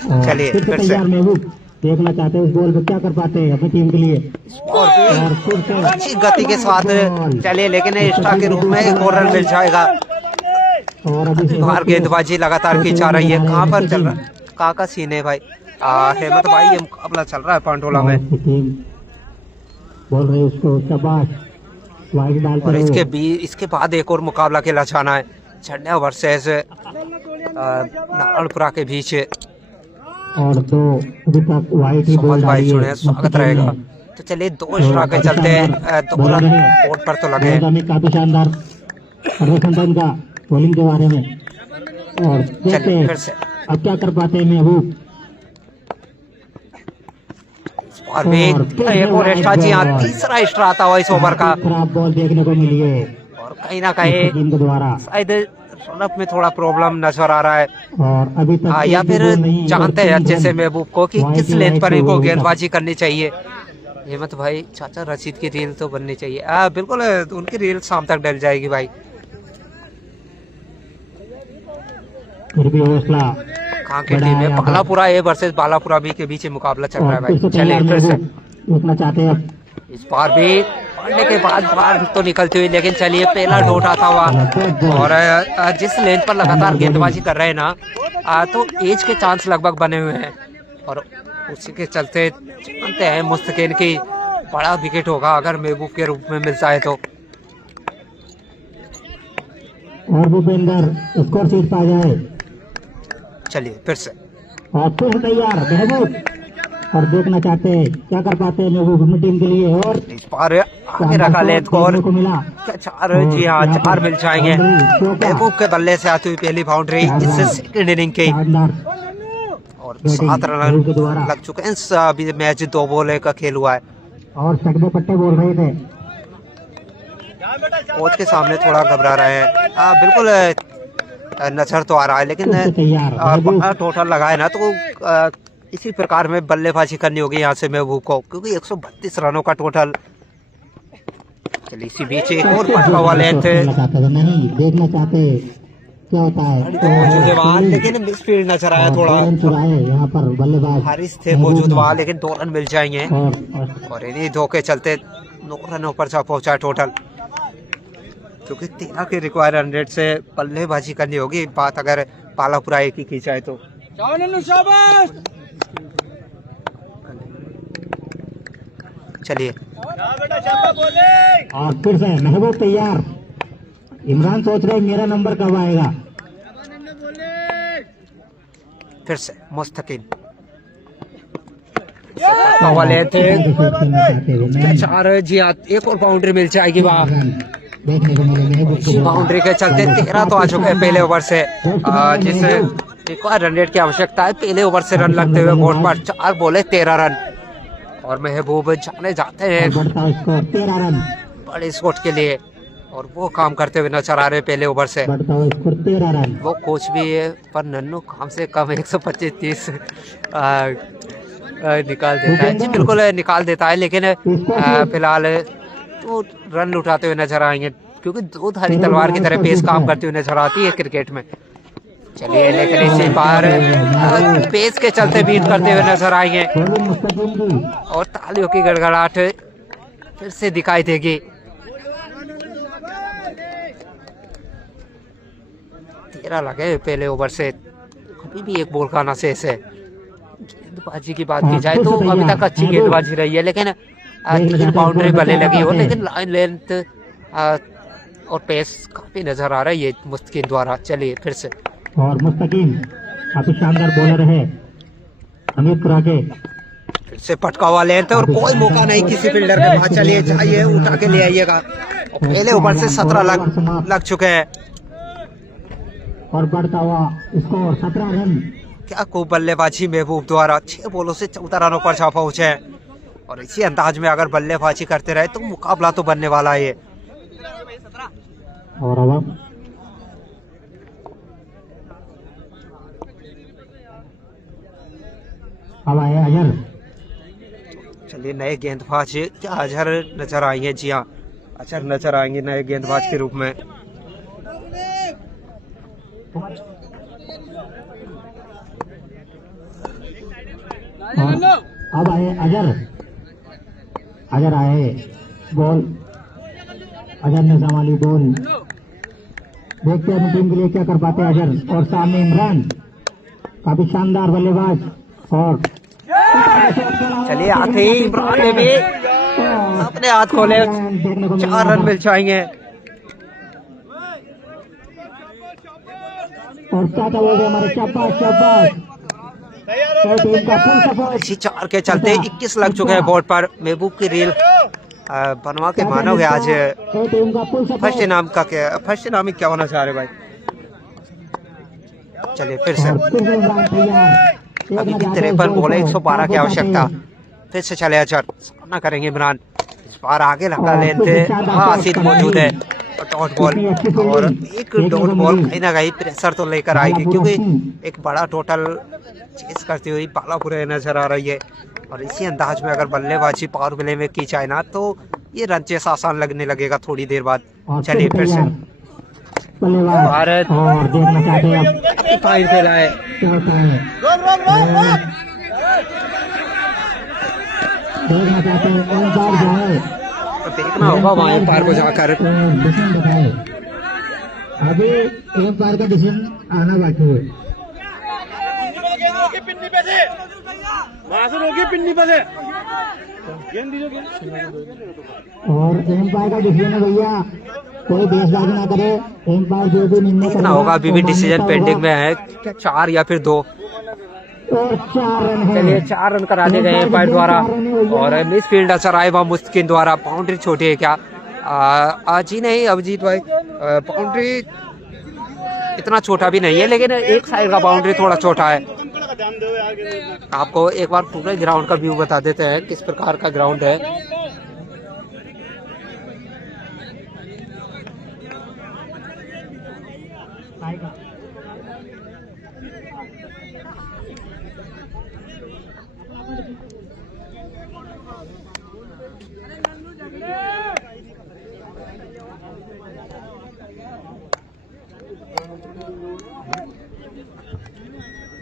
चलिए फिर से देखना चाहते हैं इस बॉल पे क्या कर पाते हैं अपनी टीम के लिए और अच्छी गति के साथ चलिए, लेकिन एक्स्ट्रा के रूप में एक और रन मिल जाएगा। बाहर गेंदबाजी लगातार की जा रही है। कहाँ पर चल रहा है, कहाँ का सीन है भाई? हेमंत भाई ये मुकाबला चल रहा है पांडोला में बोल रहे उसको शाबाश वाइड डाल और इसके बाद एक और मुकाबला खेला जाना है छन्या वर्सेस नारायणपुरा के बीच और दो अभी तक वाइट ही बॉल भाई जुड़े, स्वागत रहेगा। तो चलिए दो स्ट्राइक के चलते दो रन बोर्ड पर तो लगे। काफी शानदार प्रदर्शन का बॉलिंग के बारे में और देखते हैं अब क्या कर पाते हैं महबूब। और भी एक और एक्स्ट्रा, जी हाँ तीसरा एक्स्ट्रा आता हुआ इस ओवर का। खराब बॉल देखने को मिली है और कहीं ना कहीं टीम के द्वारा शायद रनअप में थोड़ा प्रॉब्लम नजर आ रहा है और अभी तक या फिर जानते हैं अच्छे से महबूब को कि किस लेंथ पर इनको गेंदबाजी करनी चाहिए। हेमंत भाई चाचा रशीद की रील तो बननी चाहिए। बिल्कुल उनकी रील शाम तक डल जाएगी भाई। फिर भी हौसला कहाँ की टीम है? Balapura A versus Balapura B के बीच मुकाबला चल रहा है भाई। चलिए फिर से देखना चाहते हैं इस बार भी पढ़ने के बाद बाहर तो निकलती हुई, लेकिन चलिए पहला डोट आता हुआ और जिस लेंथ पर लगातार गेंदबाजी कर रहे हैं ना तो एज के चांस लगभग बने हुए हैं और उसी के चलते जानते हैं मुस्तकीन की बड़ा विकेट होगा अगर महबूब के रूप में मिलता है तो। और भूपेंद्र स्कोर शीट पा जाए। चलिए फिर से और फिर तैयार महबूब और देखना चाहते हैं क्या कर पाते हैं महबूब अपनी टीम के लिए। और इस बार आगे रखा लेंथ को और चार, जी हाँ 4 मिल जाएंगे महबूब के बल्ले से आती हुई पहली बाउंड्री इससे सेकंड इनिंग की और 7 रन लग चुके हैं। अभी मैच 2 बॉल का खेल हुआ है और सकदे पट्टे बोल रहे थे कोच के सामने थोड़ा घबरा रहे हैं। बिल्कुल नजर तो आ रहा है, लेकिन टोटल लगाए ना तो इसी प्रकार में बल्लेबाजी करनी होगी यहाँ से महबूब को, क्योंकि 132 रनों का टोटल। चलिए इसी बीच एक और पटका हुआ लेंथ नहीं देखना चाहते क्या होता है वहाँ, लेकिन मिसफील्ड नजर आया थोड़ा। यहाँ पर बल्लेबाज हारिस थे मौजूद वहाँ, लेकिन 2 रन मिल जाएंगे और इन्हीं 2 के चलते 9 रनों पर जा पहुंचा टोटल, क्योंकि 13 के रिक्वायर 100 से बल्लेबाजी करनी होगी। बात अगर बालापुरा एक ही की जाए तो चलिए और फिर से महबूब तैयार। इमरान सोच रहे मेरा नंबर कब आएगा। फिर से मुस्तकिम वाले थे चार जी। एक और बाउंड्री मिल जाएगी वहाँ। देखने को मिले महबूब बाउंड्री के चलते 13 तो आ चुके हैं पहले ओवर से, जिससे एक और रन रेट की आवश्यकता है। पहले ओवर से रन लगते हुए बोर्ड पर 4 बॉले 13 रन और महबूब जाने जाते हैं 13 रन बड़े स्कोर के लिए और वो काम करते हुए नजर आ रहे हैं पहले ओवर से। 13 रन। वो कोच भी है पर नन्नू कम से कम 125-30 निकाल देता है। जी बिल्कुल निकाल देता है, लेकिन फिलहाल तो रन उठाते हुए नजर आएंगे क्योंकि दो धारी तलवार की तरह पेस काम करती हुई नजर आती है क्रिकेट में। चलिए लेकिन इसी बार पेस के चलते बीट करते हुए नजर आएंगे और तालियों की गड़गड़ाहट फिर से दिखाई देगी। 13 लगे पहले ओवर से, अभी भी एक बॉल का आना शेष है। गेंदबाजी की बात की जाए तो अभी तक अच्छी गेंदबाजी रही है, लेकिन 3 बाउंड्री भले लगी हो, लेकिन लाइन लेंथ और पेस काफी नजर आ रहा है ये मुस्तकिन द्वारा। चलिए फिर से और मुस्तकीम काफी शानदार बॉलर है अमित खुराके। फिर से पटका हुआ लेंथ और कोई मौका नहीं किसी फील्डर के पास। चलिए चाहिए उठा के ले आइएगा। पहले ओवर से 17 लग चुके हैं और बढ़ता हुआ स्कोर 17 रन। क्या खूब बल्लेबाजी महबूब द्वारा। 6 बॉलों से 14 रनों पर जा पहुंचे हैं और इसी अंदाज में अगर बल्लेबाजी करते रहे तो मुकाबला तो बनने वाला है। और अब आए अजहर। चलिए नए गेंदबाज क्या अजहर नजर आएंगे। जी हाँ, अजहर नजर आएंगे नए गेंदबाज के रूप में। अब आए अजहर। अजहर आए बॉल। अजहर ने संभाली बॉल। देखते हैं टीम के लिए क्या कर पाते हैं अजहर। और सामने इमरान काफी शानदार बल्लेबाज। और चलिए आते ही इमरान ने भी अपने हाथ खोले। 4 रन मिल जाएंगे। और क्या बोल हमारे शाबाश। इसी 4 के चलते 21 लग चुके हैं बोर्ड पर। महबूब की रील बनवा के मानोगे आज। फर्स्ट इनाम का क्या, फर्स्ट इनाम ही क्या होना चाह रहे भाई। चलिए फिर से अभी भी 53 बॉल 112 की आवश्यकता। फिर से चले अजहर, सामना करेंगे इमरान। इस बार आगे लगा लेते आसिफ मौजूद है। डॉट बॉल और एक डॉट बॉल कहीं ना कहीं प्रेशर तो लेकर आएगी क्योंकि एक बड़ा टोटल चेस करती हुई बालापुरे नजर आ रही है। और इसी अंदाज में अगर बल्लेबाजी पावर प्ले में की जाए ना तो ये रन चेस आसान लगने लगेगा थोड़ी देर बाद। चलिए फिर से भारत फाइन खेला है। देखना होगा वहाँ एम्पायर को जाकर। अभी एम्पायर का डिसीजन आना बाकी है। और एम्पायर का डिसीजन है भैया, कोई देशबाजी ना करे। एम्पायर जो भी निर्णय देखना होगा, अभी भी डिसीजन पेंडिंग में है। क्या 4 या फिर 2? और 4 रन है। चलिए 4 रन करा दिए गए एम्पायर द्वारा। और मिस फील्ड चराइबा मुस्तकिन द्वारा। बाउंड्री छोटी है क्या? जी नहीं अभिजीत भाई, बाउंड्री इतना छोटा भी नहीं है, लेकिन एक साइड का बाउंड्री थोड़ा छोटा है। आपको एक बार पूरे ग्राउंड का व्यू बता देते हैं किस प्रकार का ग्राउंड है।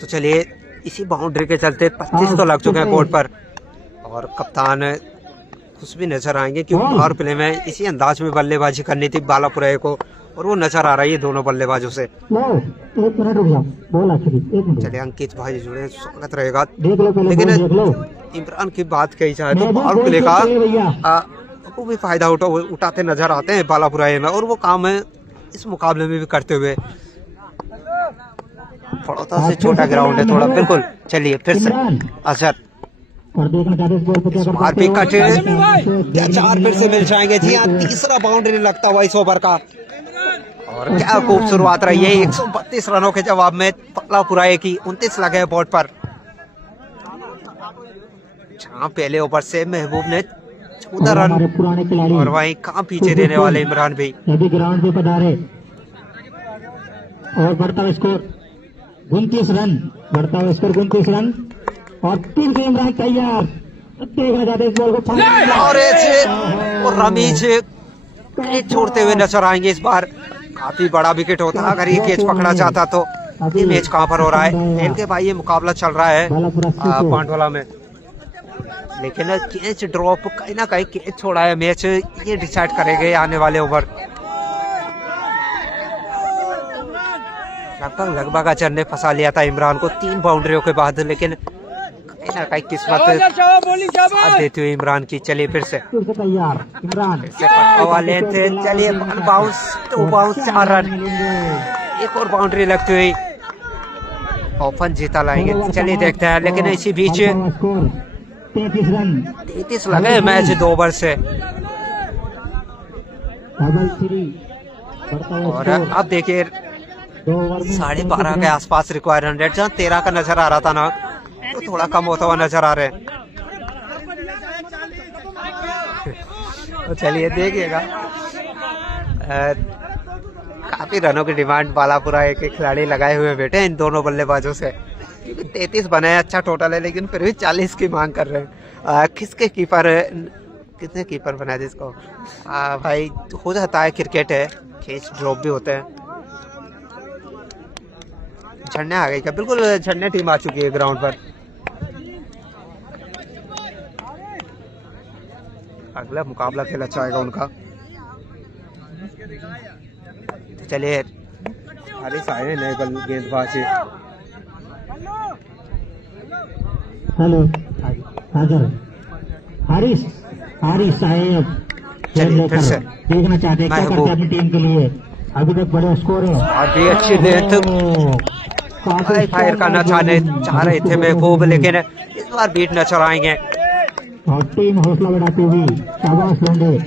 तो चलिए इसी बाउंड्री के चलते 25 तो लग चुके हैं बोर्ड पर और कप्तान खुश भी नजर आएंगे क्योंकि पावर प्ले में इसी अंदाज में बल्लेबाजी करनी थी बालापुरे को और वो नजर आ रही है दोनों बल्लेबाजों से। लो 1 मिनट रुक जाओ, बॉल अच्छी 1 मिनट चलिए अंकित भाई जुड़े, स्वागत रहेगा। देख लो, पहले लेकिन देख लो। इमरान की बात कही जाए तो पावर प्ले का वो भी फायदा उठाते नजर आते हैं बालापुरा में, और वो काम है इस मुकाबले में भी करते हुए। बड़ौदा से छोटा ग्राउंड है थोड़ा, बिल्कुल। चलिए फिर से असर और देखना चाहते इस बॉल को क्या और भी कट, क्या 4 फिर से मिल जाएंगे जी। यहाँ तीसरा बाउंड्री लगता हुआ इस ओवर का, और क्या खूब शुरुआत रही है। 132 रनों के जवाब में बालापुरा की 29 लगे बोर्ड पर। जहाँ पहले ओवर से महबूब ने 14 रन, पुराने खिलाड़ी और वहीं कहाँ पीछे रहने वाले इमरान भी अभी ग्राउंड पे पधारे और बढ़ता हुआ स्कोर 29 रन, बढ़ता हुआ स्कोर 29 रन, और 3 से इमरान तैयार। देखना चाहते इस बॉल को, और रमीज कैच छोड़ते हुए नजर आएंगे इस बार। काफी बड़ा विकेट होता अगर ये कैच पकड़ा जाता तो। ये मैच कहाँ पर हो रहा है? इनके भाई ये मुकाबला चल रहा है पांडवाला में, लेकिन कैच ड्रॉप कहीं ना कहीं कैच छोड़ा है मैच, ये डिसाइड करेंगे आने वाले ओवर। लगभग अजहर ने फंसा लिया था इमरान को 3 बाउंड्रियों के बाद, लेकिन कहीं ना कहीं किस्मत साथ देती हुई इमरान की। चलिए फिर से तैयार इमरान, वाले थे। चलिए 1 बाउंस 2 बाउंस 4 रन, एक और बाउंड्री लगती हुई ओपन जीता लाएंगे। चलिए देखते हैं, लेकिन इसी बीच 33 रन, 33 लगे मैच 2 ओवर से। डबल 3, और अब देखिए 12.5 के आसपास रिक्वायर्ड 100, जहाँ 13 का नजर आ रहा था ना, तो थोड़ा कम होता हुआ नजर आ रहे हैं। तो चलिए देखिएगा, काफी रनों की डिमांड बालापुरा के खिलाड़ी लगाए हुए बैठे हैं इन दोनों बल्लेबाजों से। 33 बने हैं, अच्छा टोटल है, लेकिन फिर भी 40 की मांग कर रहे हैं। कितने कीपर बनाए जिसको भाई हो जाता है, क्रिकेट है, कैच ड्रॉप भी होते हैं। झड़ने आ गई क्या? बिल्कुल झड़ने टीम आ चुकी है ग्राउंड पर। अगला मुकाबला खेला जाएगा उनका। चलिए हारिस आए नए गेंदबाज। हेलो हारिस, हारिस साहेब फिर से देखना चाहते हैं क्या करते हैं अपनी टीम के लिए। अभी तक बड़े स्कोर है, अभी अच्छी फायर करना चाह रहे थे महबूब, लेकिन इस बार बीट नजर आएंगे। और टीम हौसला बढ़ाती हुई, शाबाश लोंडे।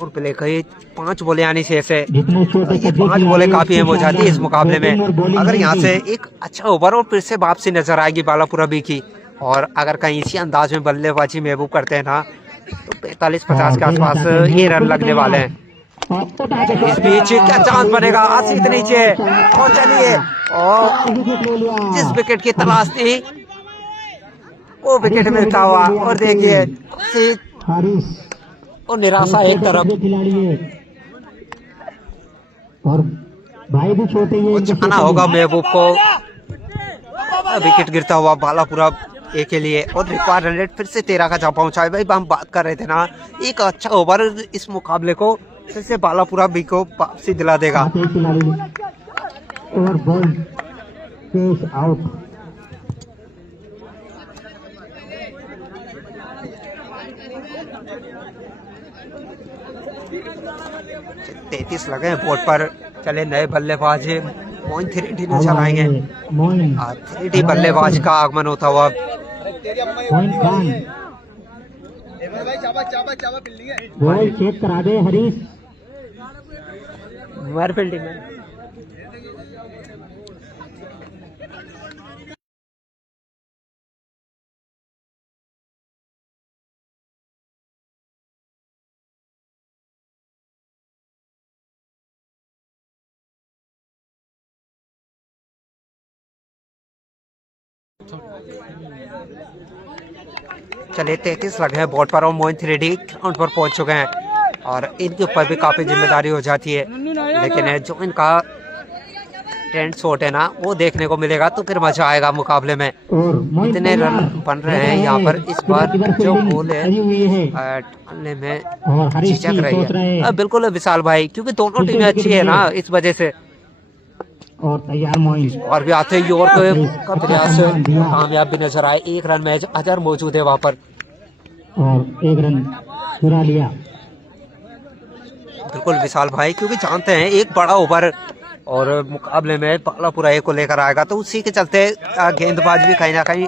और प्ले कही 5 बॉलें आनी से ऐसे, जितने छोटे ये 5 बॉलें काफी अहम हो जाती है इस मुकाबले में। अगर यहाँ से एक अच्छा ओवर और फिर से वापसी नजर आएगी बालापुरा बी की, और अगर कहीं इसी अंदाज में बल्लेबाजी महबूब करते हैं ना, तो 45-50 के आसपास ये रन लगने वाले हैं। इस बीच क्या चांस बनेगा? आसिफ नीचे, और चलिए, और जिस विकेट की तलाश थी वो विकेट मिलता हुआ, और देखिए और निराशा एक तरफ। खिलाड़ी है और भाई भी छोटे ही, जाना होगा महबूब को। विकेट गिरता हुआ बालापुरा ए के लिए, और रिक्वायर्ड 100 फिर से 13 का जा पहुंचा है। भाई हम बात कर रहे थे ना, एक अच्छा ओवर इस मुकाबले को फिर से बालापुरा बी को वापसी दिला देगा। और बॉल पेस आउट। 33 लगे हैं बोर्ड पर। चले नए बल्लेबाज मोइन 3D नजर आएंगे। 3D बल्लेबाज का आगमन होता हुआ। बॉल चेक करा दे हरीश। फील्डिंग में चलिए 33 लगे हैं बोर्ड पर, और मोइन 3D ग्राउंड पर पहुंच चुके हैं, और इनके ऊपर भी काफी जिम्मेदारी हो जाती है। लेकिन जो इनका ट्रेंड शॉट है ना वो देखने को मिलेगा तो फिर मजा आएगा मुकाबले में। और मोइन इतने रन बन रहे हैं यहाँ पर इस बार जो बॉल है है डालने में और हरीश झिझक जी रही सोच रहे है। हैं बिल्कुल विशाल भाई, क्योंकि दोनों टीमें अच्छी है ना इस वजह से। और तैयार मोइन और भी आते ही और का प्रयास कामयाब भी नजर आए। 1 रन में अजहर मौजूद है वहाँ पर और 1 रन चुरा लिया। बिल्कुल विशाल भाई, क्योंकि जानते हैं एक बड़ा ओवर और मुकाबले में बालापुरा को लेकर आएगा तो उसी के चलते गेंदबाज भी कहीं ना कहीं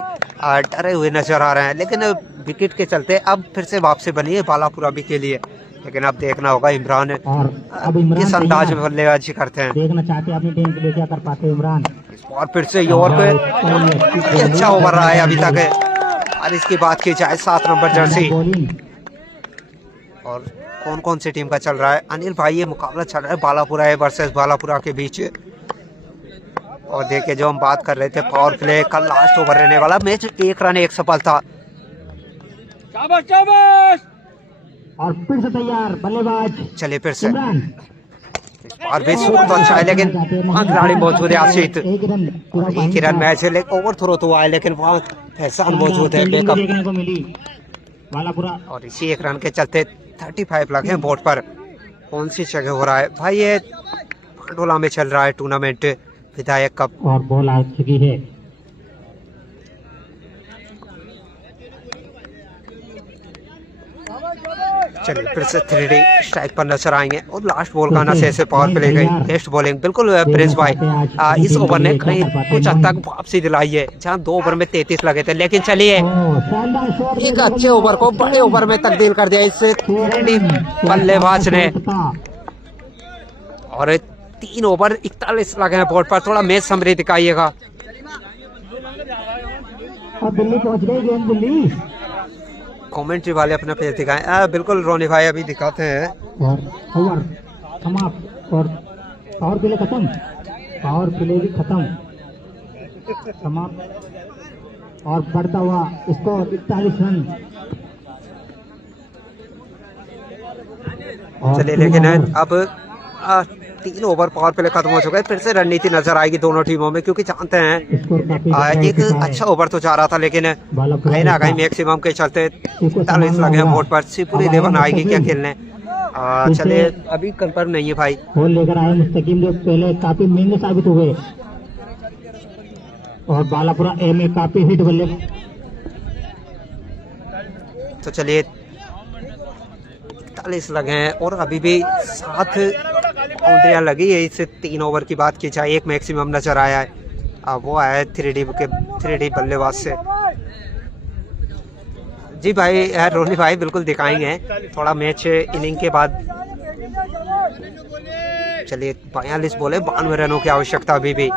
डरे हुए नजर आ रहे हैं। लेकिन विकेट के चलते अब फिर से वापसी बनी है बालापुरा भी के लिए। लेकिन अब देखना होगा इमरान और अब इमरान किस अंदाज में बल्लेबाजी करते हैं। देखना चाहते हैं अपनी टीम के लिए क्या कर पाते हैं इमरान। और फिर से ये ओवर पे अच्छा ओवर रहा है अभी तक। और इसकी बात की जाए 7 नंबर जर्सी बॉलिंग और कौन कौन सी टीम का चल रहा है अनिल भाई, ये मुकाबला चल रहा है बालापुरा वर्सेस बालापुरा के बीच। और देखिए जो हम बात कर रहे थे पावर प्ले का लास्ट ओवर रहने वाला मैच 1 रन 1 सफलता। और फिर से तैयार बल्लेबाज चलिए फिर से इमरान। और भी शूट तो अच्छा है लेकिन वहाँ खिलाड़ी मौजूद है आशीत। एक एक रन मैच है लेकिन ओवर थ्रो तो आए लेकिन वहाँ फैसान मौजूद है फील्डिंग बैकअप। देखने को मिली बालापुरा। और इसी 1 रन के चलते 35 लगे हैं बोर्ड पर। कौन सी जगह हो रहा है भाई, ये पांडोला में चल रहा है टूर्नामेंट विधायक कप। और बॉल आ चुकी है। चलिए फिर से 3D स्ट्राइक पर नजर आएंगे और लास्ट बॉल का नशे से पावर प्ले गई टेस्ट बॉलिंग। बिल्कुल प्रिंस भाई इस ओवर ने कहीं कुछ हद तक वापसी दिलाई है, जहां 2 ओवर में 33 लगे थे। लेकिन चलिए एक अच्छे ओवर को बड़े ओवर में तब्दील कर दिया इस 3D बल्लेबाज ने। और 3 ओवर 41 लगे हैं बोर्ड पर। थोड़ा मैच समरी दिखाइएगा। और दिल्ली पहुंच गई गेंद दिल्ली। कमेंट्री वाले अपना पेज दिखाएं। बिल्कुल रोनी भाई अभी दिखाते हैं। और ओवर समाप्त और पावर प्ले खत्म। पावर प्ले भी खत्म समाप्त और बढ़ता हुआ स्कोर 41 रन। चलिए लेकिन अब 3 ओवर पावर प्ले खत्म हो चुका है। फिर से रणनीति नजर आएगी दोनों टीमों में, क्योंकि जानते हैं एक अच्छा ओवर तो जा रहा था लेकिन कहीं ना कहीं मैक्सिमम के चलते 40 लगे हैं बोर्ड पर। सिपुरी देवन आएगी क्या खेलने। चलिए अभी कंफर्म नहीं है भाई। बॉल लेकर आए मुस्तकीम जो पहले काफी महंगे साबित हुए और बालापुरा ए में काफी हिट बल्ले। तो चलिए 41 लगे हैं और अभी भी 7 बाउंड्रियां लगी है। इससे 3 ओवर की बात की जाए 1 मैक्सिमम नजर आया है। वो आया है 3D बल्लेबाज से। जी भाई रोनी भाई बिल्कुल दिखाएंगे थोड़ा मैच इनिंग के बाद। चलिए 42 बोले 92 रनों की आवश्यकता अभी भी।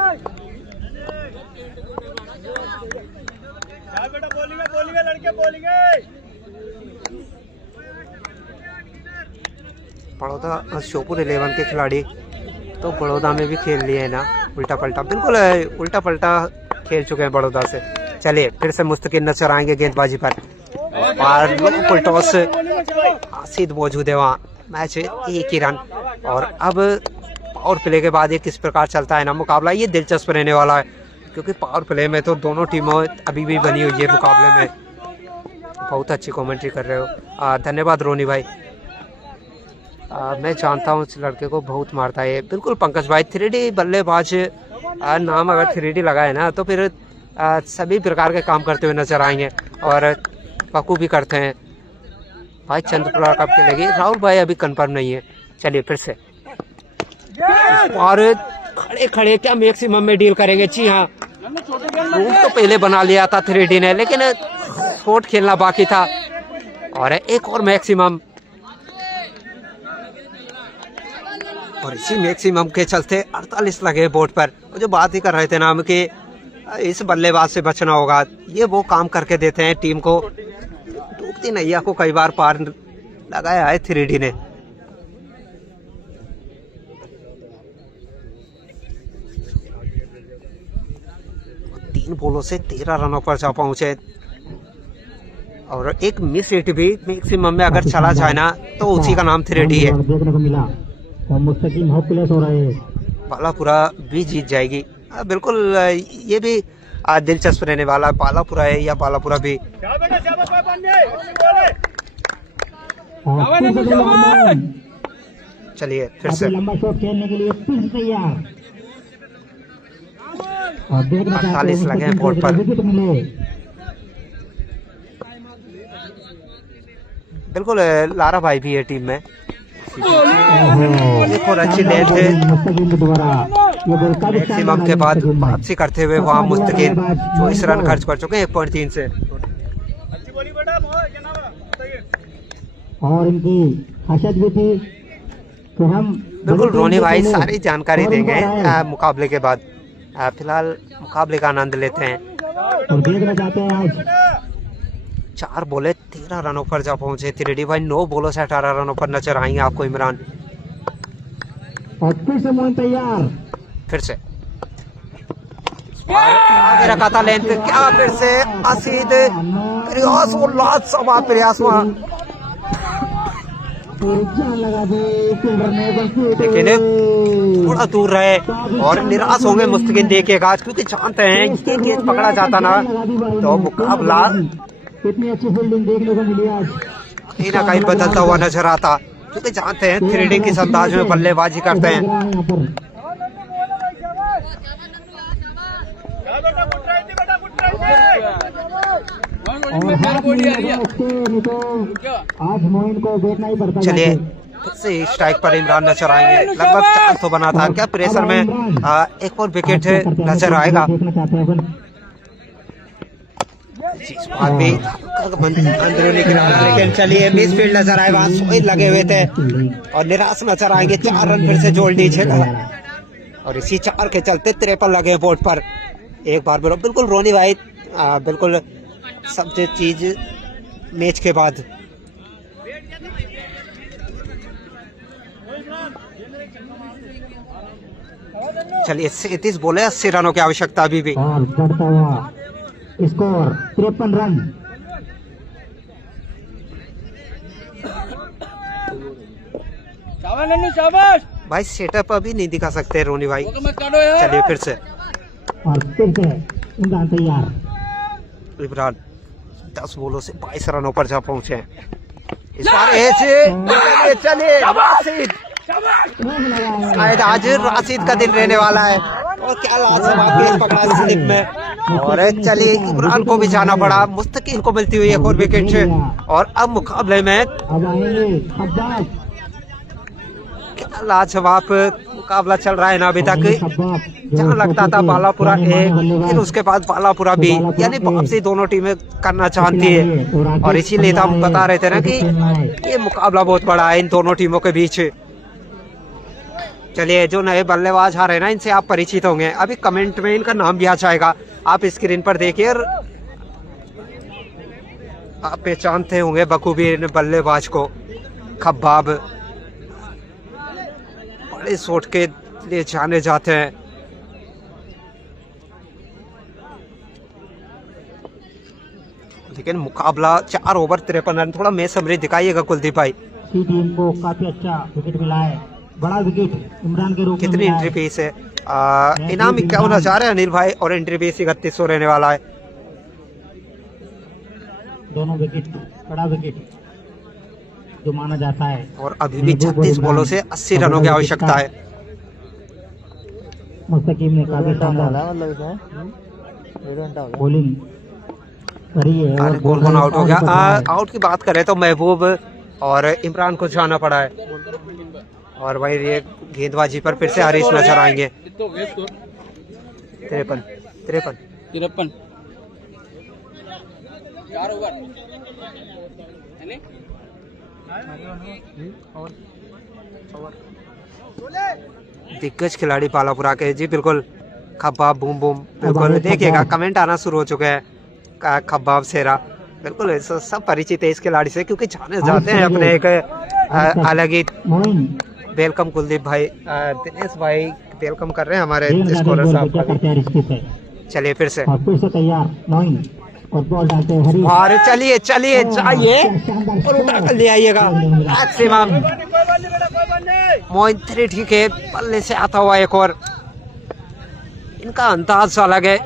बड़ौदा श्योपुर 11 के खिलाड़ी तो बड़ौदा में भी खेल लिए है ना उल्टा पल्टा। बिल्कुल उल्टा पल्टा खेल चुके हैं बड़ौदा से। चलिए फिर से मुस्तकिल नजर आएंगे गेंदबाजी पर। और लोकल टॉस आसिद मौजूद है वहाँ। मैच 1 ही रन। और अब पावर प्ले के बाद ये किस प्रकार चलता है ना मुकाबला, ये दिलचस्प रहने वाला है, क्योंकि पावर प्ले में तो दोनों टीमों अभी भी बनी हुई है मुकाबले में। बहुत अच्छी कमेंट्री कर रहे हो, धन्यवाद रोनी भाई। मैं जानता हूँ इस लड़के को बहुत मारता है। बिल्कुल पंकज भाई 3D बल्लेबाज नाम अगर 3D लगा है ना तो फिर सभी प्रकार के काम करते हुए नजर आएंगे और पक्कू भी करते हैं। भाई चंद्रपुरा कब खेलेगी, राहुल भाई अभी कंफर्म नहीं है। चलिए फिर से और खड़े खड़े क्या मैक्सिमम में डील करेंगे। जी हाँ रूम तो पहले बना लिया था 3D ने, लेकिन शॉट खेलना बाकी था। और एक और मैक्सिमम और इसी मैक्सिमम के चलते 48 लगे बोर्ड पर। जो बात ही कर रहे थे ना हम कि इस बल्लेबाज से बचना होगा, ये वो काम करके देते हैं टीम को। डूबती नैया को कई बार पार लगाया है 3D ने। तीन बॉलों से 13 रनों पर जा पहुंचे और एक मिस हिट भी मैक्सिमम में अगर चला जाए ना तो उसी का नाम 3D है। देखने को मिला और मुस्तकीम होपलेस हो रहे हैं। बालापुरा भी जीत जाएगी। बिल्कुल ये भी दिलचस्प रहने वाला है, बालापुरा है या बालापुरा भी। चलिए फिर से लंबा शॉट खेलने के लिए फिर से तैयार। और देखना 48 लगे हैं बोर्ड पर। विकेट मिले। बिल्कुल लारा भाई भी है टीम में। एक और अच्छी लेंथ है मैक्सिमम के बाद वापसी करते हुए वहाँ मुस्तकिल 24 रन खर्च कर चुके हैं 1.3 से। और इनकी खासियत भी थी तो हम बिल्कुल रोनी भाई सारी जानकारी देंगे मुकाबले के बाद। फिलहाल मुकाबले का आनंद लेते हैं। और देखना चाहते हैं आज 4 बोले 13 रनों पर जा पहुंचे त्रिडी भाई। 9 बोलों से 18 रनों पर नजर आएंगे आपको इमरान। और फिर से मोइन तैयार। फिर से आगे रखा था लेंथ, क्या फिर से असीद प्रयास और लाजवाब प्रयास वहाँ, लेकिन थोड़ा दूर रहे और निराश होंगे मुस्तकिन देखेगा क्योंकि जानते हैं ये गेंद पकड़ा जाता ना तो मुकाबला कितनी अच्छी फील्डिंग देखने को मिली आज। कहीं ना कहीं बदलता हुआ नजर आता क्योंकि जानते हैं 3D किस अंदाज में बल्लेबाजी करते हैं। आज मोइन को देखना ही पड़ता है। चलिए फिर से स्ट्राइक पर इमरान नजर आएंगे। लगभग 4 तो बना था, क्या प्रेशर में एक और विकेट नजर आएगा। अंदरूनी लेकिन चलिए मिस फील्ड नजर आए, वहाँ सोहेल लगे हुए थे और निराश नजर आएंगे। 4 रन फिर से जोड़ नीचे और इसी 4 के चलते 53 लगे बोर्ड पर। एक बार बिल्कुल रोनी भाई बिल्कुल सब चीज मैच के बाद। चलिए 37 बोले 80 रनों की आवश्यकता अभी भी। और बढ़ता हुआ स्कोर 53 रन। भाई सेटअप अभी नहीं दिखा सकते रोनी भाई। चलिए फिर से और फिर से इमरान तैयार। इमरान 10 बोलों से 22 रनों पर जा पहुंचे हैं इस बार। चलिए शायद आज राशिद का दिन रहने वाला है और क्या लाजवाब गेंद पकड़ा स्लिप में। और चलिए इमरान को भी जाना पड़ा, मुस्तकिल को मिलती हुई एक और विकेट। और अब मुकाबले में क्या लाजवाब मुकाबला चल रहा है ना अभी तक। जहाँ लगता था बालापुरा एक, फिर उसके बाद बालापुरा भी, यानी वापसी दोनों टीमें करना चाहती है। और इसीलिए हम बता रहे थे ना कि ये मुकाबला बहुत बड़ा है इन दोनों टीमों के बीच। चलिए जो नए बल्लेबाज आ रहे हैं ना इनसे आप परिचित होंगे, अभी कमेंट में इनका नाम भी आ जाएगा, आप स्क्रीन पर देखिए और आप पहचानते होंगे बखूबी इन बल्लेबाज को। खब्बाब बड़े शॉट के लिए जाने जाते हैं। लेकिन मुकाबला 4 ओवर 53 रन, थोड़ा मैच समरी दिखाइएगा कुलदीप भाई। टीम को काफी अच्छा विकेट मिला है, बड़ा विकेट इमरान के रूप में। कितनी एंट्री फीस है? इनाम 51,000 है अनिल भाई और एंट्री फीस 3100 रहने वाला है। दोनों विकेट बड़ा विकेट जो माना जाता है। और अभी भी 36 बॉलों से 80 रनों की आवश्यकता है। मुस्तकीम ने काफी शानदार बॉलिंग करी है। गोलबन आउट हो गया। आउट की बात करें तो महबूब और इमरान को जाना पड़ा है। और भाई ये गेंदबाजी पर फिर से हरीश नजर आएंगे। 53 दिग्गज खिलाड़ी बालापुरा के जी बिल्कुल। खब्बाब बूम बूम बिल्कुल देखिएगा, कमेंट आना शुरू हो चुके हैं। खब्बाब सेरा बिल्कुल सब परिचित है इस खिलाड़ी से क्योंकि जाने जाते हैं अपने एक अलग ही। वेलकम कुलदीप भाई, दिनेश भाई वेलकम कर रहे हैं हमारे स्कोरर साहब। चलिए फिर से तैयार। और बॉल डालते हैं हरीश। और चलिए चलिए जाइए और उठा कर ले आइएगा मैक्सिमम। मोइन 3D के पल्ले से आता हुआ एक और, इनका अंदाज अलग है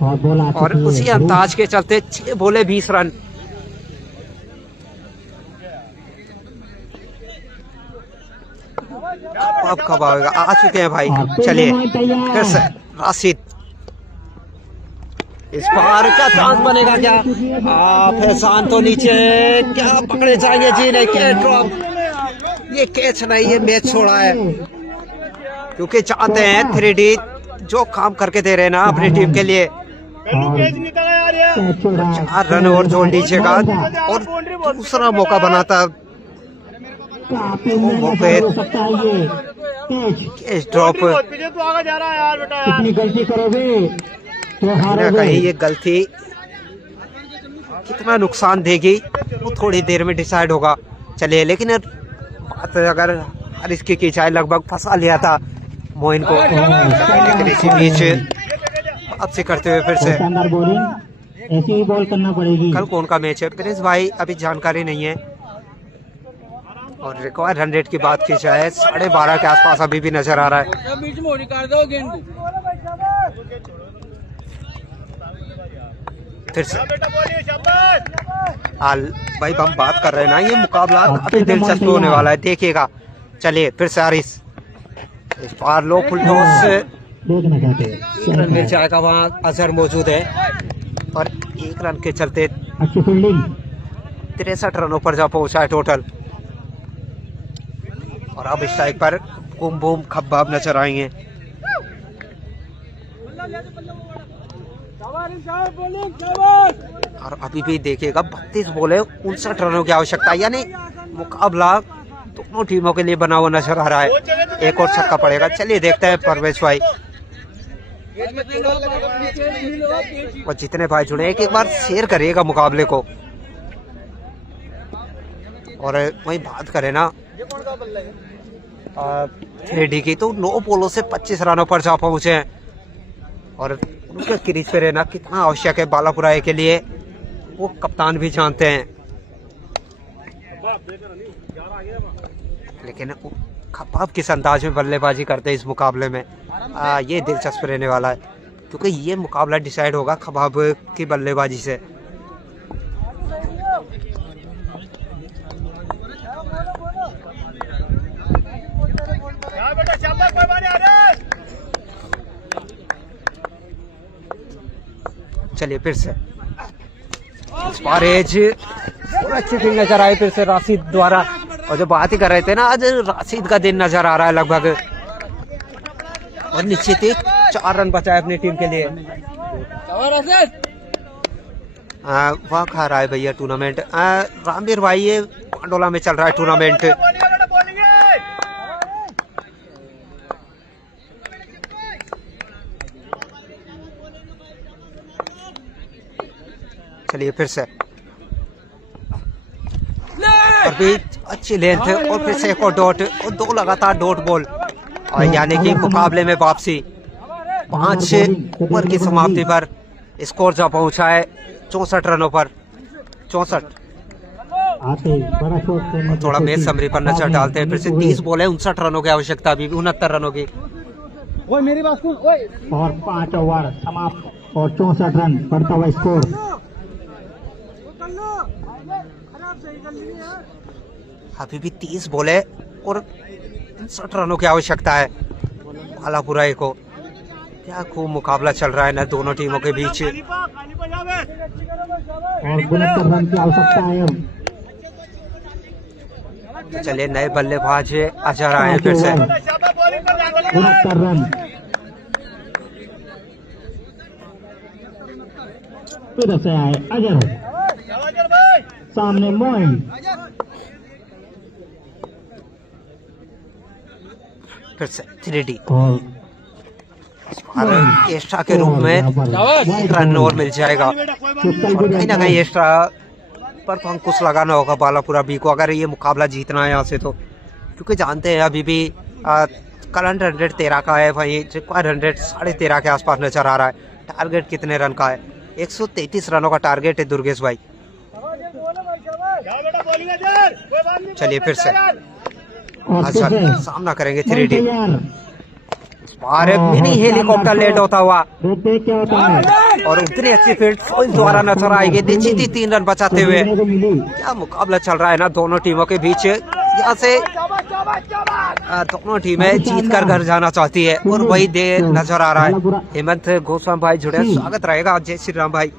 और बॉल आ और चुकी है उसी अंदाज के चलते 6 बॉले 20 रन। अब कब आएगा, आ चुके हैं भाई। चलिए फिर से राशिद, इस बार का चांस बनेगा क्या? फैसान तो नीचे, क्या पकड़े जाएंगे जी? नहीं, कैच ड्रॉप, ये कैच नहीं, ये मैच छोड़ा है क्योंकि चाहते हैं 3D जो काम करके दे रहे हैं ना अपनी टीम के लिए। 4 रन और जोड़ लीजिएगा और दूसरा मौका बनाता। कैच ड्रॉप, कितनी गलती करोगे तो हारोगे। कहीं ये गलती कितना नुकसान देगी वो थोड़ी देर में डिसाइड होगा। चलिए, लेकिन बात अगर हारिस की जाए, लगभग फंसा लिया था मोइन को, लेकिन इसी बीच आपसे करते हुए फिर से शानदार बॉलिंग, ऐसी ही बॉल करना पड़ेगी। कल कौन का मैच है प्रिंस भाई, अभी जानकारी नहीं है। और रिक्वायर्ड 100 की बात की जाए 12:30 के आसपास अभी भी नजर आ रहा है। फिर से हाल भाई, हम बात कर रहे हैं ना, ये मुकाबला काफी दिलचस्प होने वाला है, देखिएगा। चलिए फिर से हारिस, इस बार लो फुल टॉस देखना चाहते हैं रन मिल जाएगा, वहाँ अजहर मौजूद है और 1 रन के चलते अच्छी फील्डिंग। 63 रनों पर जा पहुंचा है टोटल। और अब स्ट्राइक पर बूम बूम खब्बाब नजर आएंगे। और अभी भी देखिएगा 32 बॉले 59 रनों की आवश्यकता, यानी मुकाबला दोनों टीमों के लिए बना हुआ नजर आ रहा है। एक और छक्का पड़ेगा। चलिए देखते हैं परवेश भाई और जितने भाई जुड़े एक बार शेयर करिएगा मुकाबले को। और वही बात करें ना 3D की, तो 9 बॉलों से 25 रनों पर जा पहुंचे हैं और उनके क्रीज पे रहना कितना आवश्यक है बालापुरा के लिए, वो कप्तान भी जानते हैं। लेकिन खब्बाब किस अंदाज में बल्लेबाजी करते हैं इस मुकाबले में, ये दिलचस्प रहने वाला है क्योंकि ये मुकाबला डिसाइड होगा खब्बाब की बल्लेबाजी से। चलिए फिर से स्पारेज और अच्छी फील्ड नजर आई फिर से राशिद द्वारा। और जो बात ही कर रहे थे ना, आज राशिद का दिन नजर आ रहा है लगभग। और निश्चित ही 4 रन बचाए अपनी टीम के लिए। वह खा रहा है भैया टूर्नामेंट, रामवीर भाई ये पांडोला में चल रहा है टूर्नामेंट। चलिए फिर से और भी अच्छी लेंथ और फिर से एक और डॉट और 2 लगातार डॉट बॉल, और यानी कि मुकाबले में वापसी। 5 ओवर की समाप्ति पर स्कोर जा पहुंचा है 64 रनों पर। 64। थोड़ा मैच समरी पर नजर डालते हैं फिर से। 30 बॉल है, 59 रनों की आवश्यकता, अभी 69 रनों की। और 5 ओवर समाप्त और 64 रन बढ़ता हुआ स्कोर। अभी भी 30 बॉल है और 59 रनों की आवश्यकता है बालापुरा को। क्या खूब मुकाबला चल रहा है ना दोनों टीमों के बीच। और 69 रन की आवश्यकता है। तो चलिए नए बल्लेबाज अजहर आए फिर से। 69 रन फिर से आए अजहर, सामने मोइन। फिर से 3D और एक्स्ट्रा के रूप में 1 रन और मिल जाएगा। कहीं ना कहीं एक्स्ट्रा पर तो अंकुश लगाना होगा बालापुरा बी को अगर ये मुकाबला जीतना है यहाँ से, तो क्योंकि जानते हैं अभी भी करंट 113 का है, वहीं रिक्वायर्ड 100 13.5 के आसपास नजर आ रहा है। टारगेट कितने रन का है? 133 रनों का टारगेट है दुर्गेश भाई। चलिए फिर से हसन सामना करेंगे 3D। मिनी हेलीकॉप्टर लेट होता हुआ और उतनी अच्छी फील्ड फौज द्वारा नजर आएगी। जीती 3 रन बचाते हुए। क्या मुकाबला चल रहा है ना दोनों टीमों के बीच। यहाँ से दोनों टीमें जीत कर घर जाना चाहती है और वही दे नजर आ रहा है। हेमंत गोस्वामी भाई जुड़े, स्वागत रहेगा। जय श्री राम भाई।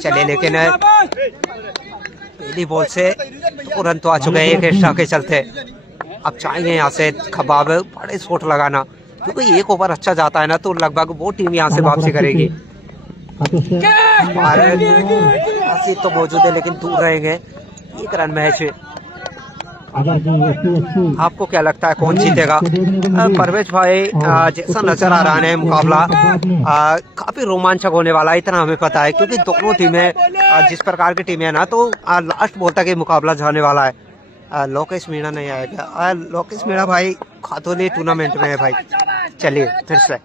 चलिए लेकिन पहली बॉल से 2 रन तो आ चुके हैं एक एक्स्ट्रा के चलते। अब चाहेंगे यहाँ से खबाब बड़े शॉट लगाना, क्योंकि एक ओवर अच्छा जाता है ना तो लगभग वो टीम यहाँ से वापसी करेगी। तो मौजूद है लेकिन दूर रहेंगे। 1 रन मैच। आपको क्या लगता है कौन जीतेगा? परवेश भाई जैसा नजर आ रहा है मुकाबला काफी रोमांचक होने वाला है, इतना हमें पता है, क्योंकि दोनों टीमें जिस प्रकार की टीमें है ना तो लास्ट बॉल तक ये मुकाबला जाने वाला है। लोकेश मीणा नहीं आएगा। लोकेश मीणा भाई खातोली टूर्नामेंट में है भाई। चलिए फिर से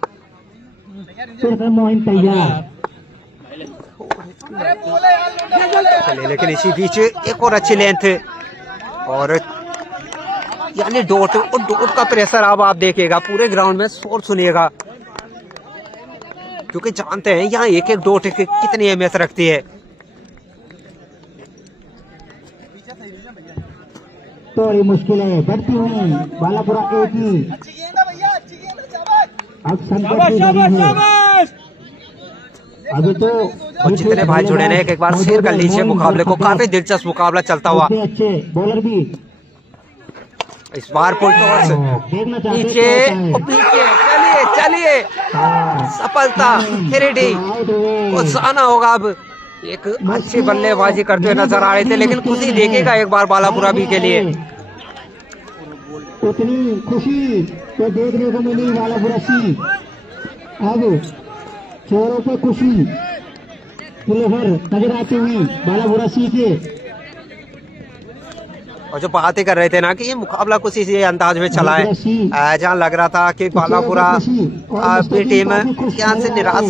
चलिए लेकिन इसी बीच एक और अच्छी लेंथ और यानी डॉट और डॉट का प्रेशर अब आप देखिएगा पूरे ग्राउंड में शोर सुनिएगा, क्योंकि जानते हैं यहाँ एक एक डॉट कितनी अहमियत रखती है। थोड़ी मुश्किल है बढ़ती हुई बालापुरा एक ही। अब संकट की घड़ी है। अभी तो और जितने भाई जुड़े हैं एक बार शेयर कर लीजिए मुकाबले को। काफी दिलचस्प मुकाबला चलता हुआ। अच्छे बॉलर भी इस बार फुल टॉस नीचे और पीछे। चलिए चलिए सफलता 3D को जाना होगा। अब एक अच्छी बल्लेबाजी करते हुए नजर आ रहे थे, लेकिन खुशी देखेगा एक बार बालापुरा भी के लिए। उतनी खुशी तो देखने को मिली बालापुरा सी। अब चोरों पे खुशी प्लेयर नजर आती हुई बालापुरा सी के। और जो बातें कर रहे थे ना कि ये मुकाबला कुछ इसी अंदाज में चला है, जहाँ लग रहा था कि बालापुरा की टीम यहाँ से निराश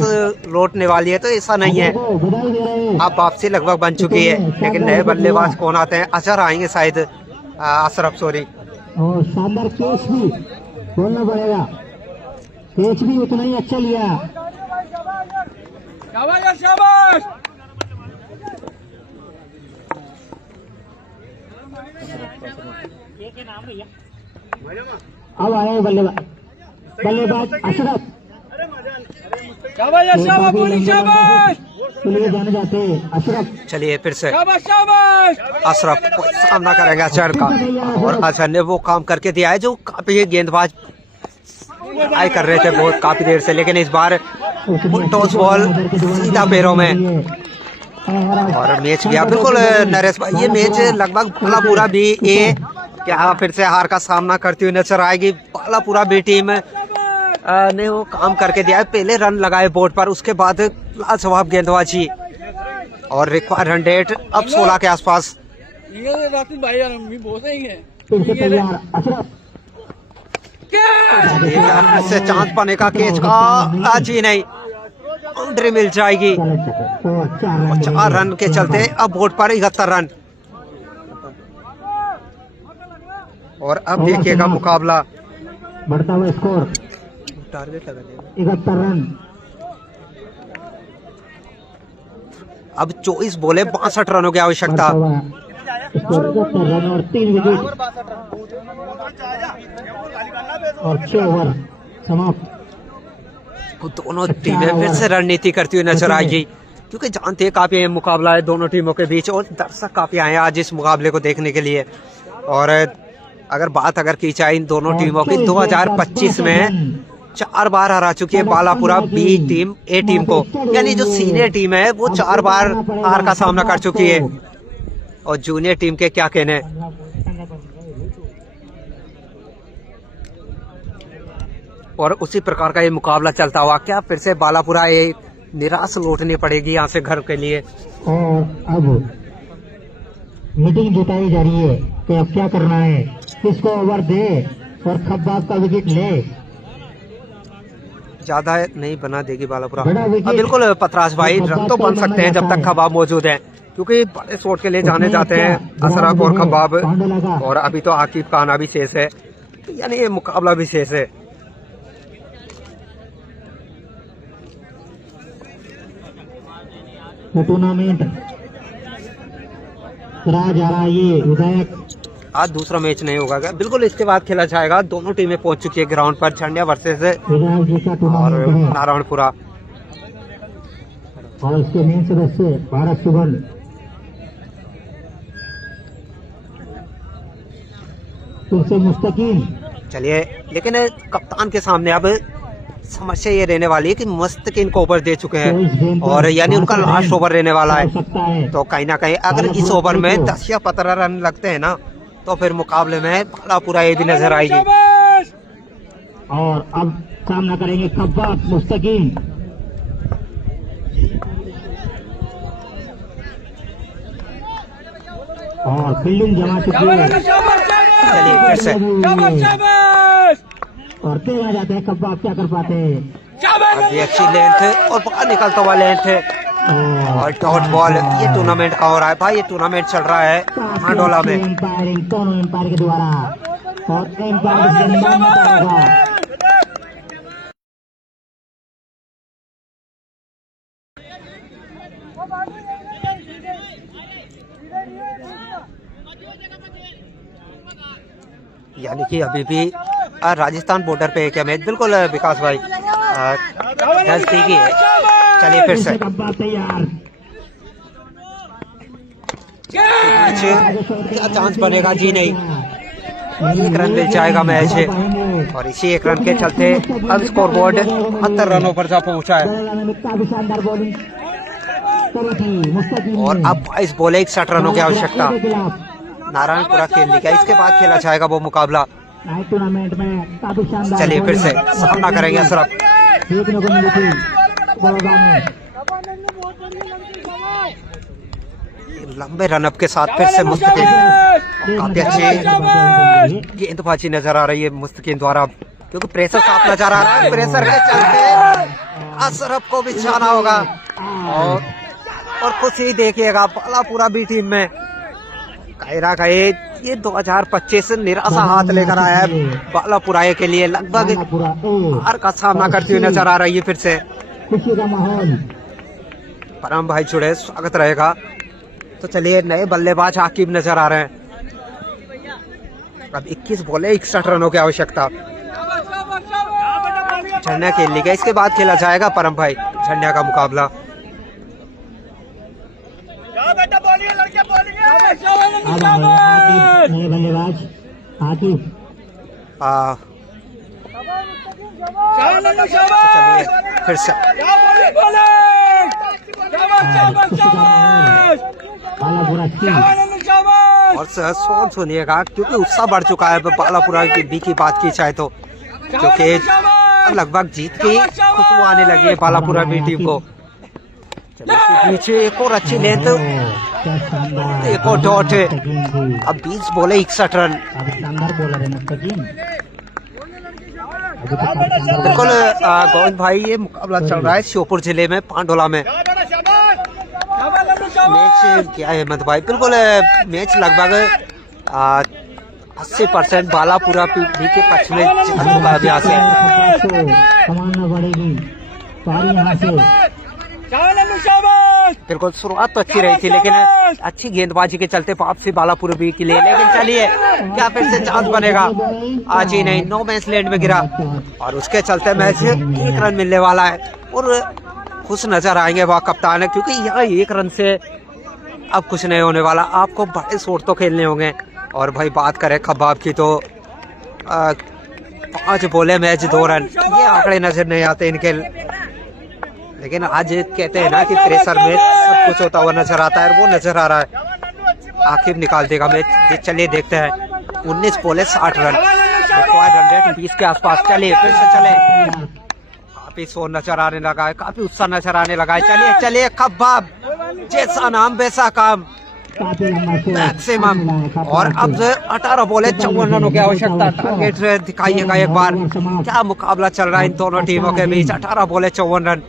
लौटने वाली है, तो ऐसा नहीं है। अब वापसी लगभग बन चुकी है, लेकिन नए बल्लेबाज कौन आते हैं? अजहर आएंगे शायद, अशरफ सॉरी। और शानदार कैच भी बोलना पड़ेगा, कैच भी उतना ही अच्छा लिया। अब आए बल्लेबाज अशरफ। चलिए जाने जाते अशरफ। चलिए फिर से अशरफ सामना करेंगे अजहर का, और अजहर ने वो काम करके दिया है जो काफी गेंदबाज ट्राई कर रहे थे बहुत काफी देर से, लेकिन इस बार टॉस बॉल सीधा पैरों में और मैच गया बिल्कुल। नरेश भाई ये मैच लगभग बालापुरा भी ये क्या फिर से हार का सामना करती हुई नजर आएगी। बालापुरा बी टीम ने वो काम करके दिया है, पहले रन लगाए बोर्ड पर, उसके बाद लाजवाब गेंदबाजी और रिक्वायर्ड 100 अब 16 के आसपास। से चांद पाने का कैच का आज ही नहीं, बाउंड्री मिल जाएगी। 4 रन के चलते अब बोर्ड पर 71 रन। और अब देखिएगा मुकाबला बढ़ता हुआ स्कोर, टारगेट लगा 71 रन। अब 24 बोले 62 रनों की आवश्यकता। रन और 3 विकेट और 6 ओवर समाप्त। दोनों टीमें फिर से रणनीति करती हुई नजर आएगी, क्योंकि जानते हैं काफी अहम मुकाबला है दोनों टीमों के बीच, और दर्शक काफी आए आज इस मुकाबले को देखने के लिए। और अगर बात की जाए इन दोनों टीमों की, 2025 में 4 बार हरा चुकी है बालापुरा बी टीम ए टीम को, यानी जो सीनियर टीम है वो 4 बार हार का सामना कर चुकी है। और जूनियर टीम के क्या कहने, और उसी प्रकार का ये मुकाबला चलता हुआ क्या फिर से बालापुरा ये निराश लौटनी पड़ेगी यहाँ से घर के लिए। और अब मीटिंग जुटाई जा रही है कि अब क्या करना है, किसको ओवर दे और खब्बाब का विकेट ले। ज्यादा नहीं बना देगी बालापुरा। अब बिल्कुल पतराज भाई रन तो बन सकते हैं जब तक खबाब मौजूद है, क्योंकि बड़े शॉट के लिए जाने जाते हैं अशरफ और खबाब, और अभी तो आकिब का आना भी शेष है, यानी ये मुकाबला भी शेष है। टूर्नामेंट करा जा रहा है ये विधायक। आज दूसरा मैच नहीं होगा क्या? बिल्कुल इसके बाद खेला जाएगा। दोनों टीमें पहुंच चुकी है ग्राउंड पर, झंडिया वर्सेस विधायक जी का और टूर्नामेंट है नारायणपुरा। और इसके मेन सदस्य भारत सुगन, तुमसे मुस्तकीम। चलिए, लेकिन कप्तान के सामने अब समस्या ये रहने वाली है कि मुस्तकीन को ओवर दे चुके हैं, और यानी उनका लास्ट ओवर रहने वाला है। तो कहीं ना कहीं अगर इस ओवर में 10 या 15 रन लगते हैं ना, तो फिर मुकाबले में बालापुरा ये भी नजर आएगी। और अब सामना करेंगे खब्बाब मुस्तकीम। और फील्डिंग जमा चुकी है। चलिए फिर से और तेज आ जाते हैं खब्बाब, क्या कर पाते हैं। अभी अच्छी लेंथ और बाहर निकलता हुआ लेंथ है, और डॉट बॉल। ये टूर्नामेंट का हो रहा है भाई, ये टूर्नामेंट चल रहा है हांडोला में। एम्पायरिंग दोनों एम्पायर के द्वारा, और एम्पायर होगा। यानी कि अभी भी राजस्थान बॉर्डर पे क्या मैच, बिल्कुल विकास भाई नजदीकी है। चलिए फिर से तैयार, क्या चांस बनेगा जी? नहीं, 1 रन मिल जाएगा मैच, और इसी 1 रन के चलते अब स्कोर बोर्ड 72 रनों पर जा पहुंचा है। काफी शानदार बॉलिंग करी थी मुस्तकीम और ने। अब 22 बॉले 61 रनों की आवश्यकता नारायणपुरा खेलने का। इसके बाद खेला जाएगा वो मुकाबला। नाइट टूर्नामेंट में काफी शानदार चलिए फिर से सामना करेंगे अशरफ। देखने को मिली थी बड़ौदा में। लंबे रनअप के साथ फिर से मुस्तकीम, काफी अच्छी गेंदबाजी नजर आ रही है मुस्तकीम द्वारा, क्योंकि प्रेशर साफ नजर आ रहा है। प्रेशर के चलते अशरफ को भी जाना होगा, और खुद ही देखिएगा बालापुरा भी टीम में कहीं ना कहीं ये 2025 निराशा हाथ लेकर आया है बालापुरा के लिए। लगभग हार का सामना करती हुई नजर आ रही है। फिर से खुशी का माहौल। परम भाई जुड़े, स्वागत रहेगा। तो चलिए, नए बल्लेबाज आकिब नजर आ रहे हैं। अब 21 बॉले 61 रनों की आवश्यकता। झंडिया खेल ली गई, इसके बाद खेला जाएगा परम भाई झंडिया का मुकाबला। अब आकिब नए बल्लेबाज आकिब। चलिए फिर से और सोच सुनिएगा, क्योंकि उत्साह बढ़ चुका है बालापुरा की बी की बात की जाए तो, क्योंकि लगभग जीत की खुशबू आने लगी है बालापुरा बी टीम को। पीछे एक और अच्छी लेंथ, एक और डॉट है। अब 20 बॉले 61 रन। बिल्कुल गोविंद भाई, ये मुकाबला चल रहा है श्योपुर जिले में पांडोला में। मैच क्या है मत भाई, बिल्कुल मैच लगभग 80% बालापुरा भी के पक्ष में जीतने का अभ्यास है। बिल्कुल शुरुआत तो अच्छी रही थी, लेकिन अच्छी गेंदबाजी के चलते वापसी बालापुरा भी के लिए। लेकिन चलिए, क्या फिर से चांस बनेगा? आज ही नहीं, 9 मैच लैंड में गिरा, और उसके चलते मैच 1 रन मिलने वाला है। और खुश नजर आएंगे वह कप्तान है, क्योंकि यहाँ 1 रन से अब कुछ नहीं होने वाला। आपको बड़े शॉट तो खेलने होंगे। और भाई बात करें खब्बाब की, तो 5 बॉले मैच 2 रन, ये आंकड़े नजर नहीं आते इनके। लेकिन आज कहते हैं ना कि प्रेशर में सब कुछ होता हुआ नजर आता है, और वो नजर आ रहा है। आखिर निकाल देगा मैच। चलिए देखते हैं। 19 बॉले 60 रन, 20 के आसपास। चलिए फिर से चले, काफी शोर नजर आने लगा है, काफी उत्साह नजर आने लगा है। चलिए चलिए, खब्बाब जैसा नाम वैसा काम। काफी लंबा शॉट मैक्सिमम। और अब 18 बॉल 54 रनों की आवश्यकता। टारगेट दिखाइएगा एक बार, क्या मुकाबला चल रहा है इन दोनों टीमों के बीच। 18 बॉल 54 रन।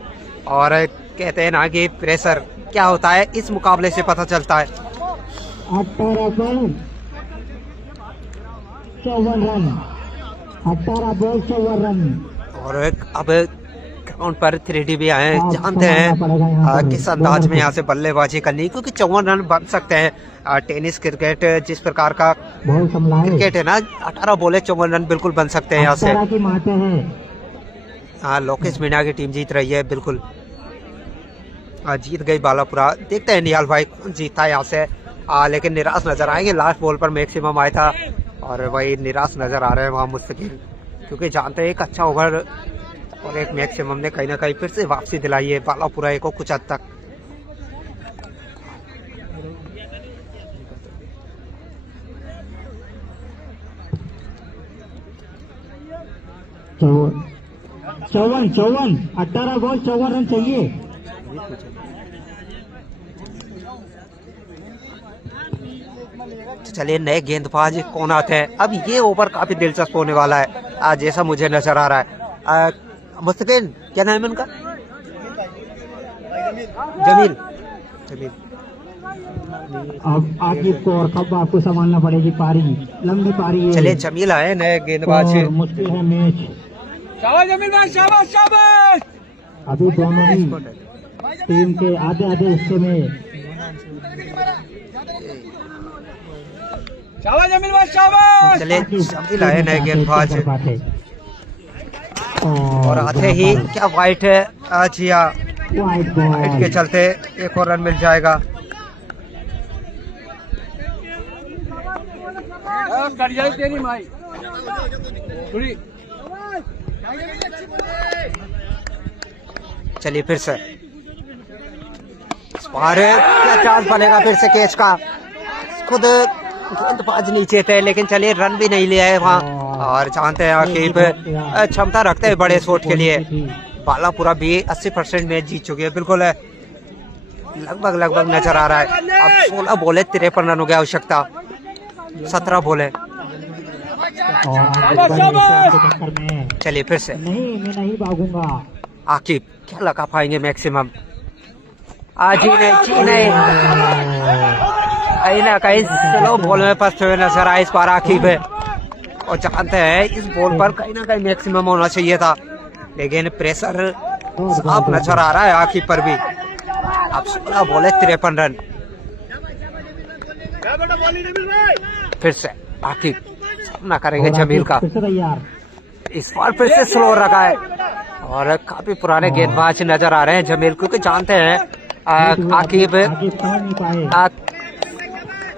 और कहते हैं ना कि प्रेशर क्या होता है, इस मुकाबले से पता चलता है। 18 बॉल 54 रन, 18 बॉल 54 रन। और अब ग्राउंड पर 3D भी आए, जानते हैं किस अंदाज में यहाँ से बल्लेबाजी करनी, क्योंकि 54 रन बन सकते हैं। टेनिस क्रिकेट जिस प्रकार का बॉल संभलाए, क्रिकेट है ना, 18 बॉले 54 रन बिल्कुल बन सकते हैं यहाँ से। की माते हैं। हाँ, लोकेश मीणा की टीम जीत रही है बिल्कुल। जीत गई बालापुरा। देखते हैं निहाल भाई कौन जीता है यहाँ से। लेकिन निराश नजर आएंगे। लास्ट बॉल पर मैक्सिमम आया था और वही निराश नजर आ रहे हैं वहाँ मुस्तकिल, क्योंकि जानते हैं एक अच्छा ओवर और एक मैक्सिमम ने कहीं ना कहीं फिर से वापसी दिलाई है बालापुरा को कुछ हद तक। चौवन 18 बॉल 54 रन चाहिए। चलिए नए गेंदबाज कौन आते हैं। अब ये ओवर काफी दिलचस्प होने वाला है जैसा मुझे नजर आ रहा है। मुस्तकिल क्या नाम है उनका? जमील। अब आगे स्कोर कब आपको संभालना पड़ेगी, पारी लंबी पारी है। चलिए जमील आए नए गेंदबाज। मुश्किल है मैच। शाबाश जमील भाई, शाबाश शाबाश। अभी दोनों ही टीम के आधे हिस्से में। शाबाश जमील भाई, शाबाश। चलिए जमील आए नए गेंदबाज। और आते ही क्या वाइट है आज, या वाइट वाइट के चलते एक और रन मिल जाएगा। तेरी माई चलिए फिर से क्या चांस बनेगा फिर से कैच का। खुद गेंदबाज नीचे थे लेकिन चलिए रन भी नहीं लिया है वहाँ। और जानते हैं आकिब क्षमता रखते हैं बड़े शॉट के लिए। बालापुरा भी 80% मैच जीत चुकी है बिल्कुल, लगभग नजर आ रहा है। अब 16 बॉल 53 रनों की आवश्यकता, 17 बॉल है। चलिए फिर से नहीं, मैं नहीं भागूंगा। आकिब क्या लगा पाएंगे मैक्सिमम? आज ही नहीं कहीं ना कहीं स्लो बॉल में फंसते हुए नजर आए इस बार आकिब है। और जानते हैं इस बॉल पर कहीं ना कहीं मैक्सिमम होना चाहिए था, लेकिन प्रेशर साफ नजर आ रहा है आकिब पर भी। अब 16 बॉल 53 रन। फिर से आकिब सामना करेंगे जमील का। इस बार फिर से स्लो रखा है और काफी पुराने गेंदबाज नजर आ रहे हैं जमील, क्योंकि जानते हैं आकिब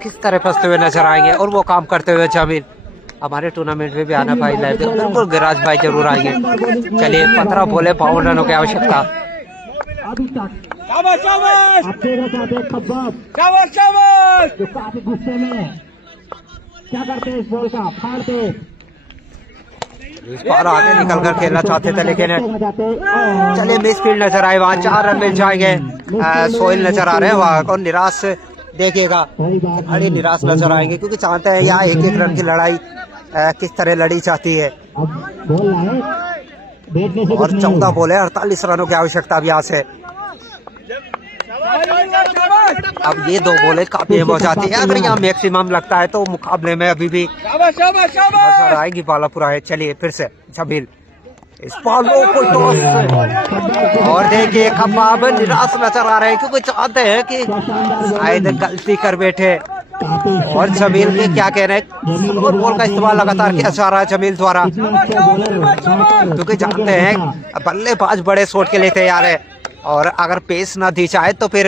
किस तरह फंसते हुए नजर आएंगे और वो काम करते हुए जमील। हमारे टूर्नामेंट में भी आना भाई लाइव बिल्कुल गिराज भाई जरूर आएंगे। चलिए 15 बॉल 52 रनों की आवश्यकता। शाबाश शाबाश शाबाश शाबाश। जो काफी गुस्से में क्या करते हैं, इस बॉल का फाड़ते। इस बार आगे निकल कर खेलना चाहते थे लेकिन चलिए मिस फील्ड नजर आए, वहाँ 4 रन मिल जाएंगे। सोहेल नजर आ रहे हैं वहाँ और निराश देखिएगा, बड़ी निराश नजर आएंगे, क्योंकि चाहते हैं यहाँ एक रन की लड़ाई किस तरह लड़ी जाती है। और 14 बॉल 48 रनों की आवश्यकता अब यहाँ से। अब ये 2 बॉलें काफी अहम हो जाती है। अगर यहाँ मैक्सिमम लगता है तो मुकाबले में अभी भी नजर आएगी बालापुरा है। चलिए फिर से जमील इस बॉल को टॉस, और देखिए खबाब निराश नजर आ रहे हैं, क्योंकि चाहते हैं कि शायद गलती कर बैठे। और जमील के क्या कह रहे हैं, बॉल का इस्तेमाल लगातार किया जा रहा है जमील द्वारा, क्योंकि जानते हैं बल्लेबाज बड़े शॉट के लिए तैयार है और अगर पेस ना दी जाए तो फिर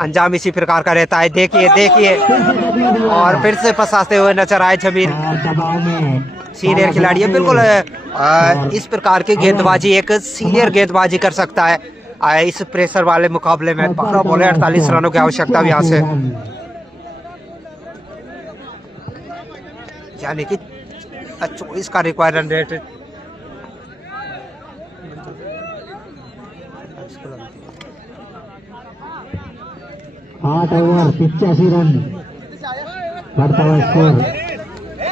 अंजाम इसी प्रकार का रहता है। देखिए और फिर से फंसाते हुए नजर आए जमील। सीनियर खिलाड़ी है बिल्कुल, इस प्रकार की गेंदबाजी एक सीनियर गेंदबाजी कर सकता है इस प्रेशर वाले मुकाबले में। 12 बॉल 48 रनों की आवश्यकता यहाँ से, यानी कि 24 का required run rate. 8 over 85 run बढ़ता हुआ स्कोर।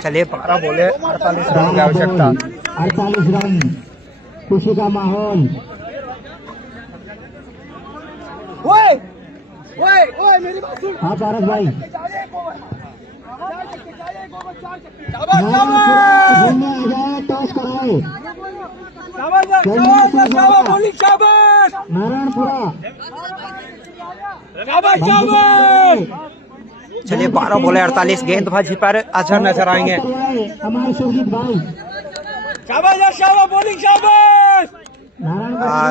चलिए 12 बोले 48 रन की आवश्यकता। 48 रन, खुशी का माहौल। हाँ पारस भाई, घूमने आ जाए, टॉस कराए। नारायणपुरा चलिए 12 बोले 48, गेंदबाजी पर अजहर नजर आएंगे। हमारे सुरजीत भाई,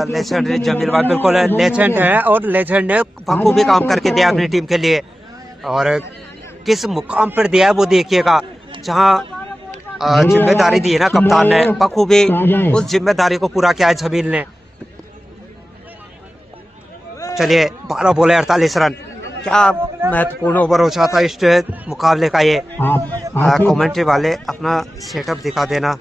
लेजेंड जमील भाई बिल्कुल लेजेंड है और लेजेंड ने बखूबी काम करके दिया अपनी टीम के लिए, और किस मुकाम पर दिया है वो देखिएगा। जहां जिम्मेदारी दी है ना कप्तान ने, बखूबी उस जिम्मेदारी को पूरा किया है जमील ने। चलिए 12 बोले 48 रन, क्या महत्वपूर्ण ओवर हो जाता इस मुकाबले का ये। कमेंट्री वाले अपना सेटअप दिखा देना।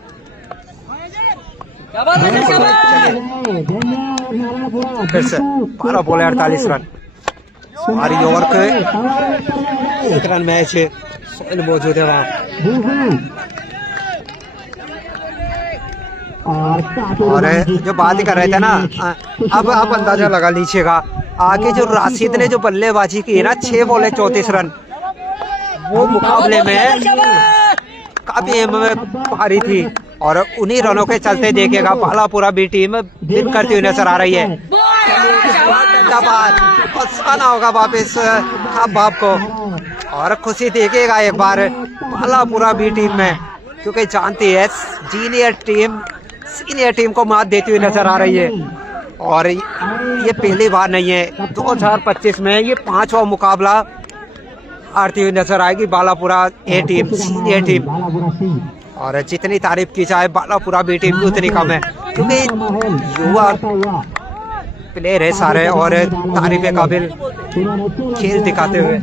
फिर से 12 बोले 48 रन, हमारी ओवर के एक रन मैच सोहेल मौजूद है वहाँ। और जो बात ही कर रहे थे ना, अब आप अंदाजा लगा लीजिएगा, आगे जो राशिद ने जो बल्लेबाजी की है ना 6 बोले 34 रन, वो मुकाबले में काफी भारी थी, और उन्हीं रनों के चलते देखिएगा बालापुरा बी टीम विन करती हुई नजर आ रही है। आना होगा वापिस बाप को, और खुशी देखिएगा एक बार बालापुरा बी टीम में, क्योंकि जानती है सीनियर टीम को मात देती हुई नजर आ रही है। और ये पहली बार नहीं है, 2025 में ये 5वां मुकाबला हारती हुई नजर आएगी बालापुरा ए टीम, सीनियर टीम। और जितनी तारीफ की जाए बालापुरा बी टीम की उतनी कम है, क्योंकि युवा प्लेयर है सारे और तारीफ काबिल खेल दिखाते हुए।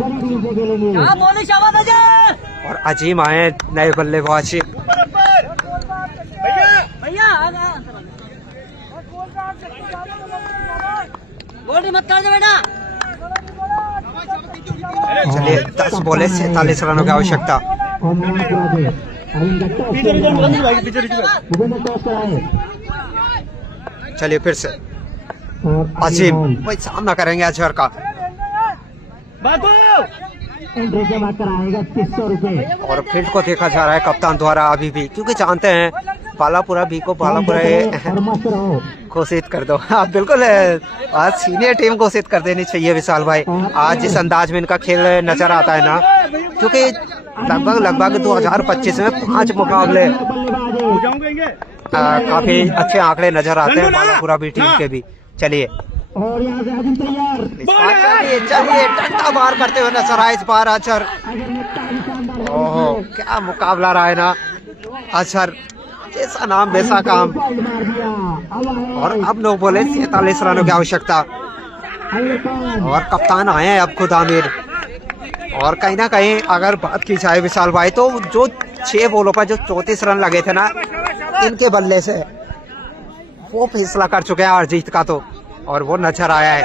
और अजीम आए नए बल्लेबाज। चलिए 10 बोले 47 रनों की आवश्यकता। चलिए फिर से अजीम वही सामना करेंगे अजहर का, और फील्ड को देखा जा रहा है कप्तान द्वारा अभी भी, क्योंकि जानते हैं बालापुरा बी को बालापुरा घोषित कर दो। हाँ बिल्कुल, आज सीनियर टीम घोषित कर देनी चाहिए विशाल भाई। आज जिस अंदाज में इनका खेल नजर आता है ना, क्योंकि लगभग 2025 में 5 मुकाबले, काफी अच्छे आंकड़े नजर आते हैं बालापुरा बी टीम के भी। चलिए चलिए डंडा बार करते हुए नजर आए इस बार अजहर। ओहो क्या मुकाबला रहा है ना, अजहर जैसा नाम वैसा काम। और अब 9 बोले 47 रनों की आवश्यकता, और कप्तान आए हैं अब खुद आमिर। और कहीं ना कहीं अगर बात की जाए विशाल भाई, तो जो 6 बोलों पर जो 34 रन लगे थे ना इनके बल्ले से, वो फैसला कर चुके हैं हार जीत का, तो और वो नजर आया है।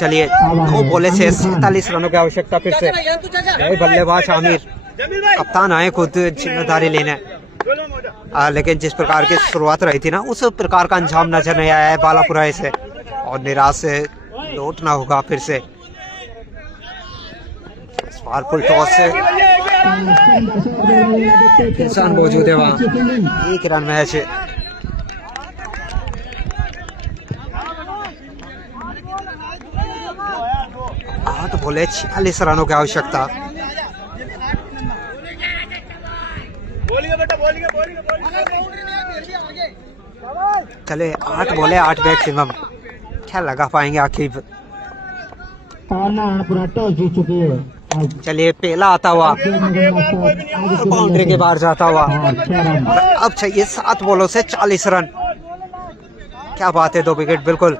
चलिए 2 बोले से 47 रनों की आवश्यकता। फिर से नए बल्लेबाज आमिर, कप्तान आए खुद जिम्मेदारी लेने, लेकिन जिस प्रकार की शुरुआत रही थी ना उस प्रकार का अंजाम नजर नहीं आया है बालापुरा से, और निराश से लौटना होगा फिर से। फुल टॉस से इंसान मौजूद है वहाँ, 1 रन मैच। 8 बोले 46 रनों की आवश्यकता। चले 8 बोले 8 मैक्सिमम, क्या लगा पाएंगे आखिर। पूरा टॉस जीत चुकी है। चलिए पहला आता हुआ बाउंड्री के बाहर जाता हुआ, अब चाहिए 7 बोलों से 40 रन। क्या बात है, 2 विकेट बिल्कुल।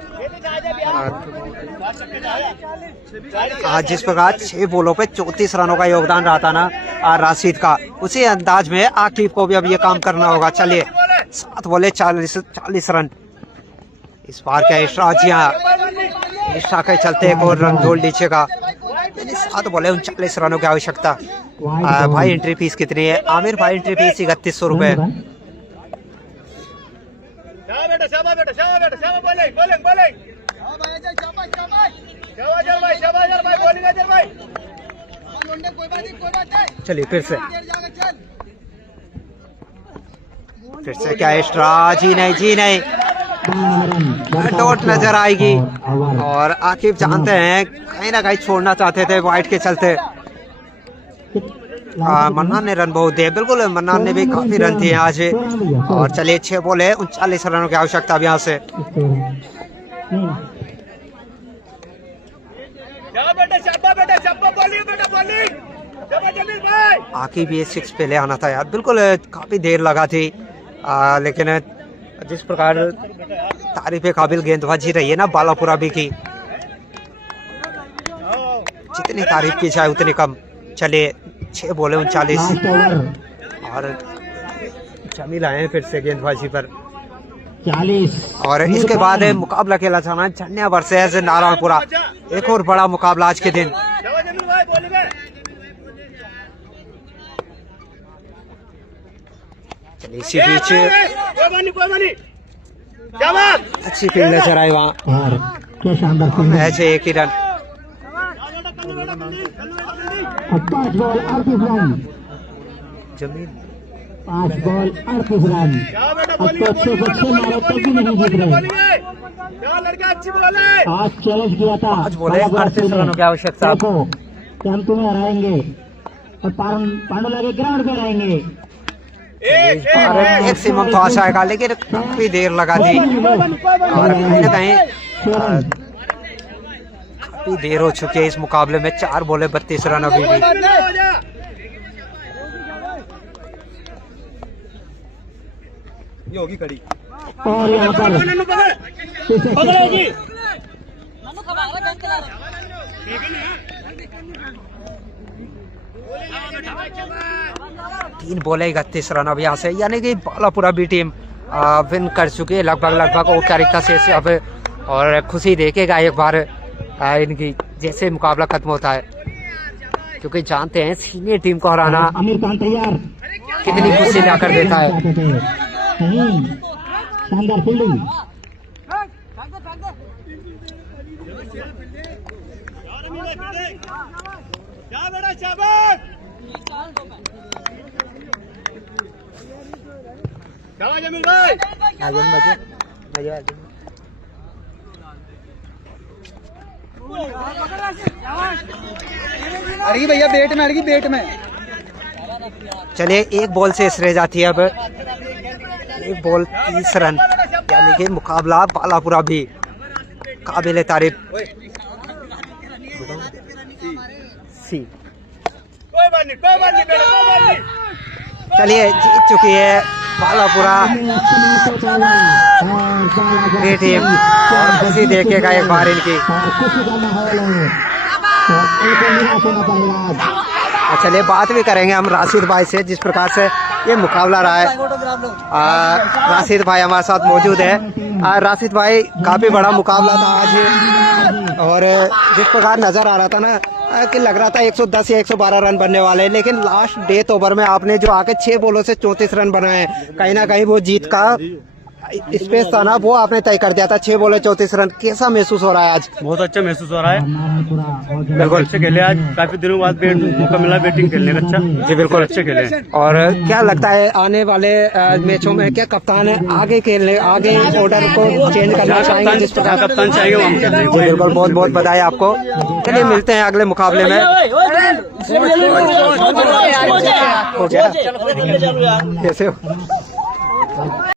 आज जिस प्रकार 6 बॉलों पे 34 रनों का योगदान रहा था ना राशिद का, उसी अंदाज में आकिब को भी अब ये काम करना होगा। चलिए 7 बॉले 40 रन। इस बार क्या इशरा के चलते एक और रन जोड़ लीजिएगा। 7 बॉले 39 रनों की आवश्यकता। भाई एंट्री फीस कितनी है? आमिर भाई एंट्री फीस 3100 रुपए। चलिए फिर से क्या इशरा? जी नहीं डॉट नजर आएगी। और आकिब जानते हैं कहीं ना कहीं छोड़ना चाहते थे वाइट के चलते। मन्नान ने रन बहुत दिए, बिल्कुल मन्नान ने भी काफी रन दिए आज। और चलिए 6 बॉले 39 रनों की आवश्यकता अब यहाँ से। आकिब ये 6 पहले आना था यार, बिल्कुल काफी देर लगा थी। लेकिन जिस प्रकार तारीफ काबिल गेंदबाजी रही है ना बालापुरा भी की, जितनी तारीफ की जाए उतनी कम। चलिए 6 बॉले 39 और जमील आए फिर से गेंदबाजी पर 40। और इसके बाद मुकाबला खेला जाना है झंडिया वर्सेस नारायणपुरा। एक और बड़ा मुकाबला आज के दिन। चलिए इसी बीच अच्छी फील्ड नजर आई वहाँ। क्या शानदार फील्ड। ऐसे एक ही रन। 5 ball 38 run. जमीन 5 बॉल 38 रन। अब तो अच्छे से अच्छे मारे तब भी नहीं जीत रहे। आज चैलेंज किया था 5 बॉले 38 रनों की आवश्यकता। देखो कि हम तुम्हें हराएंगे और पांडुला के ग्राउंड पे हराएंगे। मैक्सिमम तो आशा आएगा, लेकिन काफी देर लगा दी। और कहीं ना कहीं काफी देर हो चुकी है इस मुकाबले में। 4 बॉले 32 रन अभी भी। ये होगी कड़ी। और यहाँ पर 3 बॉले 31 रन अब यहाँ से, यानी कि बालापुरा भी टीम विन कर चुकी है लगभग औपचारिकता से अब। और खुशी देखेगा एक बार इनकी जैसे मुकाबला खत्म होता है, क्योंकि जानते हैं सीनियर टीम को हराना आमिर खान तैयार कितनी खुशी ला कर देता है। शानदार फील्डिंग। जमील भाई अरे भैया बेट में अड़गी, बेट में। चलिए 1 बॉल से रह जाती है अब। 1 बॉल 30 रन, यानी कि मुकाबला बालापुरा भी काबिल तारीफ। चलिए जीत चुकी है बालापुरा ये टीम। और खुशी देखेगा एक बार इनकी। चलिए बात भी करेंगे हम राशिद भाई से, जिस प्रकार से ये मुकाबला रहा है। राशिद भाई हमारे साथ मौजूद है। राशिद भाई काफी बड़ा मुकाबला था आज, और जिस प्रकार नजर आ रहा था ना कि लग रहा था 110 या 112 रन बनने वाले, लेकिन लास्ट डेथ ओवर में आपने जो आके 6 बॉलों से 34 रन बनाए, कहीं ना कहीं वो जीत का स्पेस था ना, वो आपने तय कर दिया था। 6 बॉले 34 रन। कैसा महसूस हो रहा है आज? बहुत अच्छा महसूस हो रहा है। बिल्कुल अच्छे खेले आज, काफी दिनों बाद मौका मिला बैटिंग खेलने का। अच्छा जी बिल्कुल अच्छे खेले। और क्या लगता है आने वाले मैचों में क्या कप्तान आगे खेलने, आगे ऑर्डर को चेंज करना चाहेंगे? जिस प्रकार कप्तान चाहिए हम खेलने। बिल्कुल, बहुत बहुत बधाई आपको। चलिए मिलते हैं अगले मुकाबले में। कैसे हो?